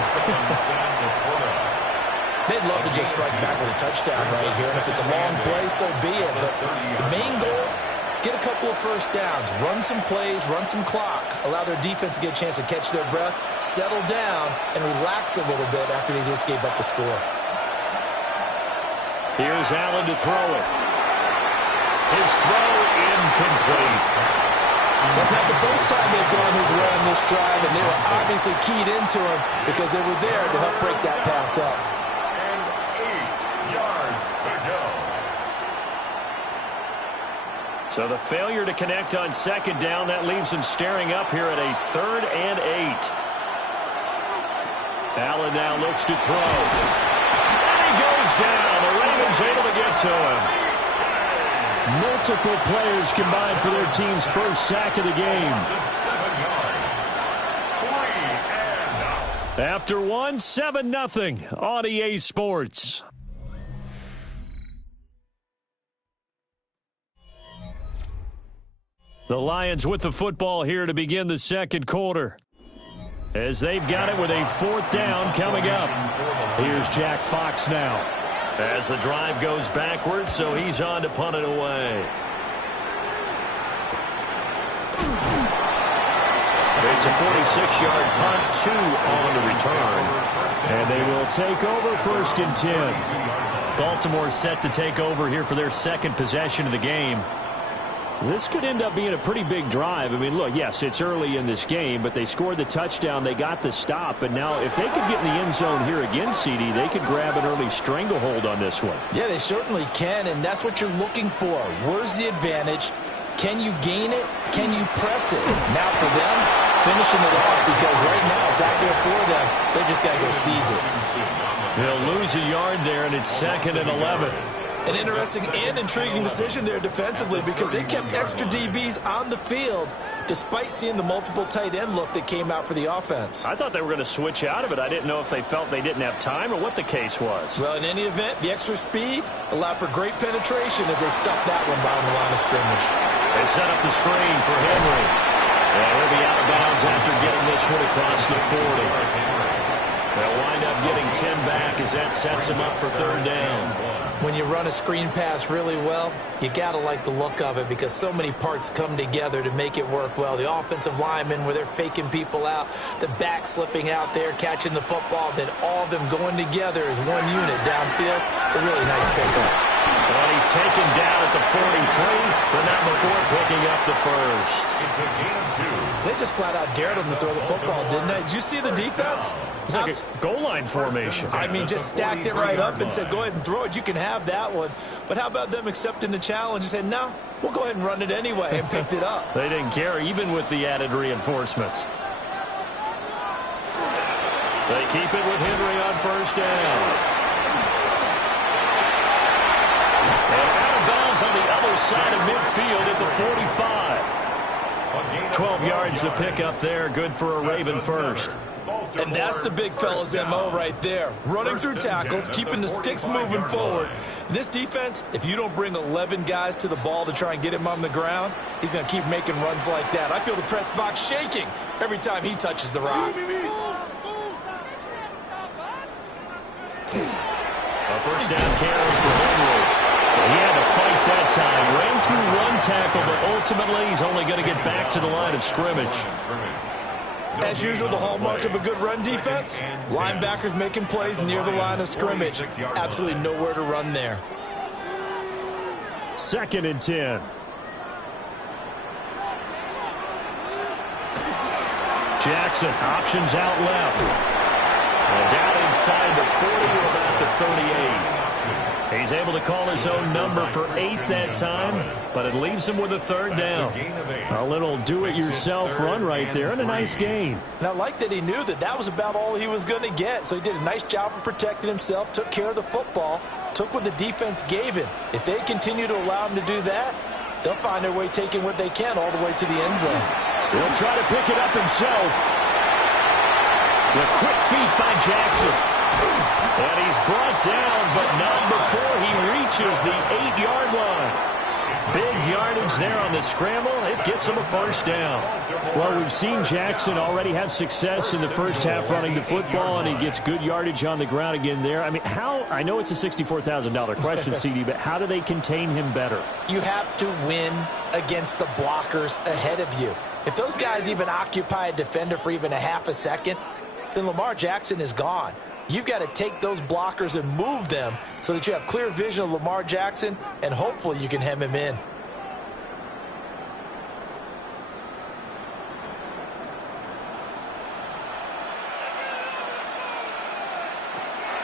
They'd love to just strike back with a touchdown right here, and if it's a long play, so be it. But the main goal, get a couple of 1st downs, run some plays, run some clock, allow their defense to get a chance to catch their breath, settle down, and relax a little bit after they just gave up a score. Here's Allen to throw it. His throw incomplete. That's not the first time they've gone his way on this drive, and they were obviously keyed into him because they were there to help break that pass up. And 8 yards to go. So the failure to connect on second down, that leaves him staring up here at a 3rd and 8. Allen now looks to throw. And he goes down. The Ravens able to get to him. Multiple players combined for their team's first sack of the game. 7 yards. 3 and out. After 1, 7-0 on EA Sports. The Lions with the football here to begin the second quarter, as they've got it with a 4th down coming up. Here's Jack Fox now, as the drive goes backwards, so he's on to punt it away. It's a 46-yard punt, 2 on the return, and they will take over 1st and 10. Baltimore set to take over here for their second possession of the game. This could end up being a pretty big drive. I mean, look, yes, it's early in this game, but they scored the touchdown. They got the stop. And now if they could get in the end zone here again, CD, they could grab an early stranglehold on this one. Yeah, they certainly can, and that's what you're looking for. Where's the advantage? Can you gain it? Can you press it? Now for them, finishing it off, because right now it's out there for them. They just got to go seize it. They'll lose a yard there, and it's 2nd and 11. An interesting and intriguing decision there defensively, because they kept extra DBs on the field despite seeing the multiple tight end look that came out for the offense. I thought they were going to switch out of it. I didn't know if they felt they didn't have time or what the case was. Well, in any event, the extra speed allowed for great penetration as they stuffed that one behind the line of scrimmage. They set up the screen for Henry. And he'll be out of bounds after getting this one across the 40. They'll wind up getting 10 back as that sets them up for 3rd down. When you run a screen pass really well, you got to like the look of it, because so many parts come together to make it work well. The offensive linemen, where they're faking people out, the back slipping out there, catching the football, then all of them going together as one unit downfield. A really nice pickup. Well, he's taken down at the 43, but not before picking up the first. It's a gain of 2. They just flat out dared him to throw the football, didn't they? Did you see the defense? It's like a goal line formation. I mean, just stacked it right up and said, go ahead and throw it. You can have that one. But how about them accepting the challenge and saying, no, we'll go ahead and run it anyway, and picked it up. They didn't care, even with the added reinforcements. They keep it with Henry on 1st down. And out of bounds on the other side of midfield at the 45. 12 yards to pick up there. Good for a Raven first. And that's the big fella's MO right there. Running through tackles, keeping the sticks moving forward. This defense, if you don't bring 11 guys to the ball to try and get him on the ground, he's going to keep making runs like that. I feel the press box shaking every time he touches the rock. A 1st down carry for Henry. He had to fight that time. Ran through one tackle, but ultimately he's only going to get back to the line of scrimmage. As usual, the hallmark of a good run defense, linebackers making plays near the line of scrimmage. Absolutely nowhere to run there. 2nd and 10. Jackson, options out left. And down inside the 40 to about the 38. He's able to call his own number for 8 that time, but it leaves him with a 3rd down. A little do-it-yourself run right there, and a nice gain. And I like that he knew that that was about all he was going to get, so he did a nice job of protecting himself, took care of the football, took what the defense gave him. If they continue to allow him to do that, they'll find their way taking what they can all the way to the end zone. He'll try to pick it up himself. The quick feet by Jackson. And he's brought down, but not before he reaches the 8-yard line. Big yardage there on the scramble. It gets him a 1st down. Well, we've seen Jackson already have success in the first half running the football, and he gets good yardage on the ground again there. I mean, I know it's a $64,000 question, CD, but how do they contain him better? You have to win against the blockers ahead of you. If those guys even occupy a defender for even a half a second, then Lamar Jackson is gone. You've got to take those blockers and move them so that you have clear vision of Lamar Jackson, and hopefully you can hem him in.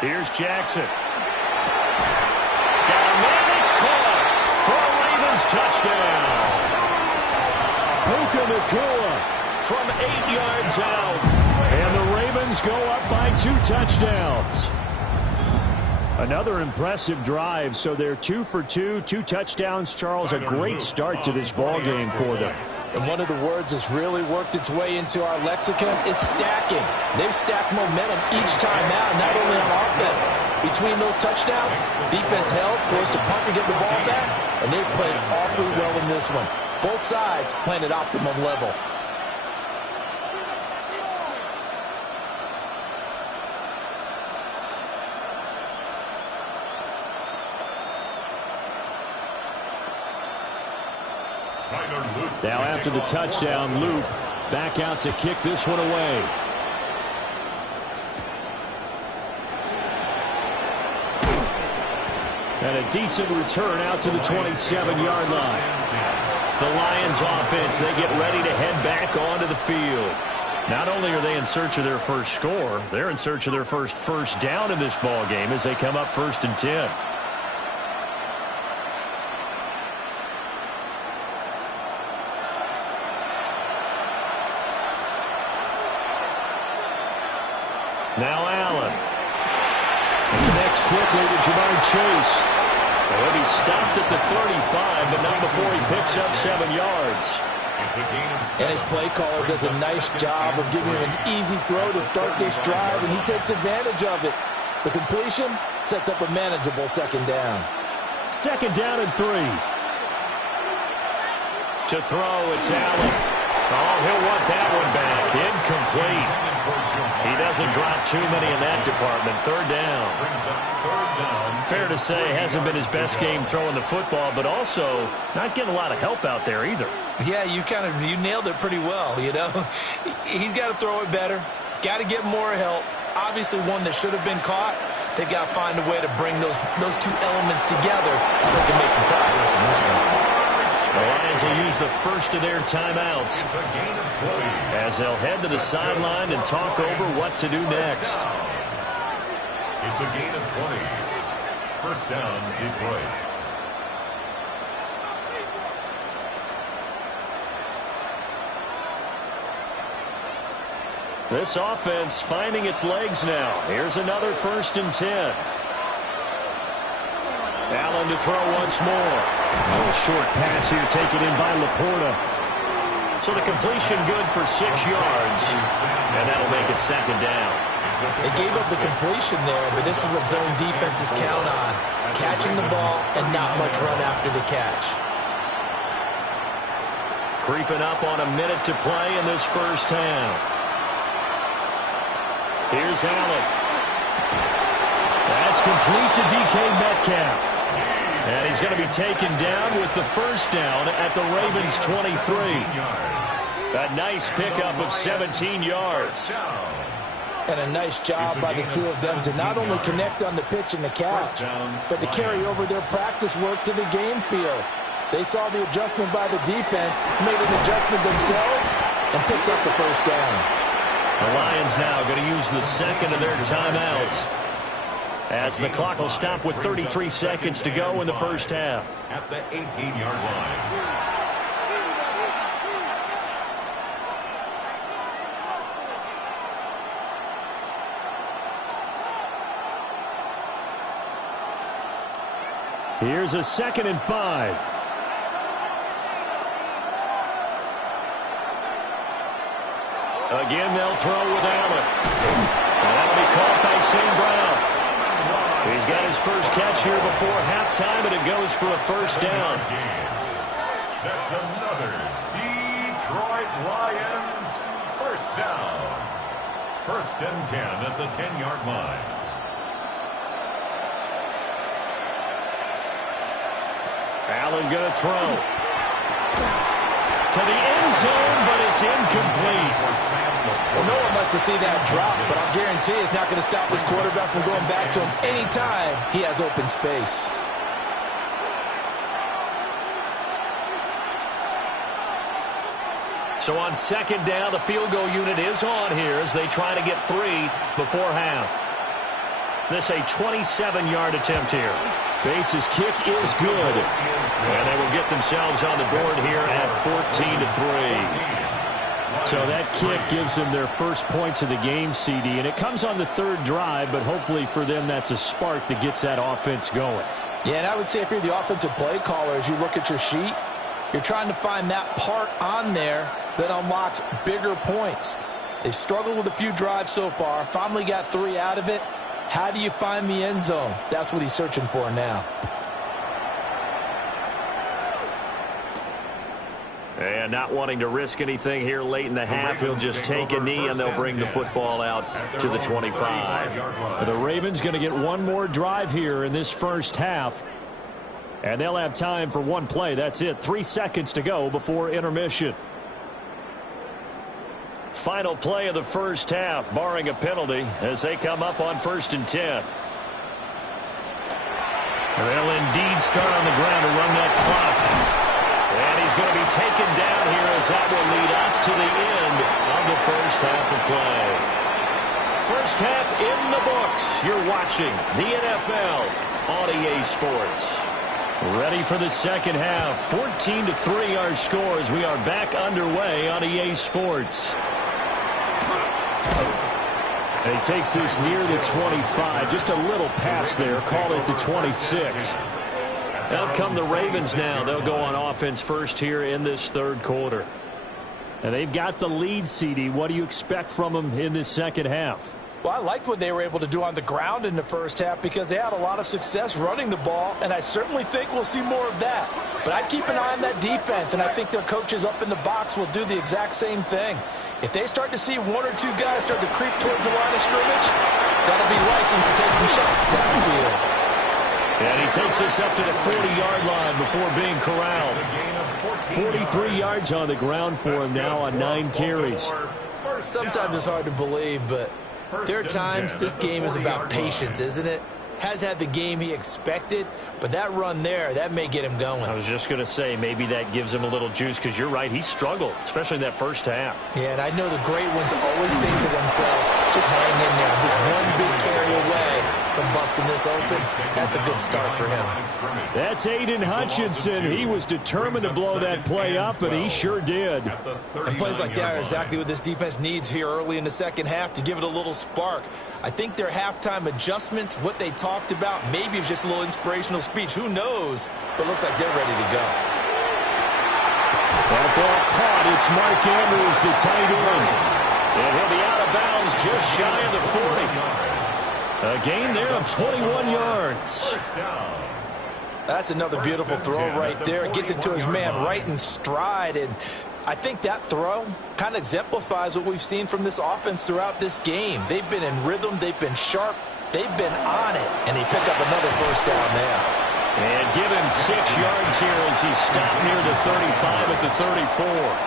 Here's Jackson. Got a man, it's caught for a Ravens touchdown. Puka Nacua from 8 yards out. And the Ravens go up by 2 touchdowns. Another impressive drive, so they're 2 for 2, 2 touchdowns. Charles, a great start to this ball game for them. And one of the words that's really worked its way into our lexicon is stacking. They've stacked momentum each time out, not only on offense. Between those touchdowns, defense held, forced to punt to get the ball back, and they've played awfully well in this one. Both sides playing at optimum level. Now after the touchdown, Loop back out to kick this one away. And a decent return out to the 27-yard line. The Lions offense, they get ready to head back onto the field. Not only are they in search of their first score, they're in search of their first down in this ball game as they come up 1st and 10. Now Allen. Connects quickly to Jamar Chase. He'll be stopped at the 35, but not before he picks up 7 yards. And his play caller does a nice job of giving him an easy throw to start this drive, and he takes advantage of it. The completion sets up a manageable 2nd down. 2nd down and 3. To throw, it's Allen. Oh, he'll want that one back. Incomplete. He doesn't drop too many in that department. 3rd down. Fair to say, hasn't been his best game throwing the football, but also not getting a lot of help out there either. Yeah, you nailed it pretty well, you know. He's got to throw it better. Got to get more help. Obviously one that should have been caught. They've got to find a way to bring those 2 elements together so they can make some progress in this one. The Lions will use the first of their timeouts as they'll head to the sideline and talk over what to do next. It's a gain of 20. 1st down, Detroit. This offense finding its legs now. Here's another 1st and 10. Allen to throw once more. A short pass here taken in by Laporta. So the completion good for 6 yards. And that'll make it 2nd down. They gave up the completion there, but this is what zone defenses count on. Catching the ball and not much run after the catch. Creeping up on a minute to play in this 1st half. Here's Allen. That's complete to DK Metcalf. And he's going to be taken down with the 1st down at the Ravens 23. A nice pickup of 17 yards. And a nice job by the 2 of them to not only connect on the pitch and the catch, but to carry over their practice work to the game field. They saw the adjustment by the defense, made an adjustment themselves, and picked up the 1st down. The Lions now going to use the 2nd of their timeouts, as the clock will stop with 33 seconds to go in the 1st half. At the 18-yard line. Here's a 2nd and 5. Again, they'll throw with Allen. And that'll be caught by St. Brown. He's got his first catch here before halftime, and it goes for a 1st down. That's another Detroit Lions 1st down. 1st and 10 at the 10-yard line. Allen going to throw. To the end zone, but it's incomplete. Well, no one wants to see that drop, but I'll guarantee it's not going to stop his quarterback from going back to him anytime he has open space. So on 2nd down, the field goal unit is on here as they try to get 3 before half. This a 27-yard attempt here. Bates' kick is good. And they will get themselves on the board here at 14-3. So that kick gives them their first points of the game, CD. And it comes on the third drive, but hopefully for them that's a spark that gets that offense going. Yeah, and I would say if you're the offensive play caller, as you look at your sheet, you're trying to find that part on there that unlocks bigger points. They've struggled with a few drives so far, finally got 3 out of it. How do you find the end zone? That's what he's searching for now. And not wanting to risk anything here late in the half, he'll just take a knee and they'll bring the football out to the 25. The Ravens going to get one more drive here in this first half. And they'll have time for one play. That's it. 3 seconds to go before intermission. Final play of the first half, barring a penalty, as they come up on 1st and 10. They'll indeed start on the ground to run that clock. And he's going to be taken down here as that will lead us to the end of the first half of play. First half in the books. You're watching the NFL on EA Sports. Ready for the second half. 14-3 our score as we are back underway on EA Sports. And he takes this near the 25. Just a little pass there. Call it the 26. Out come the Ravens now. They'll go on offense first here in this third quarter. And they've got the lead, CD. What do you expect from them in this second half? Well, I liked what they were able to do on the ground in the first half because they had a lot of success running the ball, and I certainly think we'll see more of that. But I'd keep an eye on that defense, and I think their coaches up in the box will do the exact same thing. If they start to see 1 or 2 guys start to creep towards the line of scrimmage, that'll be license to take some shots downfield. And he takes us up to the 40-yard line before being corralled. 43 yards on the ground for him now on 9 carries. Sometimes it's hard to believe, but there are times this game is about patience, isn't it? Has had the game he expected, but that run there, that may get him going. I was just going to say, maybe that gives him a little juice because you're right, he struggled, especially in that first half. Yeah, and I know the great ones always think to themselves, just hang in there. This one big carry away from busting this open, that's a good start for him. That's Aiden Hutchinson. He was determined to blow that play up, and he sure did. And plays like that are exactly what this defense needs here early in the second half to give it a little spark. I think their halftime adjustments, what they talked about, maybe it was just a little inspirational speech. Who knows? But looks like they're ready to go. That ball caught. It's Mark Andrews, the tight end. And he'll be out of bounds just shy of the 40. A gain there of 21 yards. That's another beautiful throw right there. Gets it to his man right in stride. And I think that throw kind of exemplifies what we've seen from this offense throughout this game. They've been in rhythm. They've been sharp. They've been on it. And he picked up another first down there. And give him 6 yards here as he stopped near the 35 at the 34.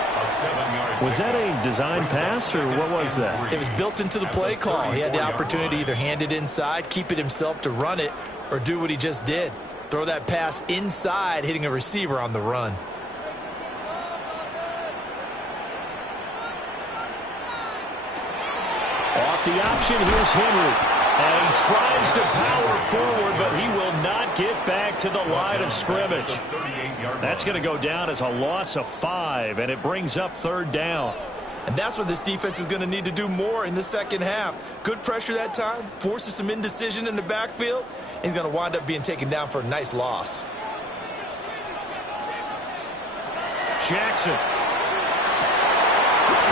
Was that a design pass, or what was that? It was built into the play call. He had the opportunity to either hand it inside, keep it himself to run it, or do what he just did. Throw that pass inside, hitting a receiver on the run. Off the option, here's Henry. And he tries to power forward, but he will not get back to the line of scrimmage. That's going to go down as a loss of 5, and it brings up 3rd down. And that's what this defense is going to need to do more in the second half. Good pressure that time, forces some indecision in the backfield. He's going to wind up being taken down for a nice loss. Jackson.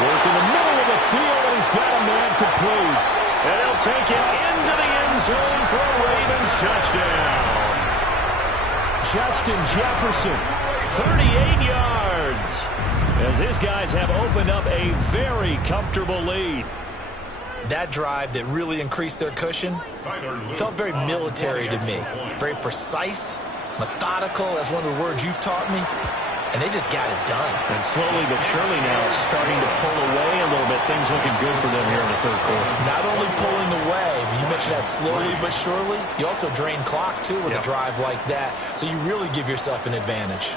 Work in the middle of the field, and he's got a man complete. And he'll take it into the end zone for a Ravens touchdown. Justin Jefferson, 38 yards. As his guys have opened up a very comfortable lead. That drive that really increased their cushion felt very military to me. Very precise, methodical. That's one of the words you've taught me. And they just got it done. And slowly but surely now starting to pull away a little bit. Things looking good for them here in the third quarter. Not only pulling away, but you mentioned that slowly but surely. You also drain clock, too, with a drive like that. So you really give yourself an advantage.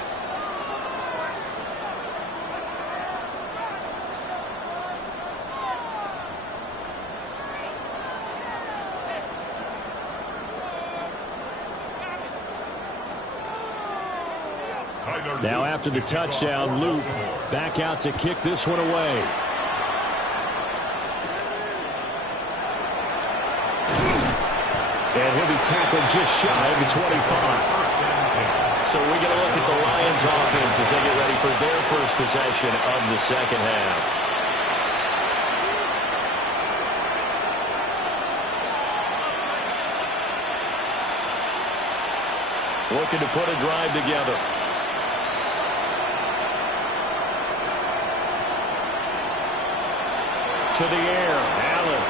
Now after the touchdown, Luke back out to kick this one away. And he'll be tackled just shy of the 25. So we get a look at the Lions offense as they get ready for their first possession of the second half. Looking to put a drive together. To the air, Allen.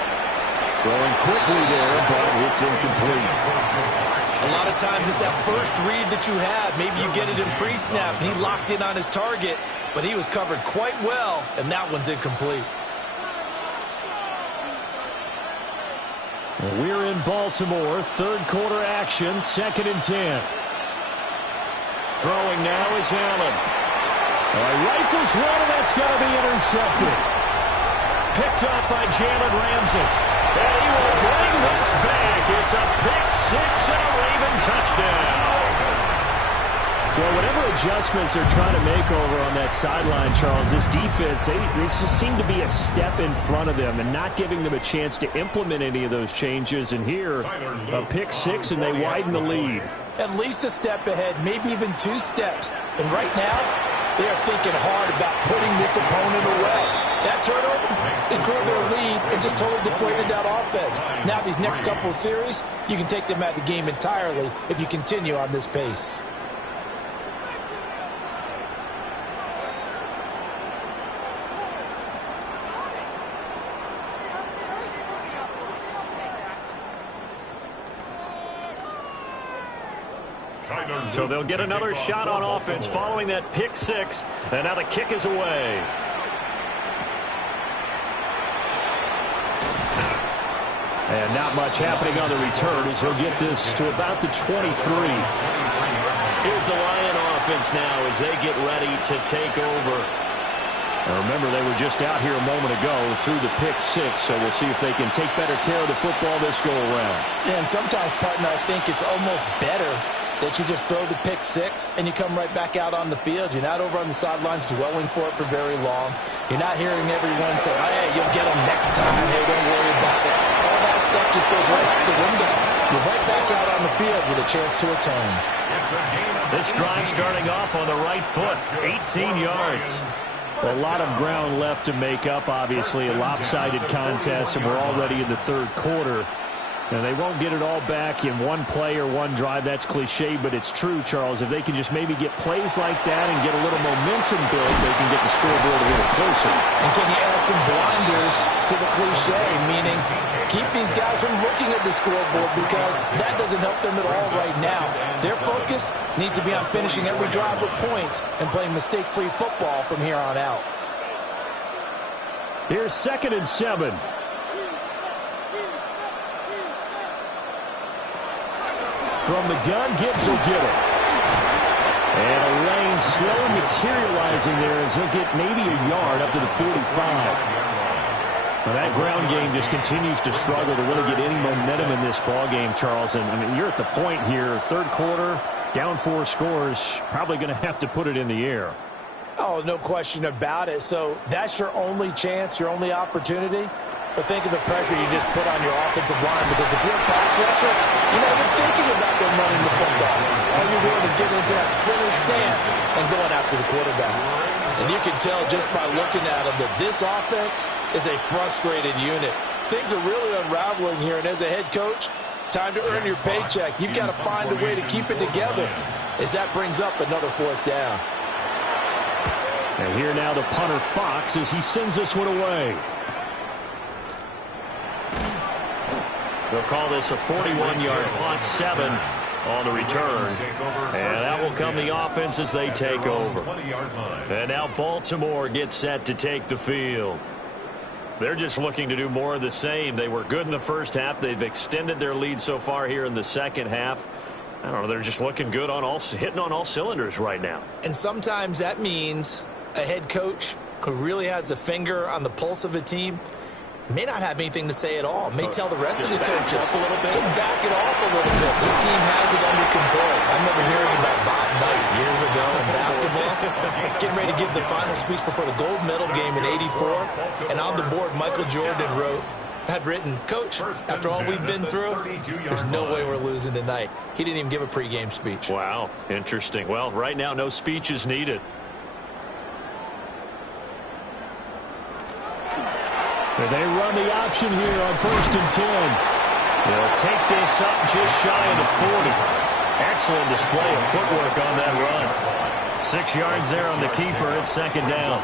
Throwing quickly there, but it's incomplete. A lot of times it's that first read that you have. Maybe you get it in pre-snap, and he locked in on his target, but he was covered quite well, and that one's incomplete. Well, we're in Baltimore, third quarter action, 2nd and 10. Throwing now is Allen. Rifles one, and that's going to be intercepted. Picked up by Jalen Ramsey. And he will bring this back. It's a pick-6 and a Raven touchdown. Well, whatever adjustments they're trying to make over on that sideline, Charles, this defense, they just seem to be a step in front of them and not giving them a chance to implement any of those changes. And here, a pick-6, and they widen the lead. At least a step ahead, maybe even 2 steps. And right now, they are thinking hard about putting this opponent away. That turnover, they grew their lead and just totally deflated that offense. Now these next couple of series, you can take them out of the game entirely if you continue on this pace. So they'll get another shot on offense following that pick-6, and now the kick is away. And not much happening on the return as he'll get this to about the 23. Here's the Lion offense now as they get ready to take over. Now remember, they were just out here a moment ago through the pick-6, so we'll see if they can take better care of the football this go-around. Yeah, and sometimes, partner, I think it's almost better that you just throw the pick-6 and you come right back out on the field. You're not over on the sidelines dwelling for it for very long. You're not hearing everyone say, oh, hey, you'll get them next time. Hey, don't worry about it. All that stuff just goes right out the window. You're right back out on the field with a chance to atone. This drive starting off on the right foot, 18 yards. A lot of ground left to make up, obviously. A lopsided contest, and we're already in the third quarter. And they won't get it all back in one play or one drive. That's cliche, but it's true, Charles. If they can just maybe get plays like that and get a little momentum built, they can get the scoreboard a little closer. And can you add some blinders to the cliche, meaning keep these guys from looking at the scoreboard because that doesn't help them at all right now. Their focus needs to be on finishing every drive with points and playing mistake-free football from here on out. Here's 2nd and 7. From the gun, Gibbs will get it. And a lane slowly materializing there as he'll get maybe a yard up to the 45. Well, that ground game just continues to struggle to really get any momentum in this ball game, Charles. And I mean, you're at the point here, third quarter, down 4 scores, probably going to have to put it in the air. Oh, no question about it. So that's your only chance, your only opportunity. But think of the pressure you just put on your offensive line, because if you're a pass rusher, you're thinking about them running the football. All you're doing is getting into that sprinter stance and going after the quarterback. And you can tell just by looking at them that this offense is a frustrated unit. Things are really unraveling here, and as a head coach, time to earn your paycheck. You've got to find a way to keep it together as that brings up another 4th down. And here now the punter, Fox, as he sends this one away. They'll call this a 41-yard punt, 7 on the return. And that will come the offense as they take over. And now Baltimore gets set to take the field. They're just looking to do more of the same. They were good in the first half. They've extended their lead so far here in the second half. I don't know, they're just looking good on hitting on all cylinders right now. And sometimes that means a head coach who really has a finger on the pulse of a team may not have anything to say at all. May tell the rest of the coaches, just back it off a little bit. This team has it under control. I remember hearing about Bob Knight years ago in basketball. basketball. Getting ready to give the final speech before the gold medal game in '84. And on the board, Michael Jordan had written, "Coach, after all we've been through, there's no way we're losing tonight." He didn't even give a pregame speech. Wow, interesting. Well, right now, no speech is needed. They run the option here on 1st and 10. They'll take this up just shy of the 40. Excellent display of footwork on that run. 6 yards there on the keeper at 2nd down.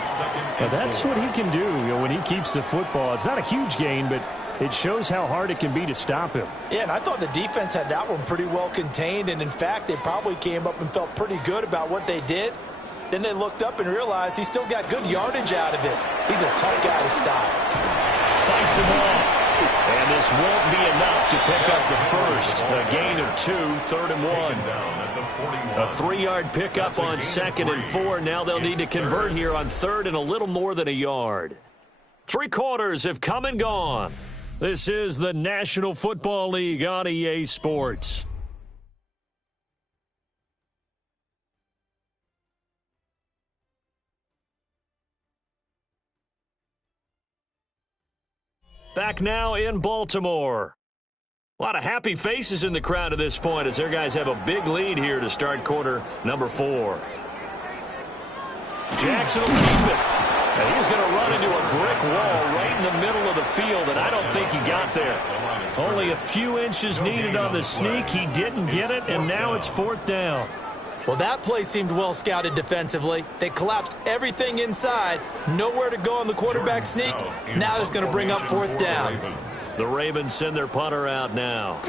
Well, that's what he can do, when he keeps the football. It's not a huge gain, but it shows how hard it can be to stop him. Yeah, and I thought the defense had that one pretty well contained, and in fact, they probably came up and felt pretty good about what they did. Then they looked up and realized he still got good yardage out of it. He's a tough guy to stop. Fights him off. And this won't be enough to pick up the first. A gain of 2, 3rd and 1. A 3-yard pickup on 2nd and 4. Now they'll need to convert here on 3rd and a little more than a yard. 3 quarters have come and gone. This is the National Football League on EA Sports. Back now in Baltimore. A lot of happy faces in the crowd at this point as their guys have a big lead here to start quarter number 4. Jackson will keep it. And he's going to run into a brick wall right in the middle of the field, and I don't think he got there. Only a few inches needed on the sneak. He didn't get it, and now it's 4th down. Well, that play seemed well scouted defensively. They collapsed everything inside. Nowhere to go on the quarterback sneak. Now it's going to bring up 4th down. The Ravens send their punter out now.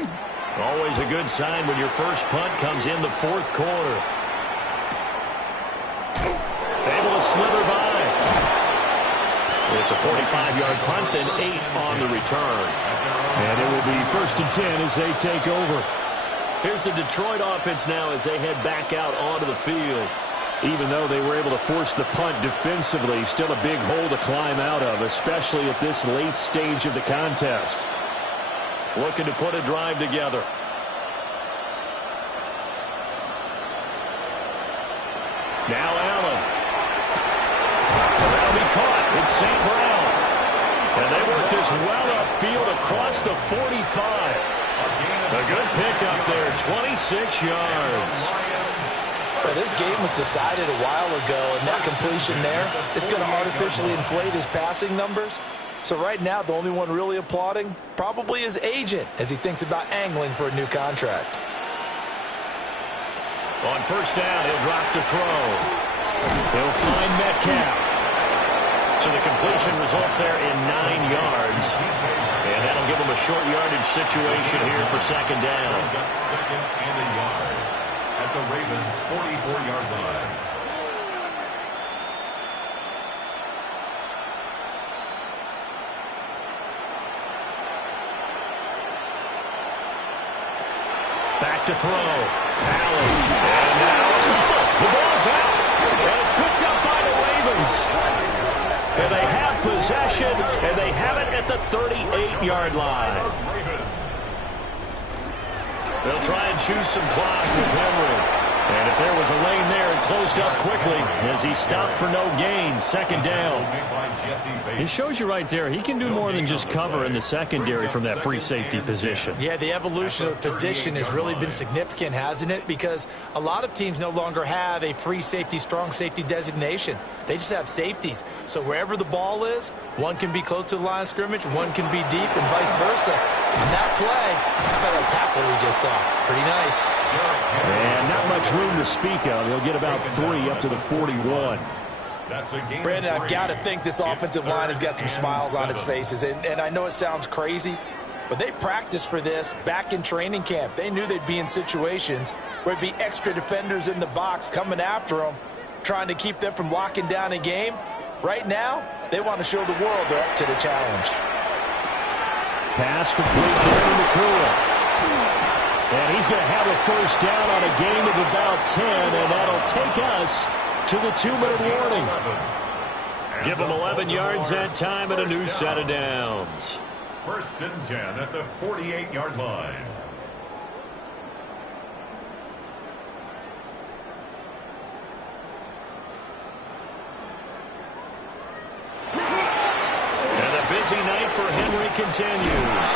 Always a good sign when your first punt comes in the 4th quarter. Able to slither by. It's a 45-yard punt and 8 on the return. And it will be 1st and 10 as they take over. Here's the Detroit offense now as they head back out onto the field. Even though they were able to force the punt defensively, still a big hole to climb out of, especially at this late stage of the contest. Looking to put a drive together. Now Allen. That'll be caught. It's St. Brown. And they work this well upfield across the 45. A good pickup there, 26 yards. Well, this game was decided a while ago, and that completion there is going to artificially inflate his passing numbers. So right now, the only one really applauding probably his agent as he thinks about angling for a new contract. On 1st down, he'll drop to throw. He'll find Metcalf. So the completion results there in 9 yards. And that'll give him a short yardage situation here for 2nd down. 2nd and a yard at the Ravens' 44-yard line. Back to throw. Allen. And now the ball's out. And it's picked up by the Ravens. And they have possession, and they have it at the 38-yard line. They'll try and choose some clock with Henry. And if there was a lane there, it closed up quickly as he stopped for no gain. 2nd down. It shows you right there, he can do more than just cover in the secondary from that free safety position. Yeah, the evolution of the position has really been significant, hasn't it? Because a lot of teams no longer have a free safety, strong safety designation. They just have safeties. So wherever the ball is, one can be close to the line of scrimmage, one can be deep, and vice versa. On that play, how about that tackle we just saw? Pretty nice. And not much room to speak of. He'll get about 3 up to the 41. Brandon, I've got to think this offensive line has got some smiles on its faces. And I know it sounds crazy, but they practiced for this back in training camp. They knew they'd be in situations where there'd be extra defenders in the box coming after them, trying to keep them from locking down a game. Right now, they want to show the world they're up to the challenge. Pass complete to McCool. And he's going to have a 1st down on a gain of about 10, and that'll take us to the 2-minute warning. Give them 11 yards that time and a new set of downs. 1st and 10 at the 48-yard line. busy night for Henry continues.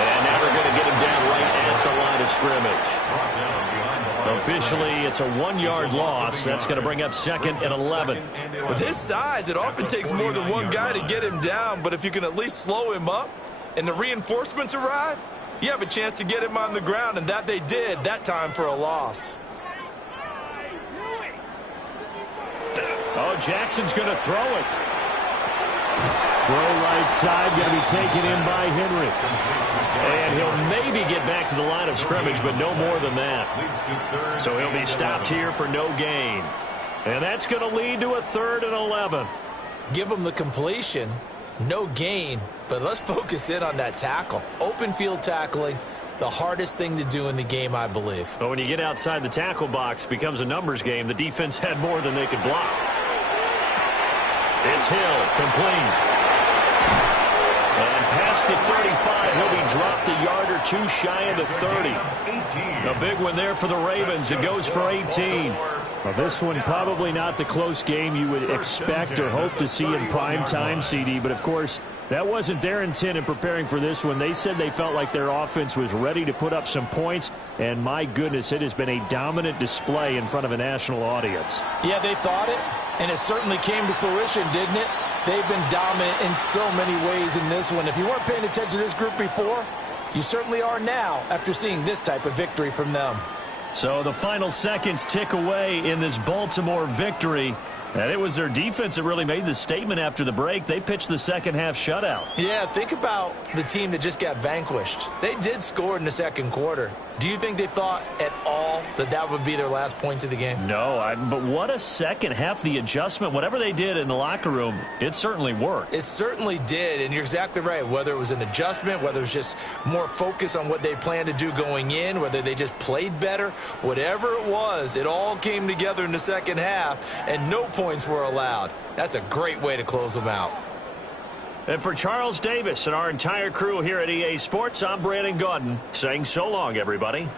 And now they're going to get him down right at the line of scrimmage. Officially, it's a 1-yard loss. That's going to bring up 2nd and 11. With his size, it often takes more than one guy to get him down, but if you can at least slow him up and the reinforcements arrive, you have a chance to get him on the ground, and that they did that time for a loss. Oh, Jackson's going to throw it. Throw right side, going to be taken in by Henry. And he'll maybe get back to the line of scrimmage, but no more than that. So he'll be stopped here for no gain. And that's going to lead to a 3rd and 11. Give him the completion, no gain, but let's focus in on that tackle. Open field tackling, the hardest thing to do in the game, I believe. But when you get outside the tackle box, it becomes a numbers game. The defense had more than they could block. It's Hill, complete. And past the 35, he'll be dropped a yard or two shy of the 30. A big one there for the Ravens. It goes for 18. Well, this one probably not the close game you would expect or hope to see in prime time, CD. But, of course, that wasn't their intent in preparing for this one. They said they felt like their offense was ready to put up some points. And, my goodness, it has been a dominant display in front of a national audience. Yeah, they thought it, and it certainly came to fruition, didn't it? They've been dominant in so many ways in this one. If you weren't paying attention to this group before, you certainly are now after seeing this type of victory from them. So the final seconds tick away in this Baltimore victory. And it was their defense that really made the statement after the break. They pitched the second half shutout. Yeah, think about the team that just got vanquished. They did score in the second quarter. Do you think they thought at all that that would be their last points of the game? No, but what a second half. The adjustment, whatever they did in the locker room, it certainly worked. It certainly did, and you're exactly right. Whether it was an adjustment, whether it was just more focus on what they planned to do going in, whether they just played better, whatever it was, it all came together in the second half, and no points were allowed. That's a great way to close them out. And for Charles Davis and our entire crew here at EA Sports, I'm Brandon Gaudin saying so long, everybody.